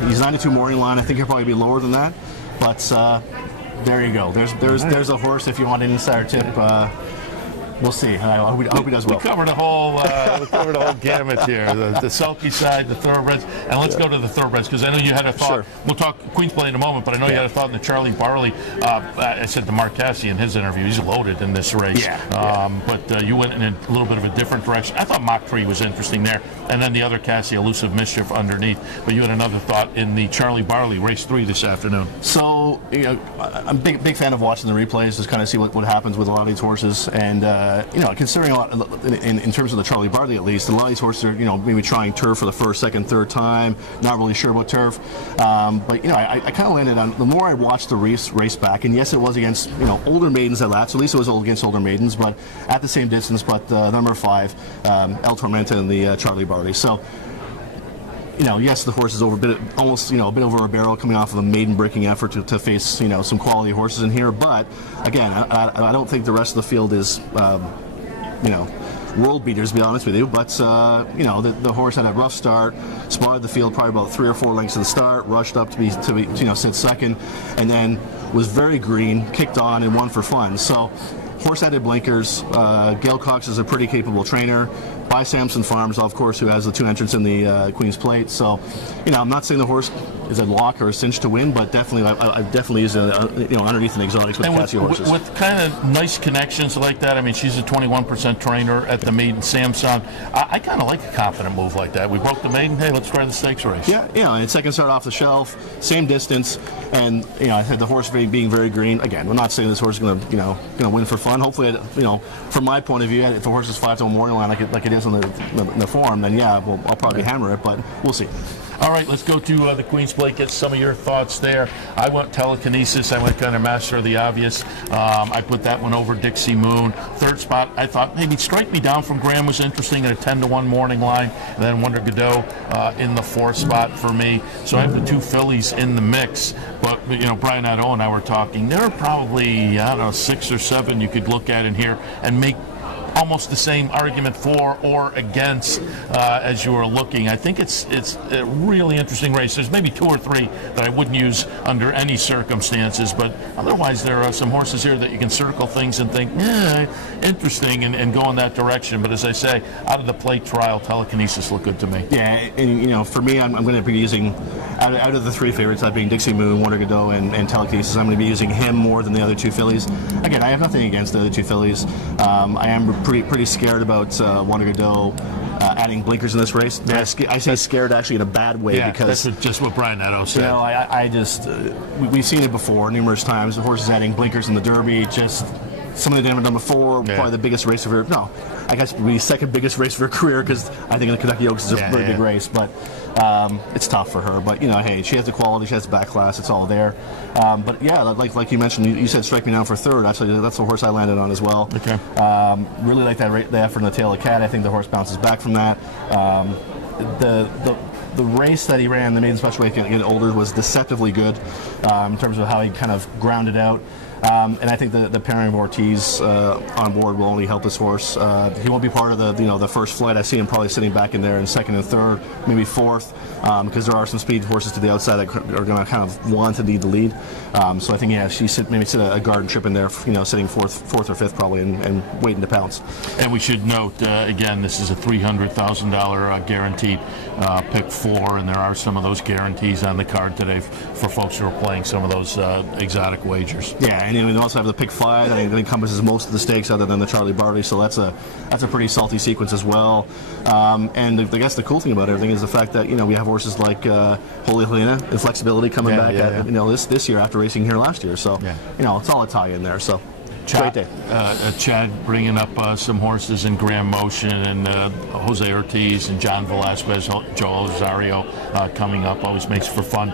He's 92 morning line. I think he'll probably be lower than that, but there you go. There's a horse if you want an insider tip. We'll see. I hope he does well. We covered the whole gamut here. The sulky side, the thoroughbreds, and let's go to the thoroughbreds because I know you had a thought. Sure. We'll talk Queen's Play in a moment, but I know you had a thought in the Charlie Barley. I said to Mark Cassidy in his interview, he's loaded in this race. But you went in a little bit of a different direction. I thought Mach 3 was interesting there, and then the other Cassidy, Elusive Mischief, underneath. But you had another thought in the Charlie Barley race 3 this afternoon. So I'm a big fan of watching the replays, just kind of see what happens with a lot of these horses, and considering in terms of the Charlie Barley at least, a lot of these horses are maybe trying turf for the first, second, third time, not really sure about turf. But I kind of landed on the more I watched the race back, and yes, it was against older maidens at that, so at least it was against older maidens, but at the same distance. But number 5, El Tormenta in the Charlie Barley. So. Yes, the horse is almost a bit over a barrel, coming off of a maiden breaking effort to face some quality horses in here. But again, I don't think the rest of the field is world beaters, to be honest with you. But the horse had a rough start, spotted the field probably about 3 or 4 lengths to the start, rushed up to sit second, and then was very green, kicked on, and won for fun. So. Horse added blinkers. Gail Cox is a pretty capable trainer. By Samson Farms, of course, who has the 2 entrants in the Queen's Plate. So, I'm not saying the horse is a lock or a cinch to win, but definitely, I definitely use underneath an exotics with Cassie horses. With kind of nice connections like that. I mean, she's a 21% trainer at the maiden Samson. I kind of like a confident move like that. We broke the maiden. Hey, let's try the stakes race. Yeah, and second start off the shelf, same distance, and I had the horse being very green. Again, we're not saying this horse is going to win for fun. Hopefully, from my point of view, if the horse is 5 to 1 morning line like it is on the form, then I'll probably hammer it, but we'll see. All right, let's go to the Queen's Plate, get some of your thoughts there. I went Telekinesis. I went kind of Master of the Obvious. I put that one over Dixie Moon. Third spot, I thought maybe Strike Me Down from Graham was interesting at a 10 to 1 morning line. And then Wonder Godot in the 4th spot for me. So I have the 2 fillies in the mix. But, Brian Nadeau and I were talking. There are probably, 6 or 7 you could look at in here and make almost the same argument for or against as you were looking. I think it's a really interesting race. There's maybe 2 or 3 that I wouldn't use under any circumstances, but otherwise there are some horses here that you can circle things and think, interesting, and go in that direction. But as I say, out of the plate trial, Telekinesis looked good to me. Yeah, and for me, I'm going to be using, out of the 3 favorites, that being Dixie Moon, Wonder Godot, and Telekinesis, I'm going to be using him more than the other 2 fillies. Again, I have nothing against the other 2 fillies. I am pretty scared about Wonder Godot adding blinkers in this race. Yeah. I say scared actually in a bad way because that's just what Brian Nadeau said. I just we've seen it before numerous times. The horses adding blinkers in the Derby, just something they never done before. Probably the biggest race of her. No, I guess the second biggest race of her career because I think the Kentucky Oaks is a really big race, but. It's tough for her, but hey, she has the quality, she has the back class, it's all there. But like you mentioned, you said Strike Me Down for 3rd. Actually, that's the horse I landed on as well. Okay. Really like the effort in the Tail of Cat. I think the horse bounces back from that. The race that he ran, the maiden special weight getting older, was deceptively good in terms of how he kind of grounded out. And I think the pairing of Ortiz on board will only help this horse. He won't be part of the first flight. I see him probably sitting back in there in 2nd and 3rd, maybe 4th, because there are some speed horses to the outside that are going to kind of want to need the lead. So I think she maybe sit a garden trip in there, sitting 4th or 5th probably, and waiting to pounce. And we should note again, this is a $300,000 guaranteed pick 4, and there are some of those guarantees on the card today for folks who are playing some of those exotic wagers. Yeah. And we also have the pick 5 that encompasses most of the stakes other than the Charlie Barley, so that's a pretty salty sequence as well. And I guess the cool thing about everything is the fact that we have horses like Holy Helena and Flexibility coming back this year after racing here last year. So it's all a tie in there. So. Great day. Chad bringing up some horses in Grand Motion and Jose Ortiz and John Velasquez, Joel Rosario coming up. Always makes for fun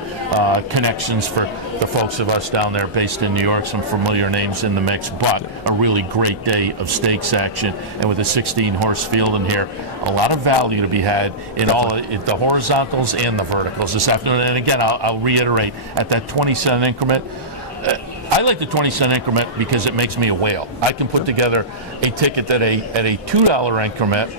connections for the folks of us down there based in New York. Some familiar names in the mix, but a really great day of stakes action. And with a 16-horse field in here, a lot of value to be had in all the horizontals and the verticals this afternoon. And again, I'll reiterate, at that 20-cent increment, I like the 20-cent increment because it makes me a whale. I can put together a ticket at a $2 increment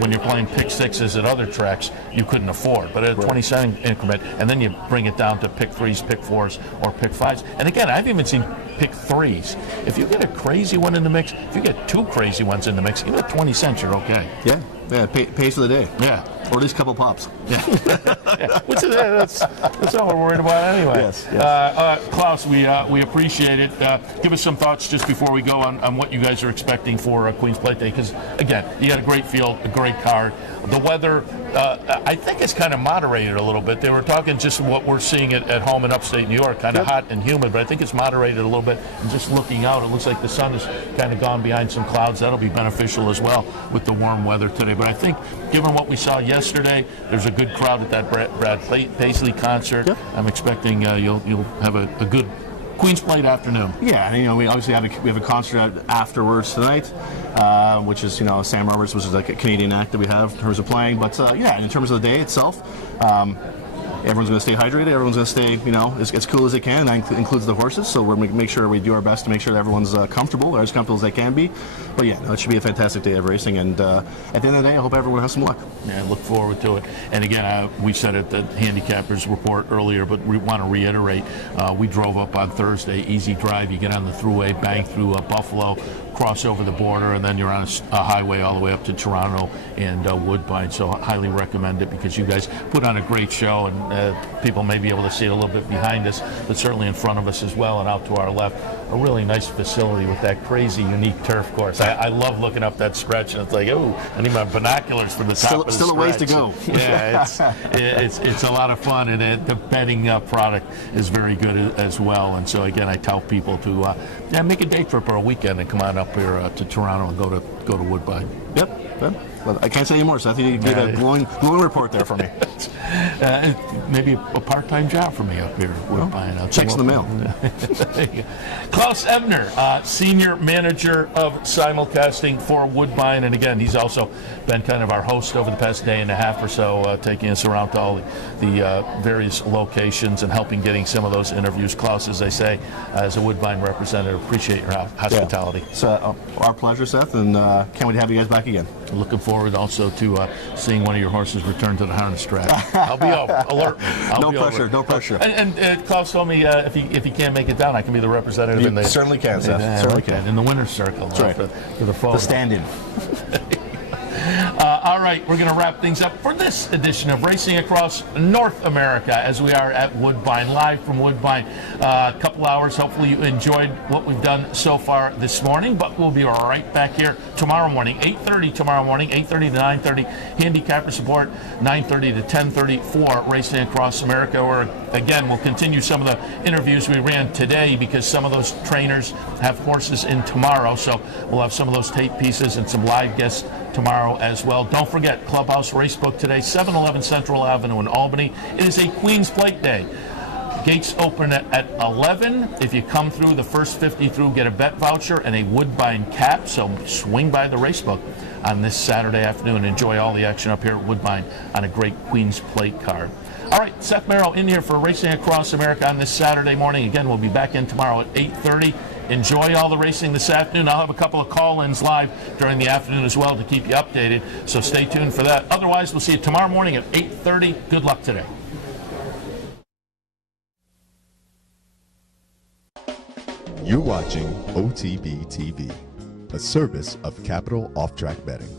when you're playing pick sixes at other tracks you couldn't afford. But at a 20-cent increment, and then you bring it down to pick threes, pick fours, or pick fives. And again, I've even seen pick threes. If you get a crazy one in the mix, if you get two crazy ones in the mix, even at 20 cents, you're okay. Yeah, pays for the day. Yeah. Or at least a couple pops. Yeah. That's all we're worried about anyway. Yes. Klaus, we appreciate it. Give us some thoughts just before we go on what you guys are expecting for Queen's Plate Day, because again, you got a great field, a great card. The weather, I think it's kind of moderated a little bit. They were talking just what we're seeing at home in upstate New York, kind of hot and humid, but I think it's moderated a little bit. And just looking out, it looks like the sun has kind of gone behind some clouds. That'll be beneficial as well with the warm weather today. But I think, given what we saw yesterday, there's a good crowd at that Brad Paisley concert. Yep. I'm expecting you'll have a good Queen's Plate afternoon. Yeah, and we obviously have a concert afterwards tonight, which is Sam Roberts, which is like a Canadian act that we have in terms of playing. But in terms of the day itself, everyone's going to stay hydrated. Everyone's going to stay as cool as they can, and that includes the horses. So we're going to make sure we do our best to make sure that everyone's comfortable, or as comfortable as they can be. But it should be a fantastic day of racing, and at the end of the day, I hope everyone has some luck. Yeah, look forward to it. And again, we said at the Handicappers Report earlier, but we want to reiterate, we drove up on Thursday, easy drive. You get on the thruway, bang through Buffalo, cross over the border, and then you're on a highway all the way up to Toronto and Woodbine. So highly recommend it, because you guys put on a great show, and people may be able to see it a little bit behind us, but certainly in front of us as well, and out to our left, a really nice facility with that crazy, unique turf course. I love looking up that stretch, and it's like, oh, I need my binoculars for the top of the still stretch. a ways to go. Yeah, it's a lot of fun, and the betting product is very good as well. And so again, I tell people to make a day trip or a weekend and come on up here to Toronto and go to Woodbine. Yep. Well, I can't say any more, so I think you can get a glowing report there for me. Maybe a part-time job for me up here at Woodbine. Checks in the mail. Klaus Ebner, Senior Manager of Simulcasting for Woodbine. And again, he's also been kind of our host over the past day and a half or so, taking us around to all the various locations and helping getting some of those interviews. Klaus, as I say, as a Woodbine representative, appreciate your hospitality. It's our pleasure, Seth, and can't wait to have you guys back again. Looking forward also to seeing one of your horses return to the harness track. I'll be alert. No pressure. And Klaus told me if he can't make it down, I can be the representative. You certainly can, Seth. Certainly can. In the winner's circle. That's right. For the photo. The stand-in. All right, we're going to wrap things up for this edition of Racing Across North America, as we are at Woodbine, live from Woodbine. A couple hours. Hopefully you enjoyed what we've done so far this morning, but we'll be right back here tomorrow morning, 8:30 tomorrow morning, 8:30 to 9:30. Handicapper Support, 9:30 to 10:30 for Racing Across America, where, again, we'll continue some of the interviews we ran today, because some of those trainers have horses in tomorrow. So we'll have some of those tape pieces and some live guests tomorrow as well. Don't forget, Clubhouse Racebook today, 711 Central Avenue in Albany. It is a Queen's Plate Day. Gates open at 11. If you come through, the first 50 through get a bet voucher and a Woodbine cap. So swing by the Racebook on this Saturday afternoon and enjoy all the action up here at Woodbine on a great Queen's Plate card. All right, Seth Merrill in here for Racing Across America on this Saturday morning. Again, we'll be back in tomorrow at 8:30. Enjoy all the racing this afternoon. I'll have a couple of call-ins live during the afternoon as well to keep you updated, so stay tuned for that. Otherwise, we'll see you tomorrow morning at 8:30. Good luck today. You're watching OTB TV, a service of Capital Off-Track Betting.